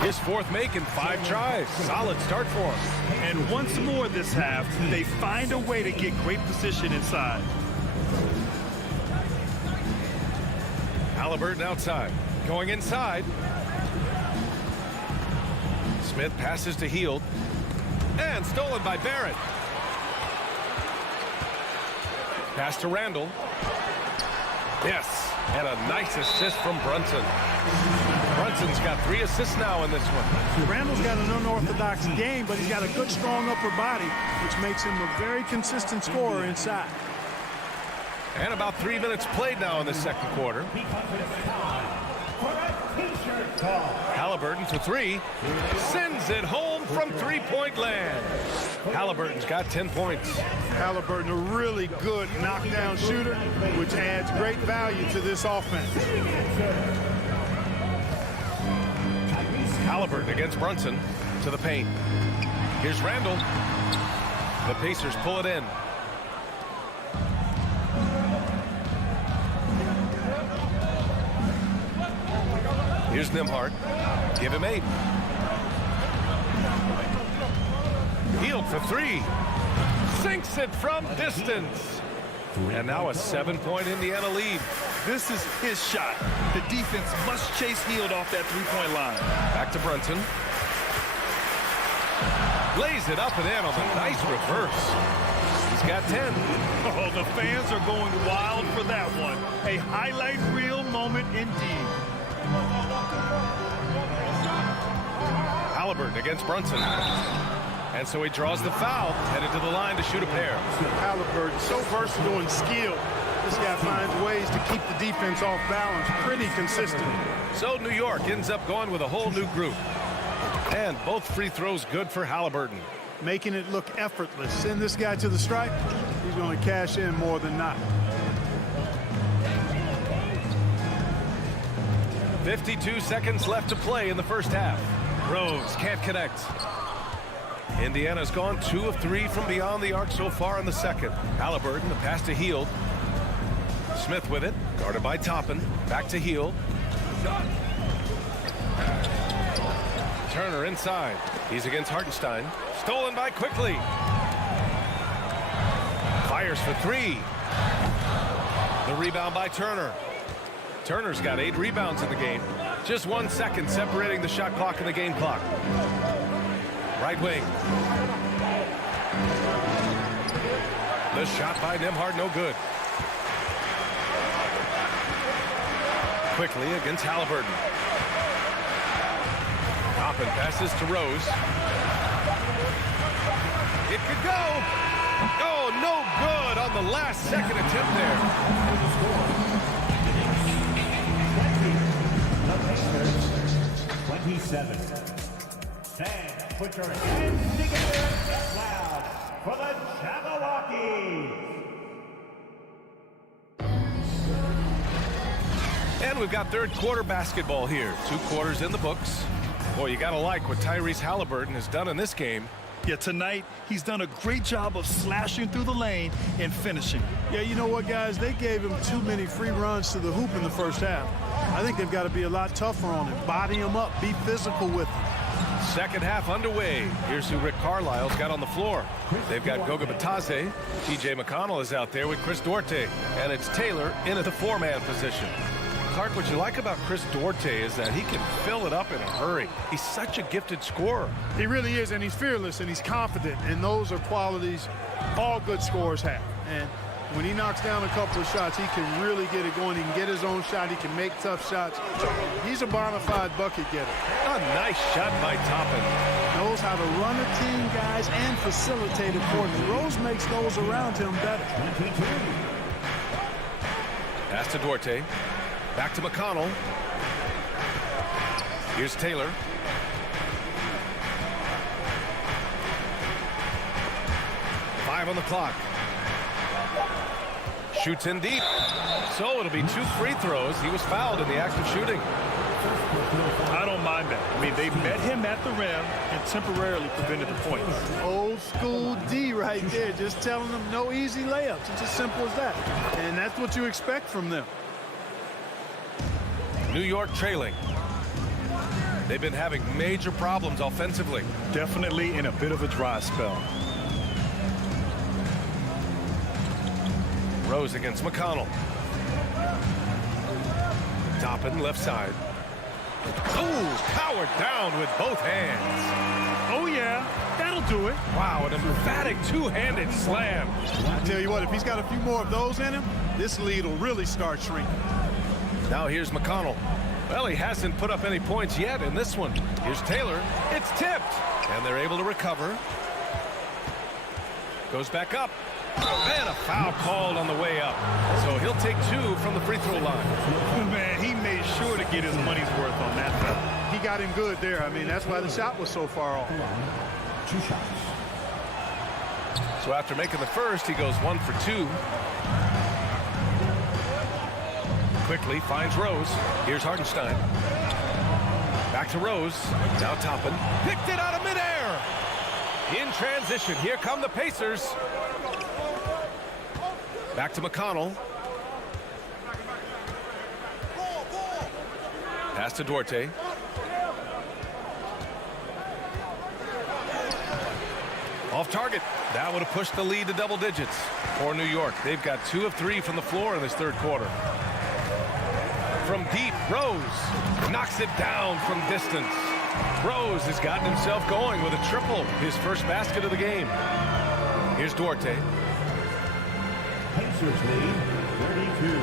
His 4th make in 5 tries. Solid start for him. And once more this half, they find a way to get great position inside. Halliburton outside. Going inside. Smith passes to Hield. And stolen by Barrett. Pass to Randall. Yes. And a nice assist from Brunson. Brunson's got 3 assists now in this one. Randall's got an unorthodox game, but he's got a good, strong upper body, which makes him a very consistent scorer inside. And about 3 minutes played now in the second quarter. Halliburton for 3. Sends it home from 3-point land. Halliburton's got 10 points. Halliburton, a really good knockdown shooter, which adds great value to this offense. Halliburton against Brunson to the paint. Here's Randall. The Pacers pull it in. Here's Nembhard. Give him 8. Hield for 3. Sinks it from distance. And now a 7-point Indiana lead. This is his shot. The defense must chase Hield off that 3-point line. Back to Brunson. Lays it up and in on the nice reverse. He's got 10. Oh, the fans are going wild for that one. A highlight reel moment indeed. Halliburton against Brunson. And so he draws the foul, headed to the line to shoot a pair. Halliburton, so versatile and skilled. This guy finds ways to keep the defense off balance pretty consistently. So New York ends up going with a whole new group. And both free throws good for Halliburton. Making it look effortless. Send this guy to the stripe. He's going to cash in more than not. 52 seconds left to play in the first half. Rose can't connect. Indiana's gone 2 of 3 from beyond the arc so far in the second. Halliburton, the pass to Hield. Smith with it, guarded by Toppin. Back to Hield. Turner inside. He's against Hartenstein. Stolen by Quickly. Fires for 3. The rebound by Turner. Turner's got 8 rebounds in the game. Just 1 second separating the shot clock and the game clock. Right wing. The shot by Nembhard, no good. Quickly against Halliburton. Toppin passes to Rose. It could go. Oh, no good on the last second attempt there. The Pacers, 27. Fans, put your hands together loud for the Jabberwockies. And we've got third quarter basketball here. 2 quarters in the books. Boy, you gotta like what Tyrese Halliburton has done in this game. Yeah, tonight, he's done a great job of slashing through the lane and finishing. Yeah, you know what, guys? They gave him too many free runs to the hoop in the first half. I think they've got to be a lot tougher on him. Body him up. Be physical with him. Second half underway. Here's who Rick Carlisle's got on the floor. They've got Goga Batadze. TJ McConnell is out there with Chris Duarte. And it's Taylor in at the 4-man position. Clark, what you like about Chris Duarte is that he can fill it up in a hurry. He's such a gifted scorer. He really is, and he's fearless, and he's confident. And those are qualities all good scorers have. And when he knocks down a couple of shots, he can really get it going. He can get his own shot. He can make tough shots. He's a bona fide bucket getter. A nice shot by Toppin. Knows how to run a team, guys, and facilitate it for them. Rose makes those around him better. Pass to Duarte. Back to McConnell. Here's Taylor. Five on the clock. Shoots in deep. So it'll be 2 free throws. He was fouled in the act of shooting. I don't mind that. I mean, they met him at the rim and temporarily prevented the point. Old school D right there. Just telling them no easy layups. It's as simple as that. And that's what you expect from them. New York trailing. They've been having major problems offensively. Definitely in a bit of a dry spell. Rose against McConnell. Toppin left side. Oh, powered down with both hands. Oh, yeah. That'll do it. Wow, an emphatic 2-handed slam. I tell you what, if he's got a few more of those in him, this lead will really start shrinking. Now here's McConnell. Well, he hasn't put up any points yet in this one. Here's Taylor. It's tipped. And they're able to recover. Goes back up. And a foul called on the way up. So he'll take 2 from the free throw line. Man, he made sure to get his money's worth on that foul. He got him good there. I mean, that's why the shot was so far off. 2 shots. So after making the first, he goes 1 for 2. Quickly finds Rose. Here's Hartenstein. Back to Rose. Now Toppin. Picked it out of midair. In transition. Here come the Pacers. Back to McConnell. Pass to Duarte. Off target. That would have pushed the lead to double digits for New York. They've got 2 of 3 from the floor in this third quarter. From deep, Rose knocks it down from distance. Rose has gotten himself going with a triple, his first basket of the game. Here's Duarte. Pacers lead 32.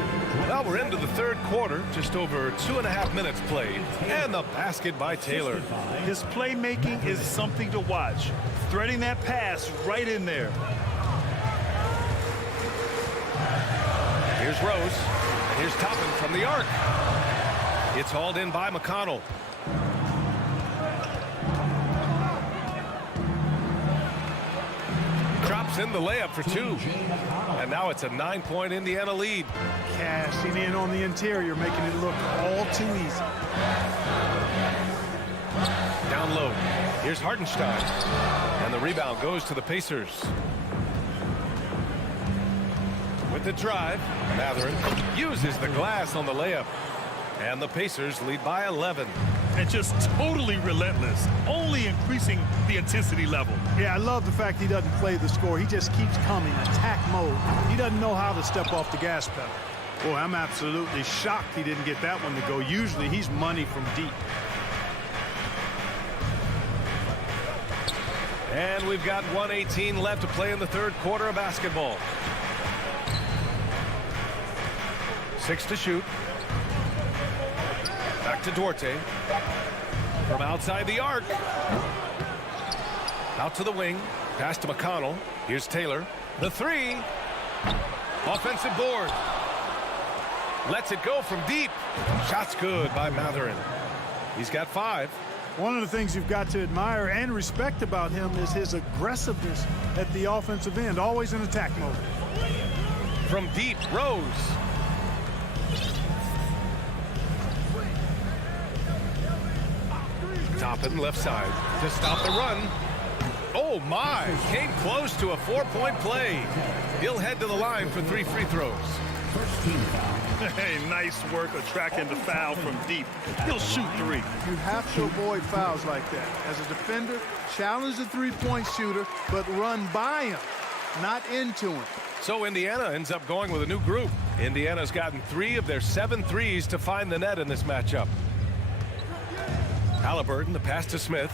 Well, we're into the third quarter, just over 2.5 minutes played, and the basket by Taylor. His playmaking is something to watch. Threading that pass right in there. Here's Rose. Here's Toppin from the arc. It's hauled in by McConnell. Drops Chips in the layup for two. And now it's a 9-point Indiana lead. Cashing in on the interior, making it look all too easy. Down low. Here's Hartenstein. And the rebound goes to the Pacers. With the drive, Matherin uses the glass on the layup. And the Pacers lead by 11. And just totally relentless, only increasing the intensity level. Yeah, I love the fact he doesn't play the score. He just keeps coming, attack mode. He doesn't know how to step off the gas pedal. Boy, I'm absolutely shocked he didn't get that one to go. Usually he's money from deep. And we've got 1:18 left to play in the third quarter of basketball. 6 to shoot. Back to Duarte. From outside the arc. Out to the wing. Pass to McConnell. Here's Taylor. The three. Offensive board. Lets it go from deep. Shot's good by Matherin. He's got 5. One of the things you've got to admire and respect about him is his aggressiveness at the offensive end. Always in attack mode. From deep, Rose. Toppin left side to stop the run. Oh my, came close to a 4-point play. He'll head to the line for 3 free throws. Hey, nice work attracting the foul from deep. He'll shoot 3. You have to avoid fouls like that. As a defender, challenge the three-point shooter, but run by him, not into him. So Indiana ends up going with a new group. Indiana's gotten 3 of their 7 threes to find the net in this matchup. Halliburton, the pass to Smith.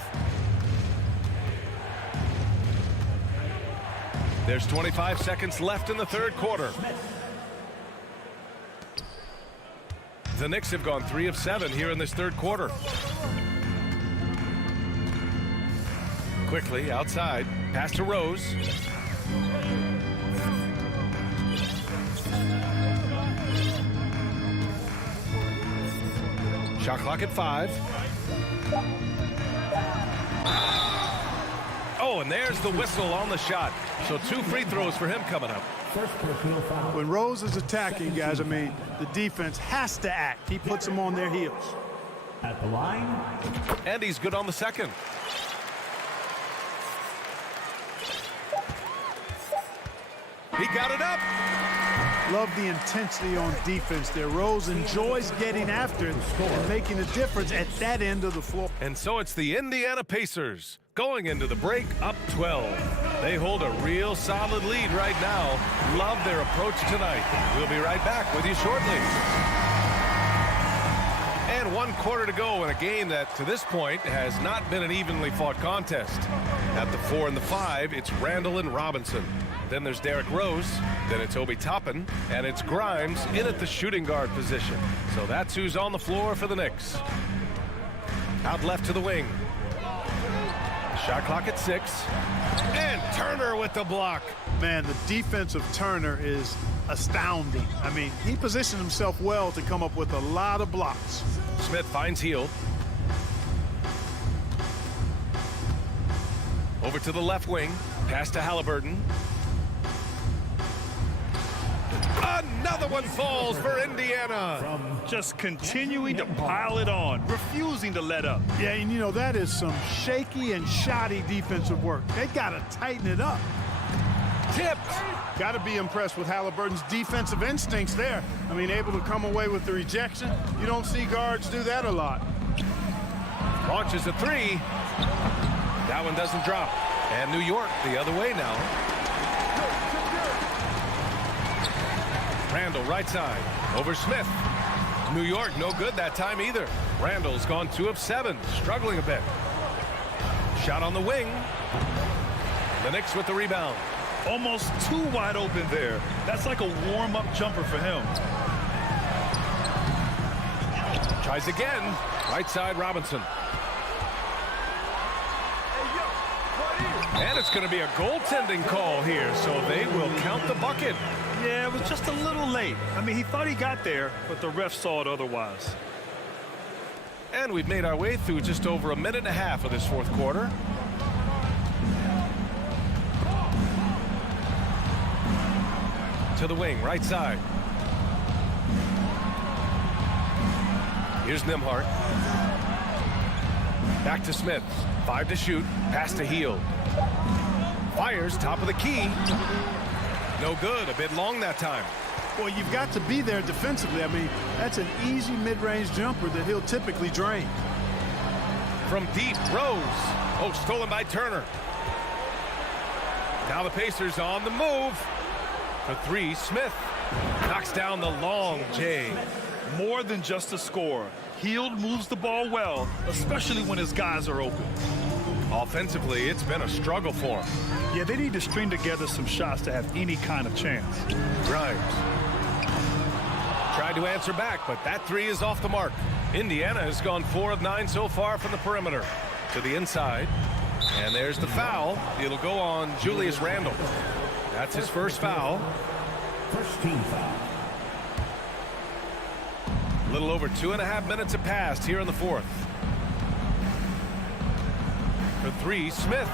There's 25 seconds left in the third quarter. The Knicks have gone 3 of 7 here in this third quarter. Quickly outside, pass to Rose. Shot clock at 5. Oh, and there's the whistle on the shot. So 2 free throws for him coming up. When Rose is attacking, guys, I mean, the defense has to act. He puts them on their heels. At the line. And he's good on the second. He got it up. Love the intensity on defense there. Rose enjoys getting after it and making a difference at that end of the floor. And so it's the Indiana Pacers going into the break up 12. They hold a real solid lead right now. Love their approach tonight. We'll be right back with you shortly. And 1 quarter to go in a game that to this point has not been an evenly fought contest. At the 4 and the 5, it's Randall and Robinson. Then there's Derrick Rose. Then it's Obi Toppin. And it's Grimes in at the shooting guard position. So that's who's on the floor for the Knicks. Out left to the wing. Shot clock at 6. And Turner with the block. Man, the defense of Turner is astounding. I mean, he positioned himself well to come up with a lot of blocks. Smith finds Hield. Over to the left wing. Pass to Halliburton. Another one falls for Indiana. Just continuing to pile it on, refusing to let up. Yeah, and you know, that is some shaky and shoddy defensive work. They got to tighten it up. Tipped. Got to be impressed with Halliburton's defensive instincts there. I mean, able to come away with the rejection. You don't see guards do that a lot. Launches a 3. That one doesn't drop. And New York the other way now. Randall right side over Smith. New York no good that time either. Randall's gone 2 of 7, struggling a bit. Shot on the wing. The Knicks with the rebound. Almost too wide open there. That's like a warm-up jumper for him. Tries again. Right side Robinson. And it's going to be a goaltending call here, so they will count the bucket. Yeah, it was just a little late. I mean, he thought he got there, but the ref saw it otherwise. And we've made our way through just over a minute and a half of this fourth quarter. to the wing, right side. Here's Nembhard. Back to Smith. 5 to shoot. Pass to Hield. Fires, top of the key. No good. A bit long that time. Well, you've got to be there defensively. I mean, that's an easy mid-range jumper that he'll typically drain. From deep, Rose. Oh, stolen by Turner. Now the Pacers on the move. For 3, Smith. Knocks down the long J. More than just a scorer. Hield moves the ball well, especially when his guys are open. Offensively, it's been a struggle for him. Yeah, they need to string together some shots to have any kind of chance. Grimes tried to answer back, but that 3 is off the mark. Indiana has gone 4 of 9 so far from the perimeter. To the inside, and there's the foul. It'll go on Julius Randle. That's his first foul. First team foul. A little over 2.5 minutes have passed here in the 4th. For 3, Smith.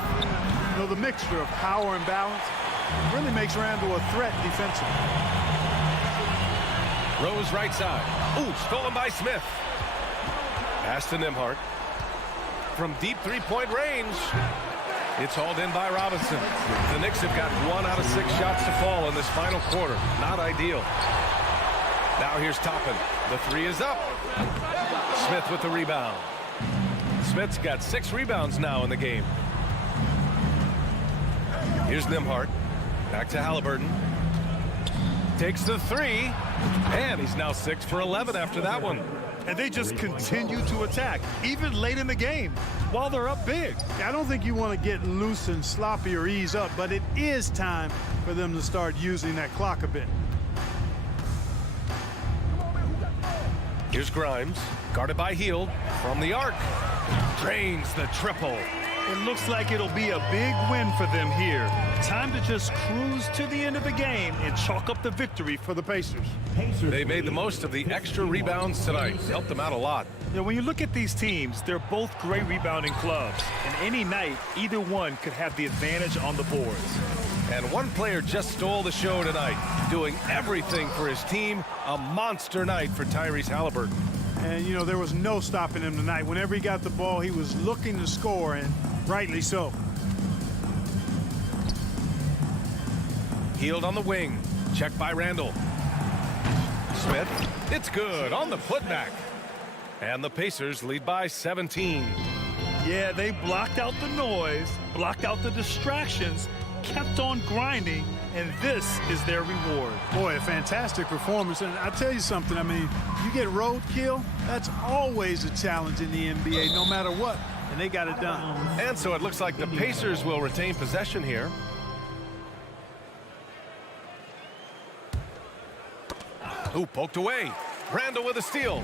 You know, the mixture of power and balance really makes Randle a threat defensively. Rose right side. Ooh, stolen by Smith. Pass to Nembhard. From deep three-point range. It's hauled in by Robinson. The Knicks have got 1 out of 6 shots to fall in this final quarter. Not ideal. Now here's Toppin. The 3 is up. Smith with the rebound. Smith's got 6 rebounds now in the game. Here's Nembhard. Back to Halliburton. Takes the 3. And he's now 6 for 11 after that one. And they just continue to attack, even late in the game, while they're up big. I don't think you want to get loose and sloppy or ease up, but it is time for them to start using that clock a bit. Here's Grimes, guarded by Hield, from the arc. Drains the triple. It looks like it'll be a big win for them here. Time to just cruise to the end of the game and chalk up the victory for the Pacers. They made the most of the extra rebounds tonight. Helped them out a lot. You know, when you look at these teams, they're both great rebounding clubs. And any night, either one could have the advantage on the boards. And one player just stole the show tonight, doing everything for his team. A monster night for Tyrese Halliburton. And, you know, there was no stopping him tonight. Whenever he got the ball, he was looking to score, and rightly so. Hield on the wing. Checked by Randle. Smith. It's good on the putback. And the Pacers lead by 17. Yeah, they blocked out the noise, blocked out the distractions, kept on grinding, and this is their reward. Boy, a fantastic performance. And I'll tell you something, I mean, you get roadkill, that's always a challenge in the NBA, no matter what, and they got it done. And so it looks like the Pacers will retain possession here. Ooh, poked away. Randle with a steal.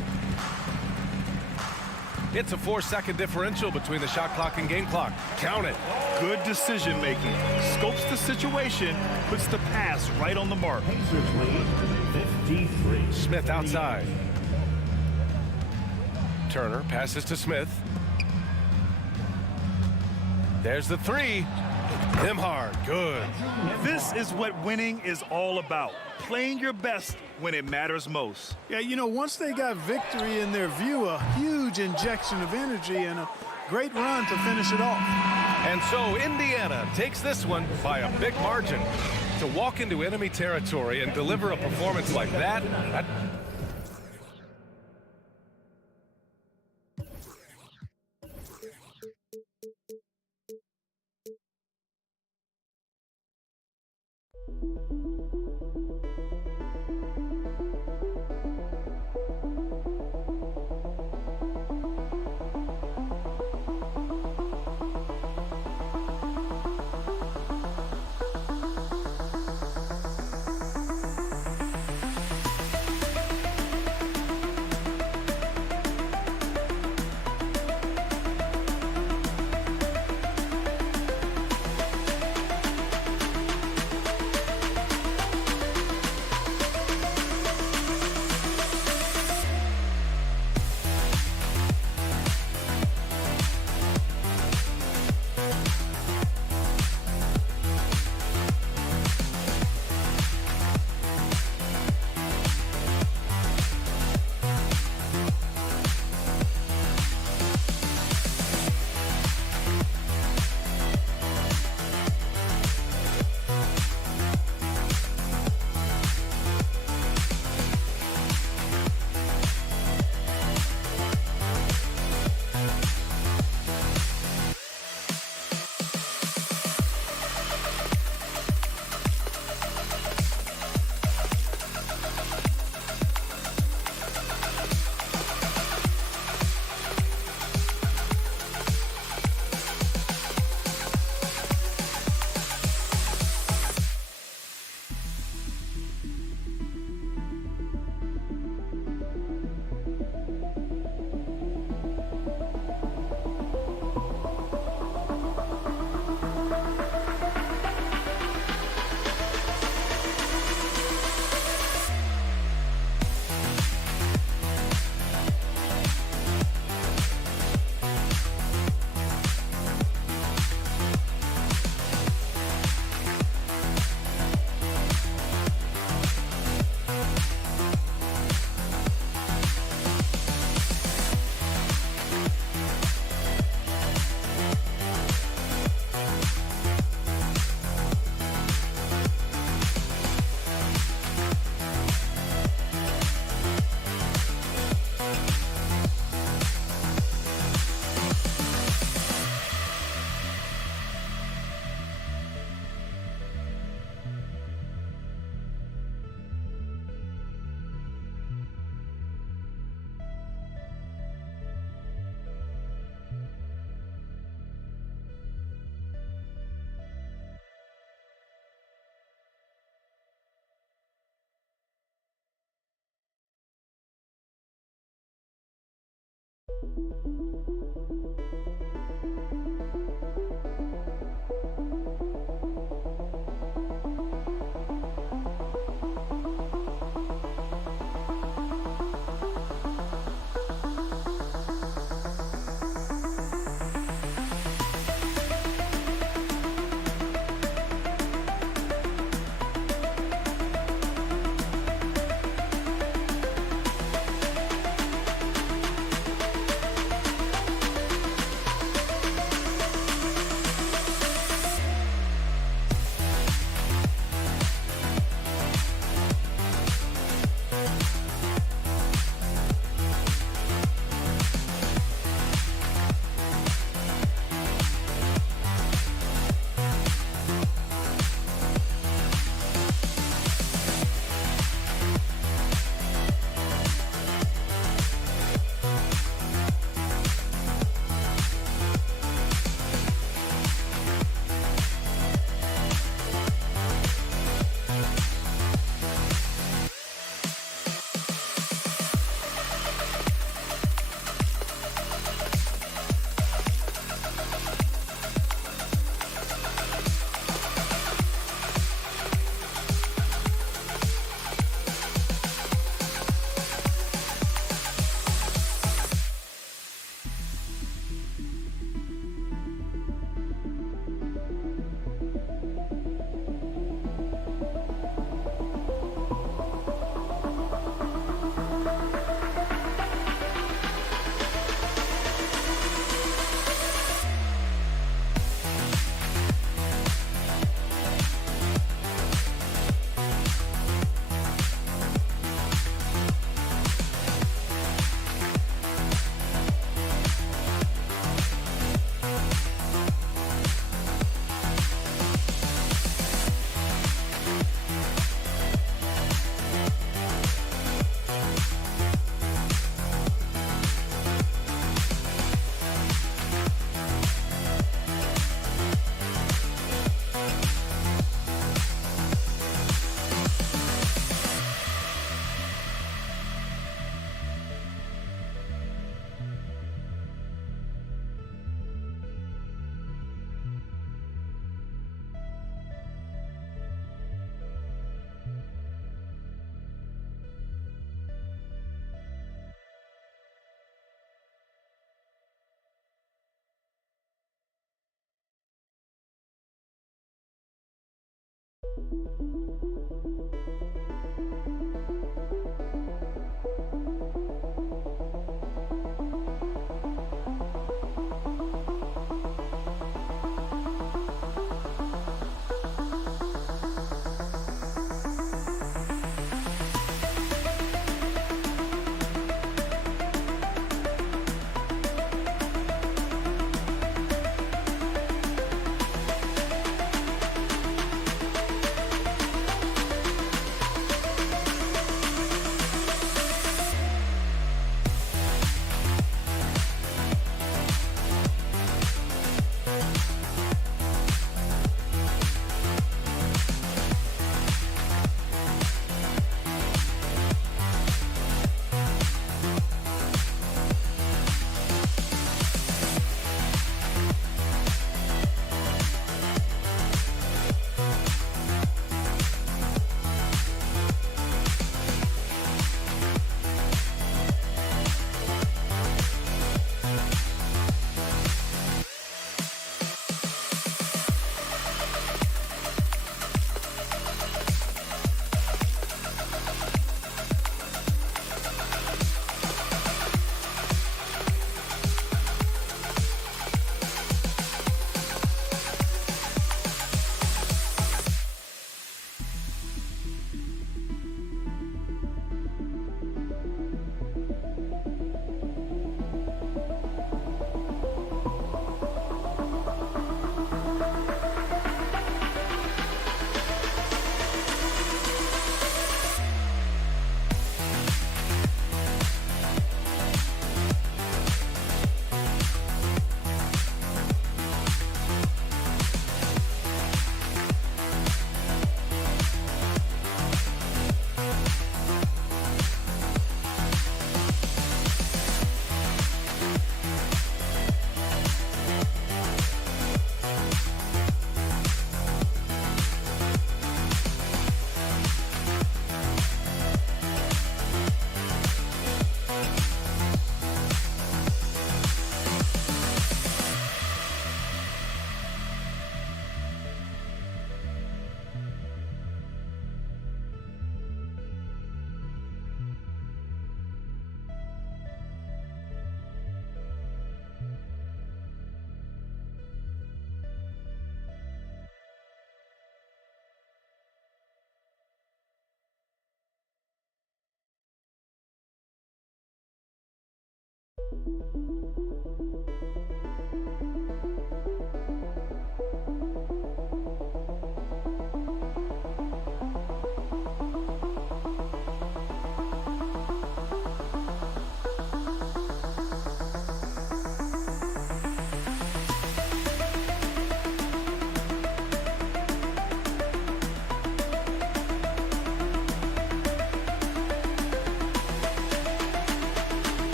It's a 4-second differential between the shot clock and game clock. Count it. Good decision making. Scopes the situation, puts the pass right on the mark. Pacers lead 53. Smith outside. Turner passes to Smith. There's the 3. Nembhard, good. This is what winning is all about. Playing your best when it matters most. Yeah, you know, once they got victory in their view, a huge injection of energy and a great run to finish it off. And so Indiana takes this one by a big margin. To walk into enemy territory and deliver a performance like that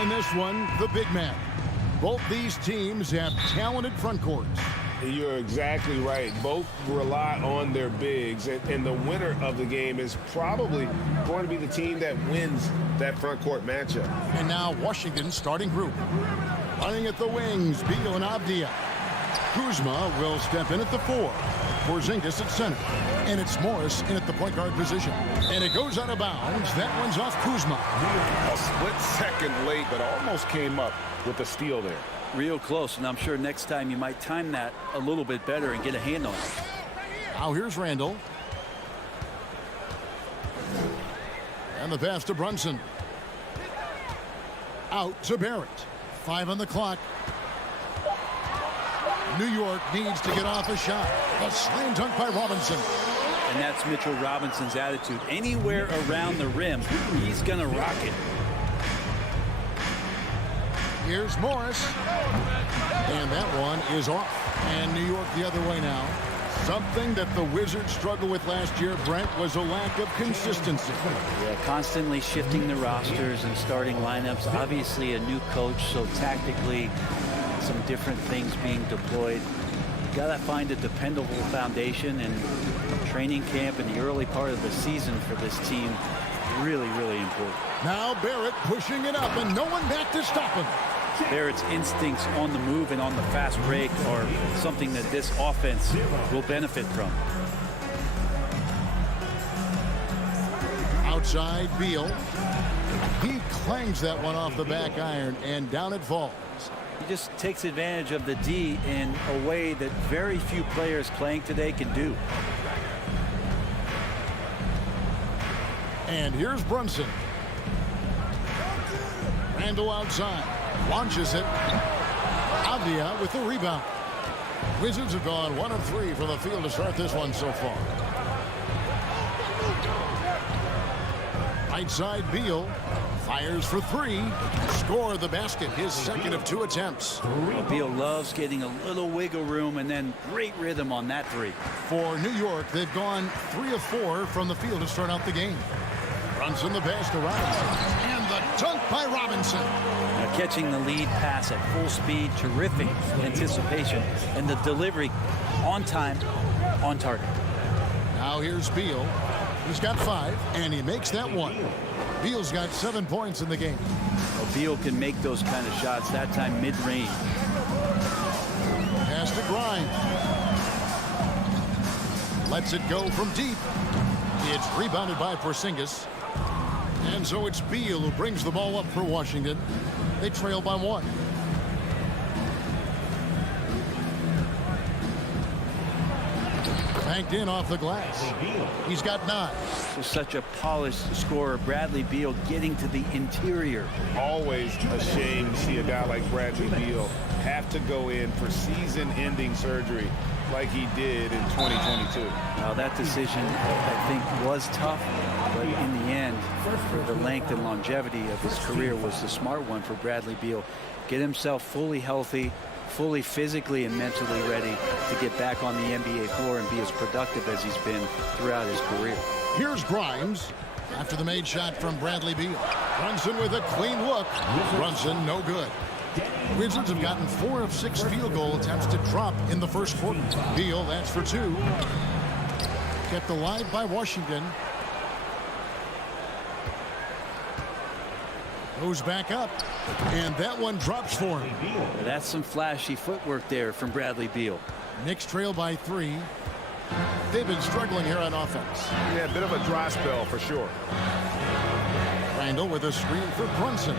In this one, the big man. Both these teams have talented front courts. You're exactly right. Both rely on their bigs, and the winner of the game is probably going to be the team that wins that front court matchup. And now Washington's starting group. Running at the wings, Beal and Avdia. Kuzma will step in at the 4. Porzingis at center. And it's Morris in at the point guard position. And it goes out of bounds. That one's off Kuzma. A split second late, but almost came up with a steal there. Real close, and I'm sure next time you might time that a little bit better and get a hand on it. Now here's Randall. And the pass to Brunson. Out to Barrett. 5 on the clock. New York needs to get off a shot. A slam dunk by Robinson. And that's Mitchell Robinson's attitude. Anywhere around the rim, he's going to rock it. Here's Morris. And that one is off. And New York the other way now. Something that the Wizards struggled with last year, Brent, was a lack of consistency. Yeah, constantly shifting the rosters and starting lineups. Obviously a new coach, so tactically some different things being deployed. You got to find a dependable foundation, and training camp in the early part of the season for this team, really, really important. Now Barrett pushing it up, and no one back to stop him. Barrett's instincts on the move and on the fast break are something that this offense will benefit from. Outside, Beal. He clangs that one off the back iron, and down it falls. He just takes advantage of the D in a way that very few players playing today can do. And here's Brunson. Randall outside. Launches it. Avdia with the rebound. Wizards have gone 1 of 3 from the field to start this one so far. Right side, Beal. Fires for 3. Score the basket. His second of 2 attempts. Well, Beal loves getting a little wiggle room and then great rhythm on that 3. For New York, they've gone 3 of 4 from the field to start out the game. Brunson the pass to Robinson. And the dunk by Robinson. Now catching the lead pass at full speed, terrific anticipation, and the delivery on time, on target. Now here's Beal. He's got 5, and he makes that one. Beal's got 7 points in the game. Well, Beal can make those kind of shots, that time mid-range. Pass to Grimes. Lets it go from deep. It's rebounded by Porzingis. And so it's Beal who brings the ball up for Washington. They trail by 1. Banked in off the glass. He's got 9. So such a polished scorer. Bradley Beal getting to the interior. Always a shame to see a guy like Bradley Beal have to go in for season-ending surgery like he did in 2022. Now that decision, I think, was tough, but in the end, for the length and longevity of his career, was the smart one for Bradley Beal. Get himself fully healthy, fully physically and mentally ready to get back on the NBA floor and be as productive as he's been throughout his career. Here's Grimes after the made shot from Bradley Beal. Brunson with a clean look. Brunson no good. Wizards have gotten 4 of 6 field goal attempts to drop in the first quarter. Beal, that's for 2. Kept alive by Washington. Goes back up, and that one drops for him. That's some flashy footwork there from Bradley Beal. Knicks trail by 3. They've been struggling here on offense. Yeah, a bit of a dry spell for sure. Randall with a screen for Brunson.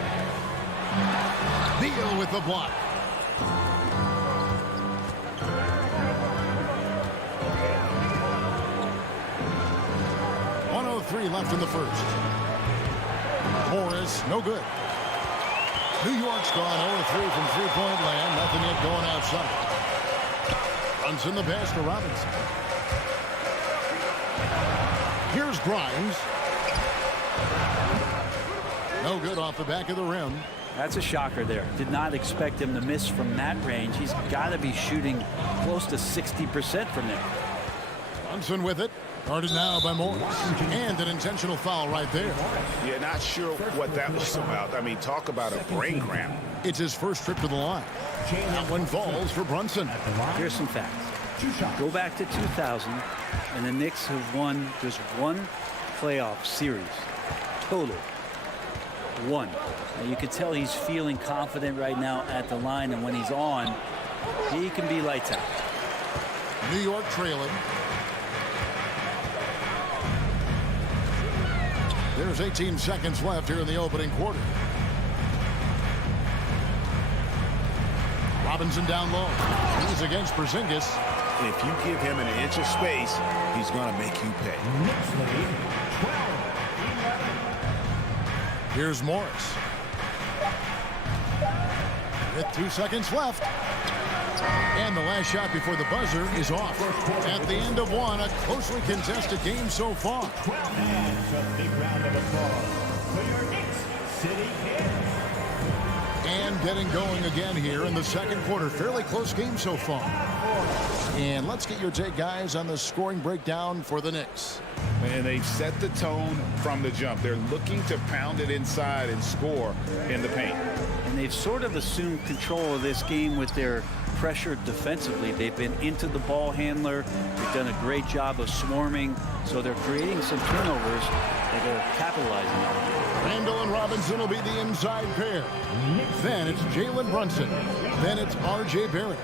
Beal with the block. .103 left in the first. Morris, no good. New York's gone 0-3 from three-point land. Nothing yet going outside. Brunson the pass to Robinson. Here's Grimes. No good off the back of the rim. That's a shocker there. Did not expect him to miss from that range. He's got to be shooting close to 60% from there. Brunson with it. Guarded now by Morris. And an intentional foul right there. Yeah, not sure what that was about. I mean, talk about a brain cramp. It's his first trip to the line. That one falls for Brunson. Here's some facts. Go back to 2000, and the Knicks have won just one playoff series. Total. One. Now you could tell he's feeling confident right now at the line, and when he's on, he can be lights out. New York trailing. There's 18 seconds left here in the opening quarter. Robinson down low. He's against Porzingis. If you give him an inch of space, he's going to make you pay. Here's Morris. With 2 seconds left. And the last shot before the buzzer is off. At the end of one, a closely contested game so far. A big round of applause for your Knicks City Kings. And getting going again here in the second quarter. Fairly close game so far. And let's get your take, guys, on the scoring breakdown for the Knicks. And they've set the tone from the jump. They're looking to pound it inside and score in the paint. And they've sort of assumed control of this game with their pressure defensively. They've been into the ball handler. They've done a great job of swarming. So they're creating some turnovers that they're capitalizing on. Randall and Robinson will be the inside pair. Then it's Jalen Brunson. Then it's R.J. Barrett.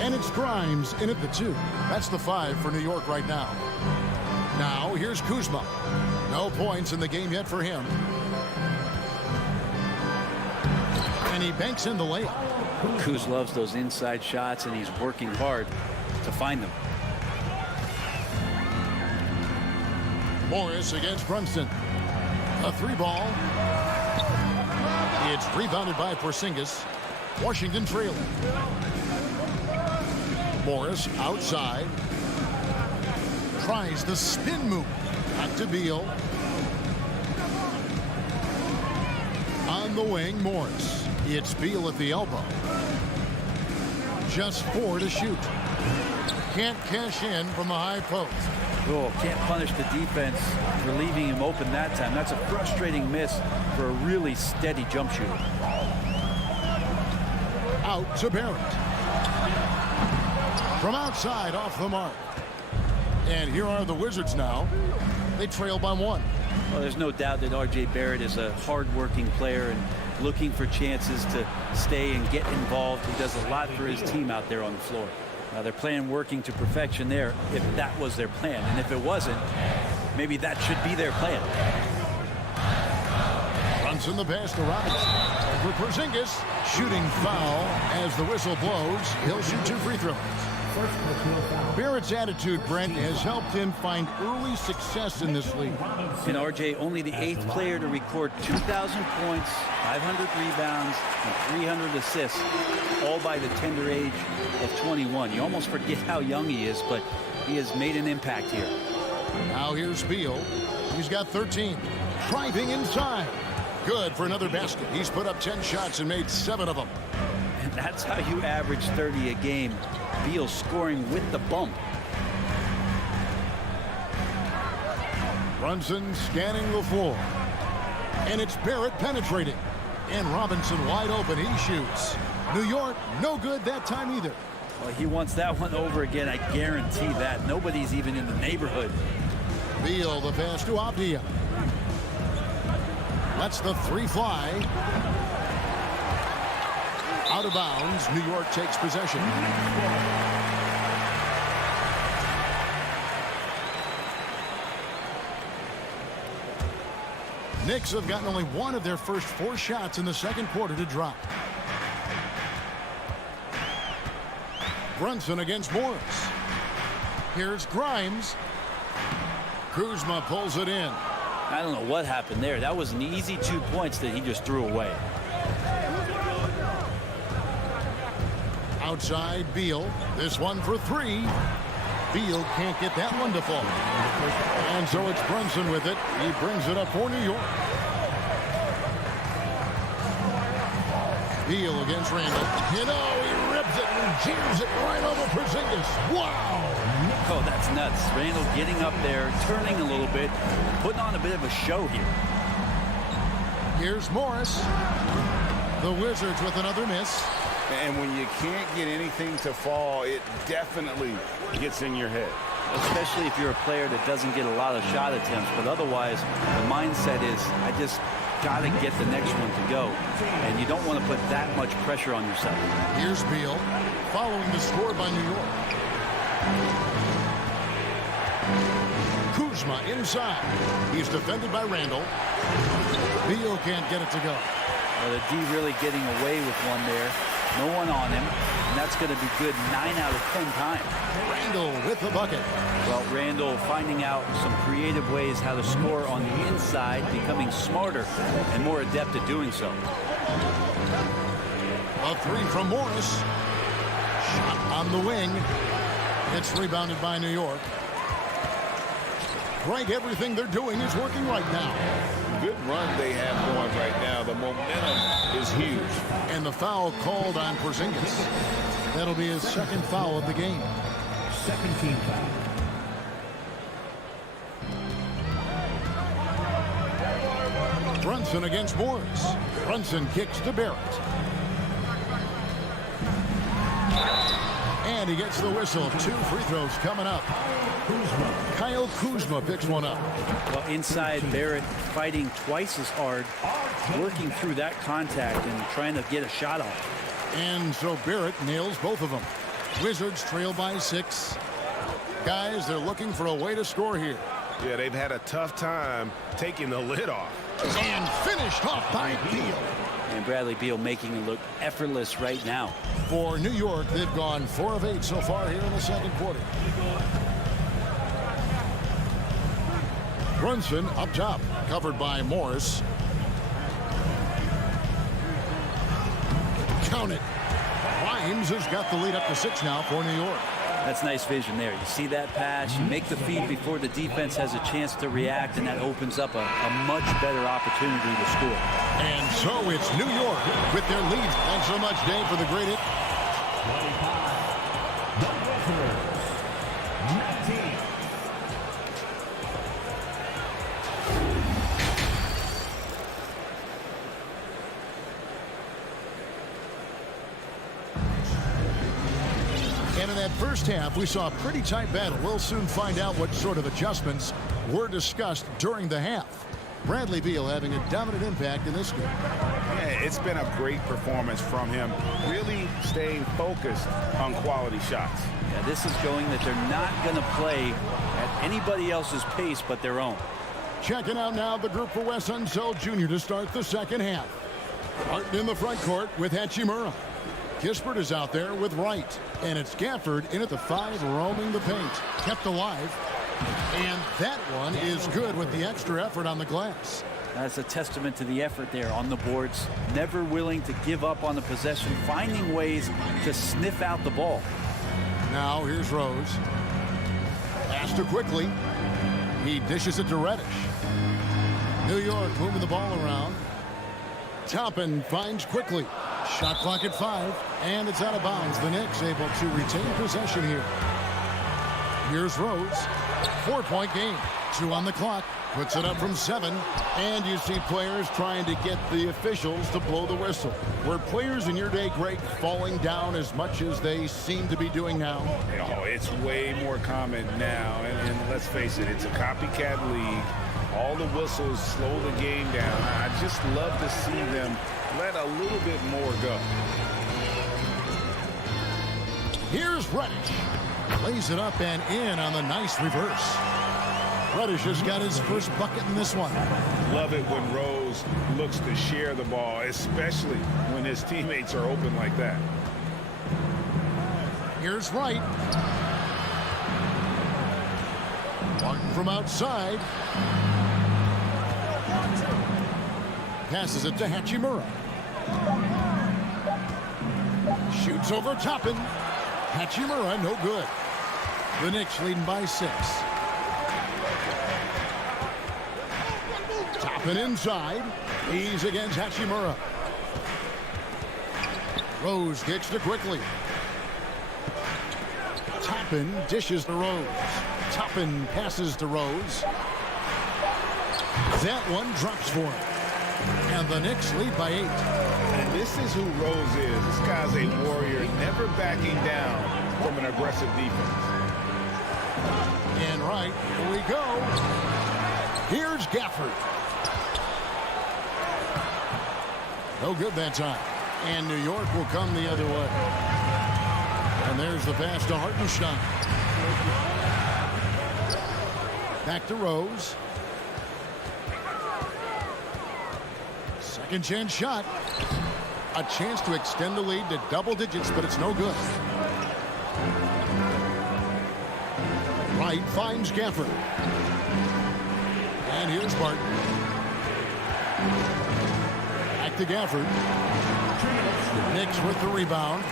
And it's Grimes in at the 2. That's the 5 for New York right now. Now here's Kuzma. No points in the game yet for him. And he banks in the layup. Kuz loves those inside shots, and he's working hard to find them. Morris against Brunson. A 3-ball. It's rebounded by Porzingis. Washington trailing. Morris outside. Tries the spin move. Back to Beal. On the wing, Morris. It's Beal at the elbow. Just 4 to shoot. Can't cash in from the high post. Oh, can't punish the defense for leaving him open that time. That's a frustrating miss for a really steady jump shooter. Out to Barrett. From outside, off the mark. And here are the Wizards now. They trail by 1. Well, there's no doubt that R.J. Barrett is a hard-working player and looking for chances to stay and get involved. He does a lot for his team out there on the floor. Now, they're playing working to perfection there if that was their plan. And if it wasn't, maybe that should be their plan. Brunson the pass to Robinson. Over Porzingis. Shooting foul as the whistle blows. He'll shoot 2 free throws. Barrett's attitude, Brent, has helped him find early success in this league. And R.J. only the 8th player to record 2,000 points, 500 rebounds, and 300 assists, all by the tender age of 21. You almost forget how young he is, but he has made an impact here. Now here's Beal. He's got 13. Driving inside. Good for another basket. He's put up 10 shots and made 7 of them. And that's how you average 30 a game. Beal scoring with the bump. Brunson scanning the floor. And it's Barrett penetrating. And Robinson wide open. He shoots. New York, no good that time either. Well, he wants that one over again. I guarantee that. Nobody's even in the neighborhood. Beal the pass to Avdia. Lets the 3 fly. Out of bounds. New York takes possession. Knicks have gotten only one of their first 4 shots in the second quarter to drop. Brunson against Morris. Here's Grimes. Kuzma pulls it in. I don't know what happened there. That was an easy 2 points that he just threw away. Outside Beal. This one for 3. Beal can't get that one to fall. And so it's Brunson with it. He brings it up for New York. Beal against Randall. You know, he rips it and jams it right over Porzingis. Wow! Oh, that's nuts. Randall getting up there, turning a little bit, putting on a bit of a show here. Here's Morris. The Wizards with another miss. And when you can't get anything to fall, it definitely gets in your head. Especially if you're a player that doesn't get a lot of shot attempts. But otherwise, the mindset is, I just got to get the next one to go. And you don't want to put that much pressure on yourself. Here's Beal following the score by New York. Kuzma inside. He's defended by Randall. Beal can't get it to go. Well, the D really getting away with one there. No one on him, and that's going to be good 9 out of 10 times. Randall with the bucket. Well, Randall finding out some creative ways how to score on the inside, becoming smarter and more adept at doing so. A 3 from Morris. Shot on the wing. It's rebounded by New York. Greg, everything they're doing is working right now. Good run they have going right now. The momentum is huge. And the foul called on Porzingis. That'll be his second foul of the game. Second team foul. Brunson against Morris. Brunson kicks to Barrett. And he gets the whistle. 2 free throws coming up. Kyle Kuzma picks one up. Well, inside, Barrett fighting twice as hard, working through that contact and trying to get a shot off. And so Barrett nails both of them. Wizards trail by 6. Guys, they're looking for a way to score here. Yeah, they've had a tough time taking the lid off. And finished off by Beal. And Bradley Beal making it look effortless right now. For New York, they've gone 4 of 8 so far here in the second quarter. Brunson up top, covered by Morris. Count it. Grimes has got the lead up to 6 now for New York. That's nice vision there. You see that pass, you make the feed before the defense has a chance to react, and that opens up a much better opportunity to score. And so it's New York with their lead. Thanks so much, Dave, for the great hit. 25. The Wizards. 19. And in that first half, we saw a pretty tight battle. We'll soon find out what sort of adjustments were discussed during the half. Bradley Beal having a dominant impact in this game. Yeah, it's been a great performance from him, really staying focused on quality shots. Yeah, this is showing that they're not going to play at anybody else's pace but their own. Checking out now the group for Wes Unseld Jr. to start the second half. Martin in the front court with Hachimura. Kispert is out there with Wright. And it's Gafford in at the 5, roaming the paint. Kept alive. And that one is good with the extra effort on the glass. That's a testament to the effort there on the boards. Never willing to give up on the possession, finding ways to sniff out the ball. Now here's Rose. Pass to Quickly. He dishes it to Reddish. New York moving the ball around. Toppin finds Quickly. Shot clock at 5, and it's out of bounds. The Knicks able to retain possession here. Here's Rose. 4-point game. 2 on the clock. Puts it up from 7. And you see players trying to get the officials to blow the whistle. Were players in your day, Greg, falling down as much as they seem to be doing now? Oh, it's way more common now. And let's face it, it's a copycat league. All the whistles slow the game down. I just love to see them let a little bit more go. Here's Reddish. Lays it up and in on the nice reverse. Reddish has got his first bucket in this one. Love it when Rose looks to share the ball, especially when his teammates are open like that. Here's Wright. Martin from outside. Passes it to Hachimura. Shoots over Toppin. Hachimura, no good. The Knicks leading by 6. Toppin inside. He's against Hachimura. Rose kicks to quickly. Toppin dishes to Rose. Toppin passes to Rose. That one drops for him. And the Knicks lead by 8. And this is who Rose is. This guy's a warrior, never backing down from an aggressive defense. And right, here we go. Here's Gafford. No good that time. And New York will come the other way. And there's the pass to Hartenstein. Back to Rose. Second chance shot. A chance to extend the lead to double digits, but it's no good. Wright finds Gafford. And here's Barton. Back to Gafford. Knicks with the rebound.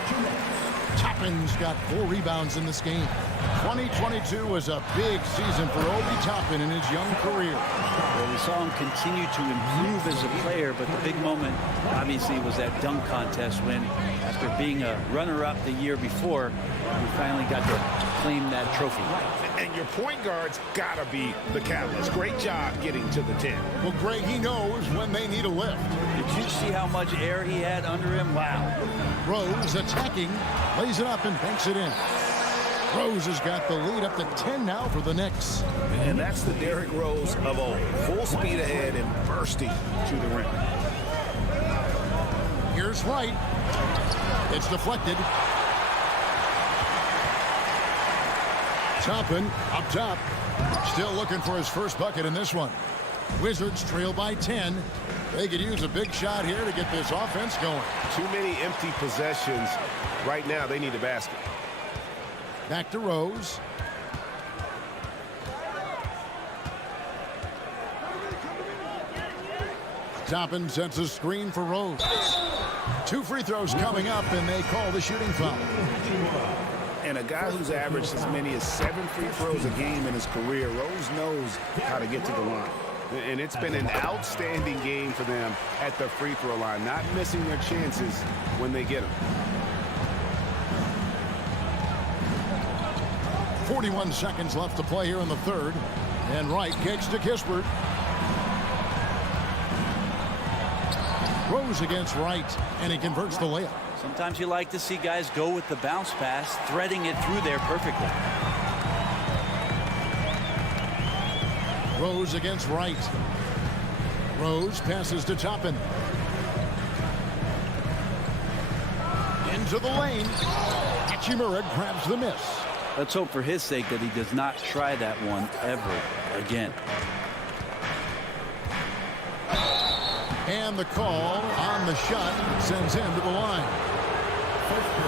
Toppin's got 4 rebounds in this game. 2022 was a big season for Obi Toppin in his young career. Well, we saw him continue to improve as a player, but the big moment, obviously, was that dunk contest when, after being a runner-up the year before, he finally got to claim that trophy. And your point guard's got to be the catalyst. Great job getting to the 10. Well, Greg, he knows when they need a lift. Did you see how much air he had under him? Wow. Rose attacking, lays it up and banks it in. Rose has got the lead up to 10 now for the Knicks. And that's the Derrick Rose of old. Full speed ahead and bursting to the rim. Here's Wright. It's deflected. Toppin up top. Still looking for his first bucket in this one. Wizards trail by 10. They could use a big shot here to get this offense going. Too many empty possessions. Right now, they need a basket. Back to Rose. Toppin sets a screen for Rose. 2 free throws coming up, and they call the shooting foul. And a guy who's averaged as many as 7 free throws a game in his career, Rose knows how to get to the line. And it's been an outstanding game for them at the free throw line, not missing their chances when they get them. 41 seconds left to play here in the third. And Wright kicks to Kispert. Rose against Wright, and he converts the layup. Sometimes you like to see guys go with the bounce pass, threading it through there perfectly. Rose against Wright. Rose passes to Toppin. Into the lane. Hachimura grabs the miss. Let's hope for his sake that he does not try that one ever again. And the call on the shot sends him to the line.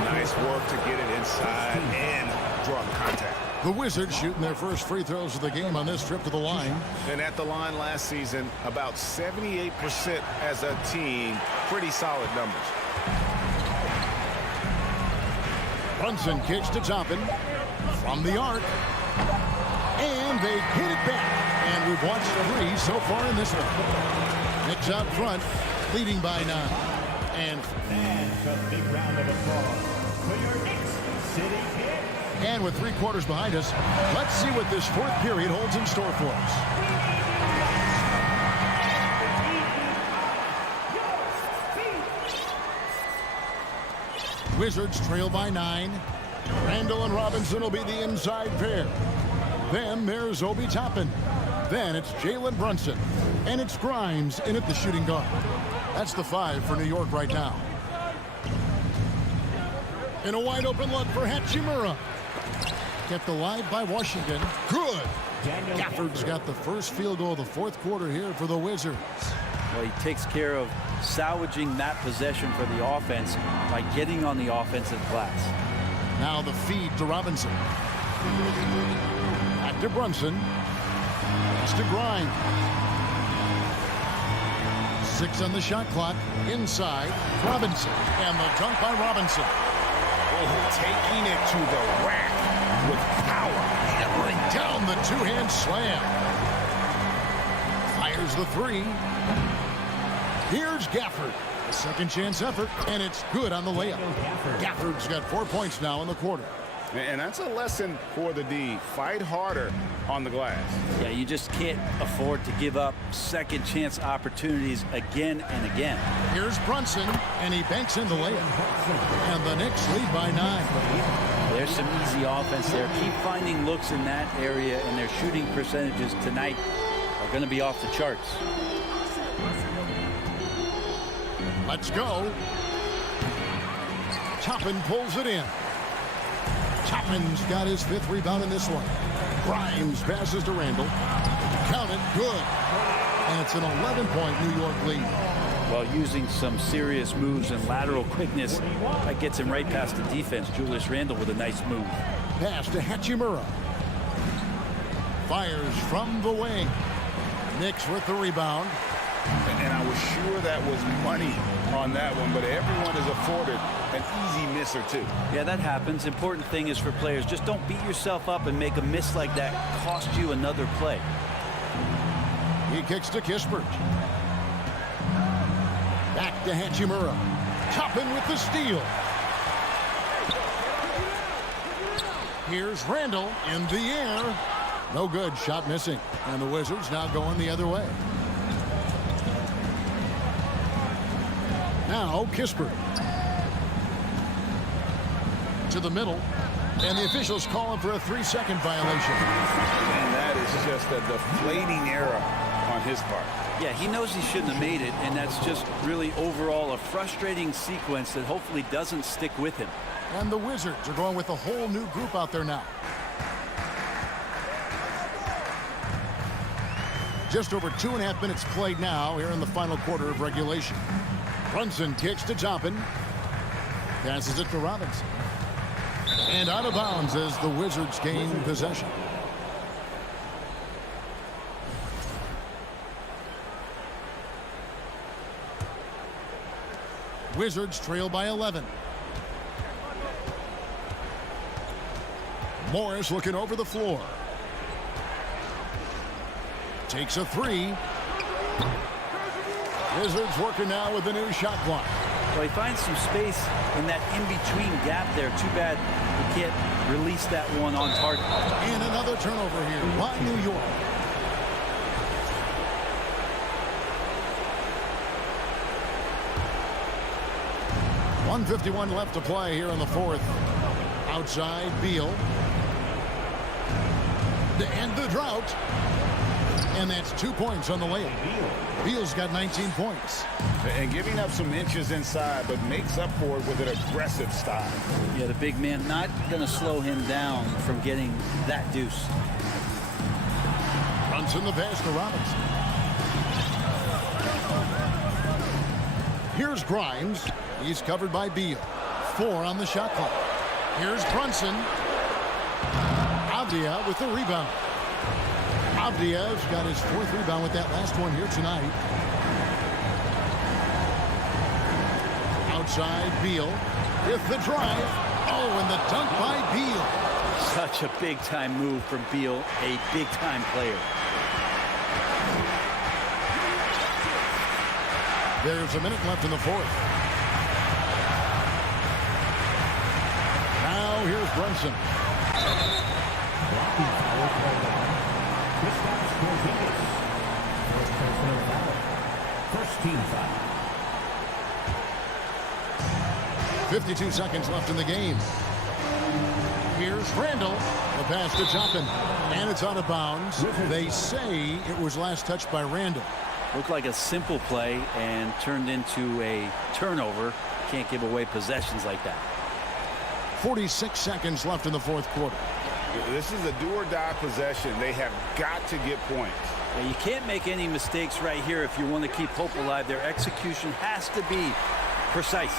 Nice work to get it inside and draw the contact. The Wizards shooting their first free throws of the game on this trip to the line. And at the line last season, about 78% as a team. Pretty solid numbers. Brunson kicks to Toppin from the arc. And they hit it back. And we've watched 3 so far in this one. Knicks out front, leading by 9. And a big round of applause for your Knicks City Kid. And with 3 quarters behind us, let's see what this 4th period holds in store for us. Wizards trail by 9. Randall and Robinson will be the inside pair. Then there's Obi Toppin. Then it's Jalen Brunson. And it's Grimes in at the shooting guard. That's the 5 for New York right now. In a wide open look for Hachimura. Kept alive by Washington. Good. Gafford's got the first field goal of the fourth quarter here for the Wizards. Well, he takes care of salvaging that possession for the offense by getting on the offensive glass. Now the feed to Robinson. Back to Brunson. It's to Grimes. 6 on the shot clock. Inside. Robinson. And the dunk by Robinson. Oh, taking it to the rack with power. Hammering down the two-hand slam. Fires the three. Here's Gafford. A second chance effort, and it's good on the layup. Gafford's got 4 points now in the quarter. And that's a lesson for the D. Fight harder on the glass. Yeah, you just can't afford to give up second chance opportunities again and again. Here's Brunson, and he banks in the layup. And the Knicks lead by 9. There's some easy offense there. Keep finding looks in that area, and their shooting percentages tonight are going to be off the charts. Let's go. Toppin pulls it in. Toppin's got his 5th rebound in this one. Grimes passes to Randall. Count it, good. And it's an 11-point New York lead. While using some serious moves and lateral quickness, that gets him right past the defense. Julius Randle with a nice move. Pass to Hachimura. Fires from the wing. Knicks with the rebound. And I was sure that was money on that one, but everyone is afforded an easy miss or two. Yeah, that happens. Important thing is for players, just don't beat yourself up and make a miss like that cost you another play. He kicks to Kispert. Back to Hachimura. Toppin with the steal. Here's Randall in the air. No good, shot missing. And the Wizards now going the other way. Now Kispert. To the middle. And the officials calling for a 3-second violation. And that is just a deflating error on his part. Yeah, he knows he shouldn't have made it, and that's just really overall a frustrating sequence that hopefully doesn't stick with him. And the Wizards are going with a whole new group out there now. Just over 2.5 minutes played now here in the final quarter of regulation. Brunson kicks to Toppin. Passes it to Robinson. And out of bounds as the Wizards gain possession. Wizards trail by 11. Morris looking over the floor. Takes a 3. Wizards working now with the new shot clock. Well, he finds some space in that in-between gap there. Too bad he can't release that one on target. And another turnover here by New York. .151 left to play here in the fourth. Outside, Beal. To end the drought. And that's 2 points on the layup. Beal's got 19 points. And giving up some inches inside, but makes up for it with an aggressive style. Yeah, the big man not going to slow him down from getting that deuce. Runs in the pass to Robinson. Here's Grimes. He's covered by Beal. 4 on the shot clock. Here's Brunson. Avdia with the rebound. Avdia's got his 4th rebound with that last one here tonight. Outside, Beal with the drive. Oh, and the dunk by Beal. Such a big-time move from Beal, a big-time player. There's a minute left in the fourth. Now here's Brunson. First team foul. 52 seconds left in the game. Here's Randall. The pass to Toppin. And it's out of bounds. They say it was last touched by Randall. Looked like a simple play and turned into a turnover. Can't give away possessions like that. 46 seconds left in the fourth quarter. This is a do-or-die possession. They have got to get points. And you can't make any mistakes right here if you want to keep hope alive. Their execution has to be precise.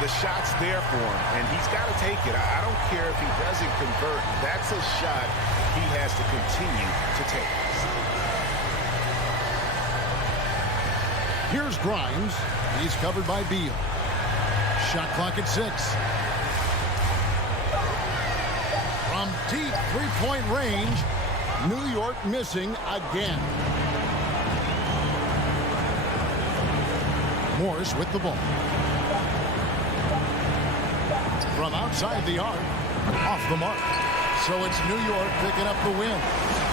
The shot's there for him, and he's got to take it. I don't care if he doesn't convert. That's a shot he has to continue to take. Here's Grimes. He's covered by Beal. Shot clock at 6. From deep three-point range, New York missing again. Morris with the ball. From outside the arc, off the mark. So it's New York picking up the win.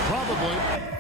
Probably